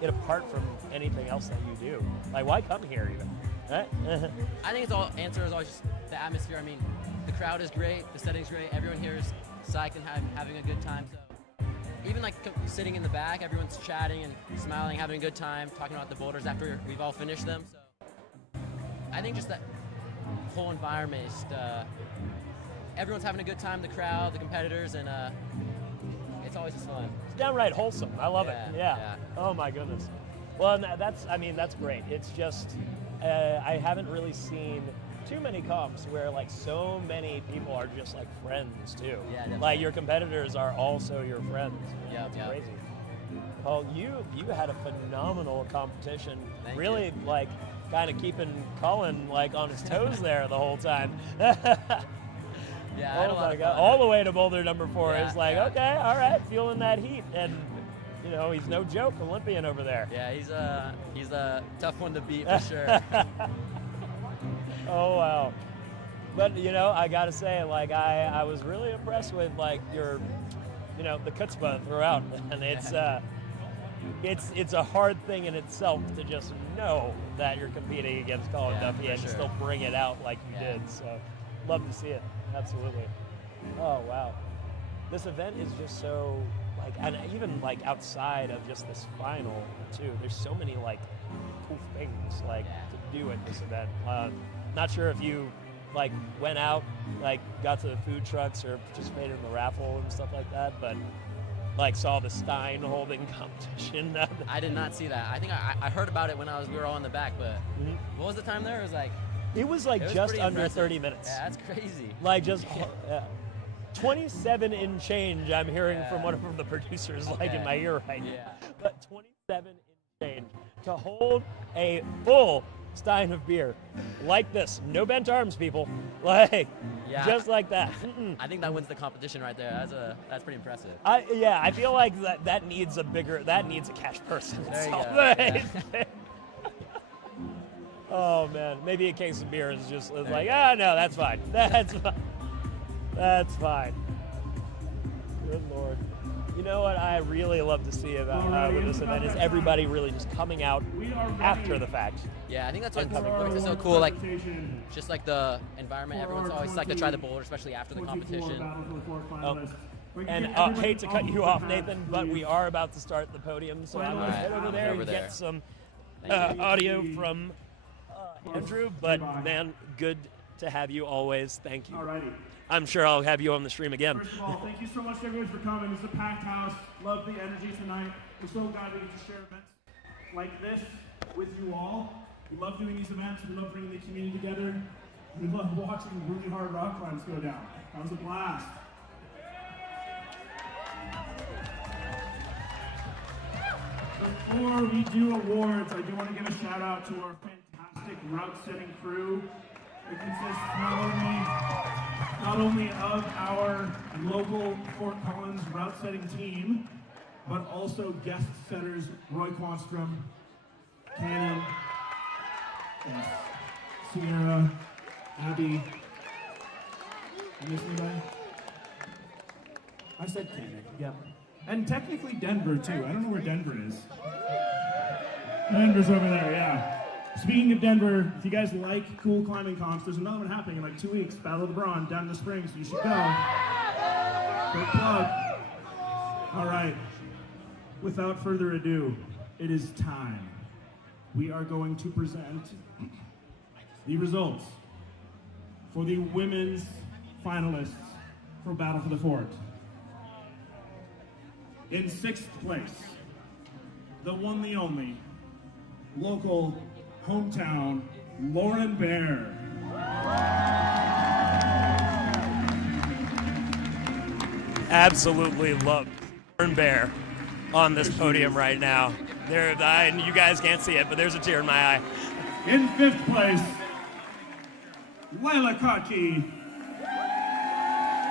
it apart from anything else that you do? Like, why come here even? Right? I think answer is always just the atmosphere. I mean, the crowd is great, the setting's great, everyone here is psyched and having a good time. So even like sitting in the back, everyone's chatting and smiling, having a good time, talking about the boulders after we've all finished them. So I think just that whole environment is everyone's having a good time, the crowd, the competitors, and it's always just fun. It's downright wholesome. I love it. Yeah. Oh my goodness. Well, that's great. It's just I haven't really seen too many comps where like so many people are just like friends too. Yeah, definitely. Like your competitors are also your friends. Yeah, it's crazy. Well, you had a phenomenal competition. Thank really you. like kind of keeping Colin like on his toes there the whole time. Yeah, I had a lot of fun. All the way to Boulder number 4 Yeah, is like, yeah. okay, all right, feeling that heat. And, you know, he's no joke, Olympian over there. Yeah, he's a tough one to beat for sure. Oh, wow. But, you know, I got to say, like, I was really impressed with, like, your, you know, the chutzpah throughout. And it's, it's a hard thing in itself to just know that you're competing against Call of Duty and sure. still bring it out like you did. So, love to see it. Absolutely. Oh wow, this event is just so like, and even like outside of just this final too. There's so many like cool things like to do at this event. Not sure if you like went out, like got to the food trucks or participated in the raffle and stuff like that, but like saw the Stein holding competition. I did not see that. I think I heard about it when we were all in the back, but what was the time there? It was just pretty under impressive. 30 minutes. Yeah, that's crazy. Like just 27 in change. I'm hearing from one of the producers like in my ear right now. But 27 in change to hold a full stein of beer like this. No bent arms, people. Like just like that. I think that wins the competition right there. That's pretty impressive. I feel like that needs a cash person. There you go. Yeah. Oh man, maybe a case of beer is just like, no, that's fine. That's fine. That's fine. Good Lord. You know what I really love to see about with this event is everybody really just coming out after the fact. Yeah, I think that's what makes it so cool. Like, just like the environment, everyone's always like to try the boulder, especially after the competition. And hate to cut you off, Nathan, but we are about to start the podium, so I'm going to head over there and get some audio from Andrew. But man, good to have you always. Thank you. Alrighty. I'm sure I'll have you on the stream again. First of all, thank you so much to everyone for coming. It's a packed house. Love the energy tonight. We're so glad we get to share events like this with you all. We love doing these events. We love bringing the community together. We love watching really hard rock climbs go down. That was a blast. Before we do awards, I do want to give a shout out to our fantastic route setting crew. It consists not only of our local Fort Collins route setting team, but also guest setters Roy Quanstrom, Cannon, Sierra, Abby. You miss anybody? I said Cannon, yep. And technically Denver too. I don't know where Denver is. Denver's over there, yeah. Speaking of Denver, if you guys like cool climbing comps, there's another one happening in like 2 weeks, Battle of the Brawn, down in the Springs, so you should go. Good plug. All right, without further ado, it is time. We are going to present the results for the women's finalists for Battle for the Fort. In 6th place, the one, the only, local hometown, Lauren Bear. Absolutely love Lauren Bear on this podium right now. You guys can't see it, but there's a tear in my eye. In 5th place, Lyla Kottke,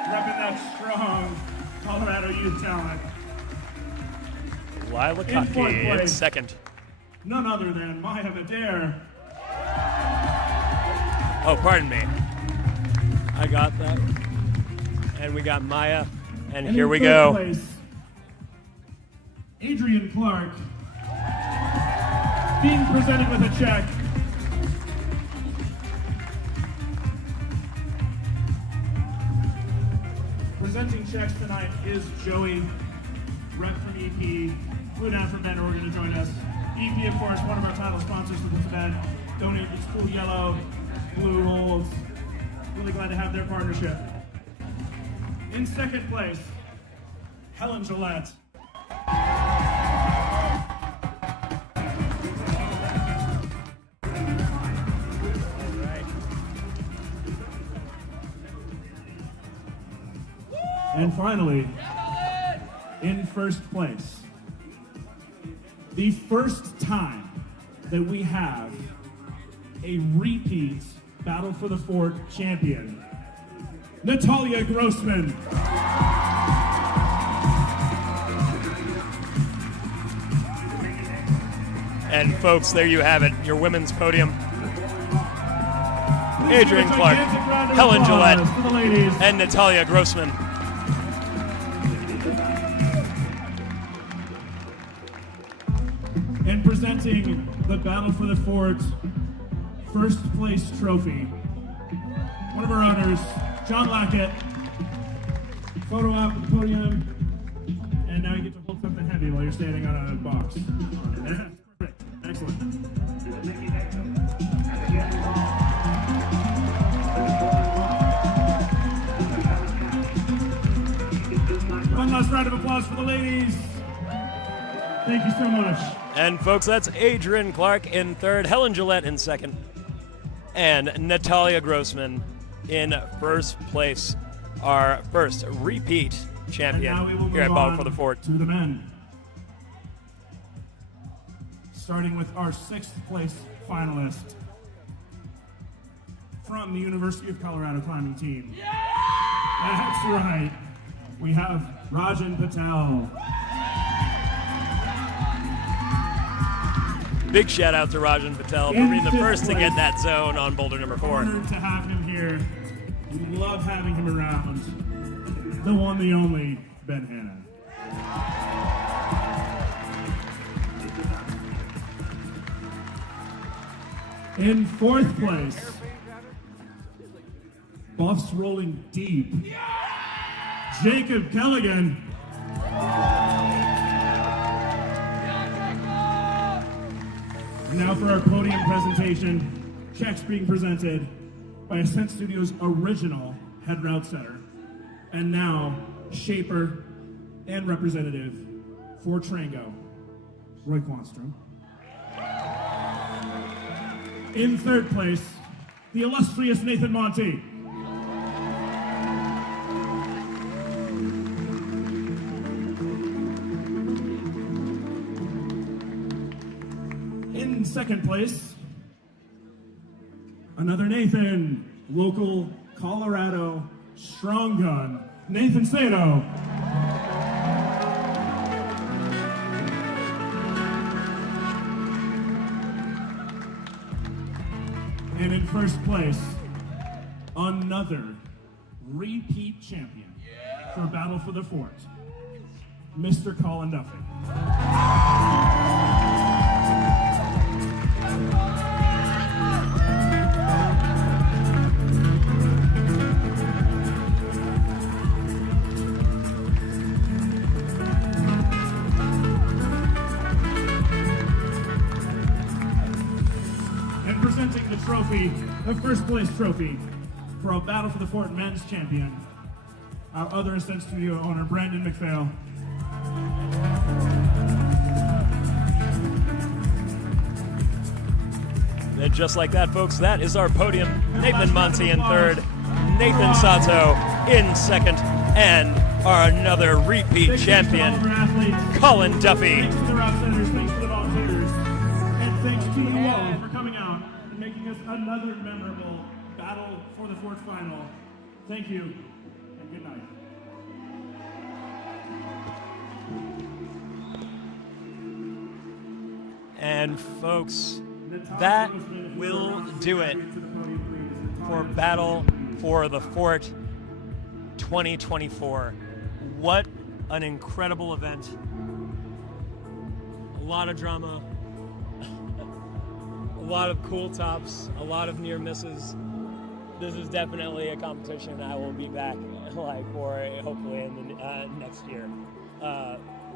repping that strong Colorado youth talent. Lyla Kottke in 2nd. None other than Maya Madare. Oh, pardon me. I got that. And we got Maya. And here we go. Place, Adrian Clark, being presented with a check. Presenting checks tonight is Joey, rep from EP, flew down from Bend, Oregon to join us. EP, of course, one of our title sponsors for this event, donated its cool yellow, blue holds. Really glad to have their partnership. In 2nd place, Helen Gillette. And finally, in 1st place, the first time that we have a repeat Battle for the Fort champion, Natalia Grossman. And folks, there you have it, your women's podium. Adrian Clark, Helen Gillette, and Natalia Grossman. presenting the Battle for the Fort first place trophy, one of our owners, John Lackett. Photo op at the podium, and now you get to hold something heavy while you're standing on a box. Perfect. Excellent. One last round of applause for the ladies. Thank you so much. And folks, that's Adrian Clark in third, Helen Gillette in second, and Natalia Grossman in first place, our first repeat champion here at Battle for the Fort. To the men. Starting with our 6th place finalist from the University of Colorado climbing team. Yeah! That's right. We have Rajan Patel. Big shout out to Rajan Patel for being the first to get that zone on boulder number 4. Honored to have him here. We love having him around. The one, the only, Ben Hanna. In 4th place, Buffs rolling deep, Jacob Kelligan. Now for our podium presentation, checks being presented by Ascent Studios' original head route setter, and now shaper and representative for Trango, Roy Quanstrom. In 3rd place, the illustrious Nathan Monty. In 2nd place, another Nathan, local Colorado strong gun, Nathan Sato. And in 1st place, another repeat champion for Battle for the Fort, Mr. Colin Duffy. Presenting the trophy, the 1st place trophy for our Battle for the Fort men's champion, our other Ascent Studio owner, Brandon McPhail. And just like that, folks, that is our podium. Nathan Monty in 3rd, Nathan Sato in 2nd, and our another repeat champion, Colin Duffy. Thanks to the route centers, thanks to the volunteers, and thanks to you all for coming out and making us another memorable Battle for the Fort final. Thank you, and good night. And folks, that will do it for Battle for the Fort 2024. What an incredible event. A lot of drama, a lot of cool tops, a lot of near misses. This is definitely a competition I will be back for hopefully in the next year.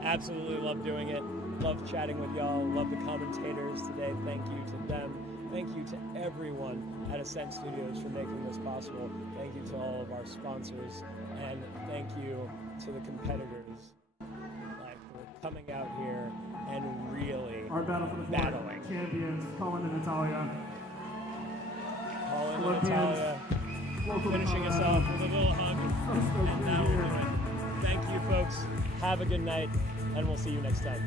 Absolutely love doing it. Love chatting with y'all. Love the commentators today. Thank you to them. Thank you to everyone at Ascent Studios for making this possible. Thank you to all of our sponsors, and thank you to the competitors for coming out here and really our Battle for the Fort battling. Champions, Colin and Natalia. Colin and Olympians, Natalia finishing us off with a little hug, and now we're doing it. Thank you, folks. Have a good night, and we'll see you next time.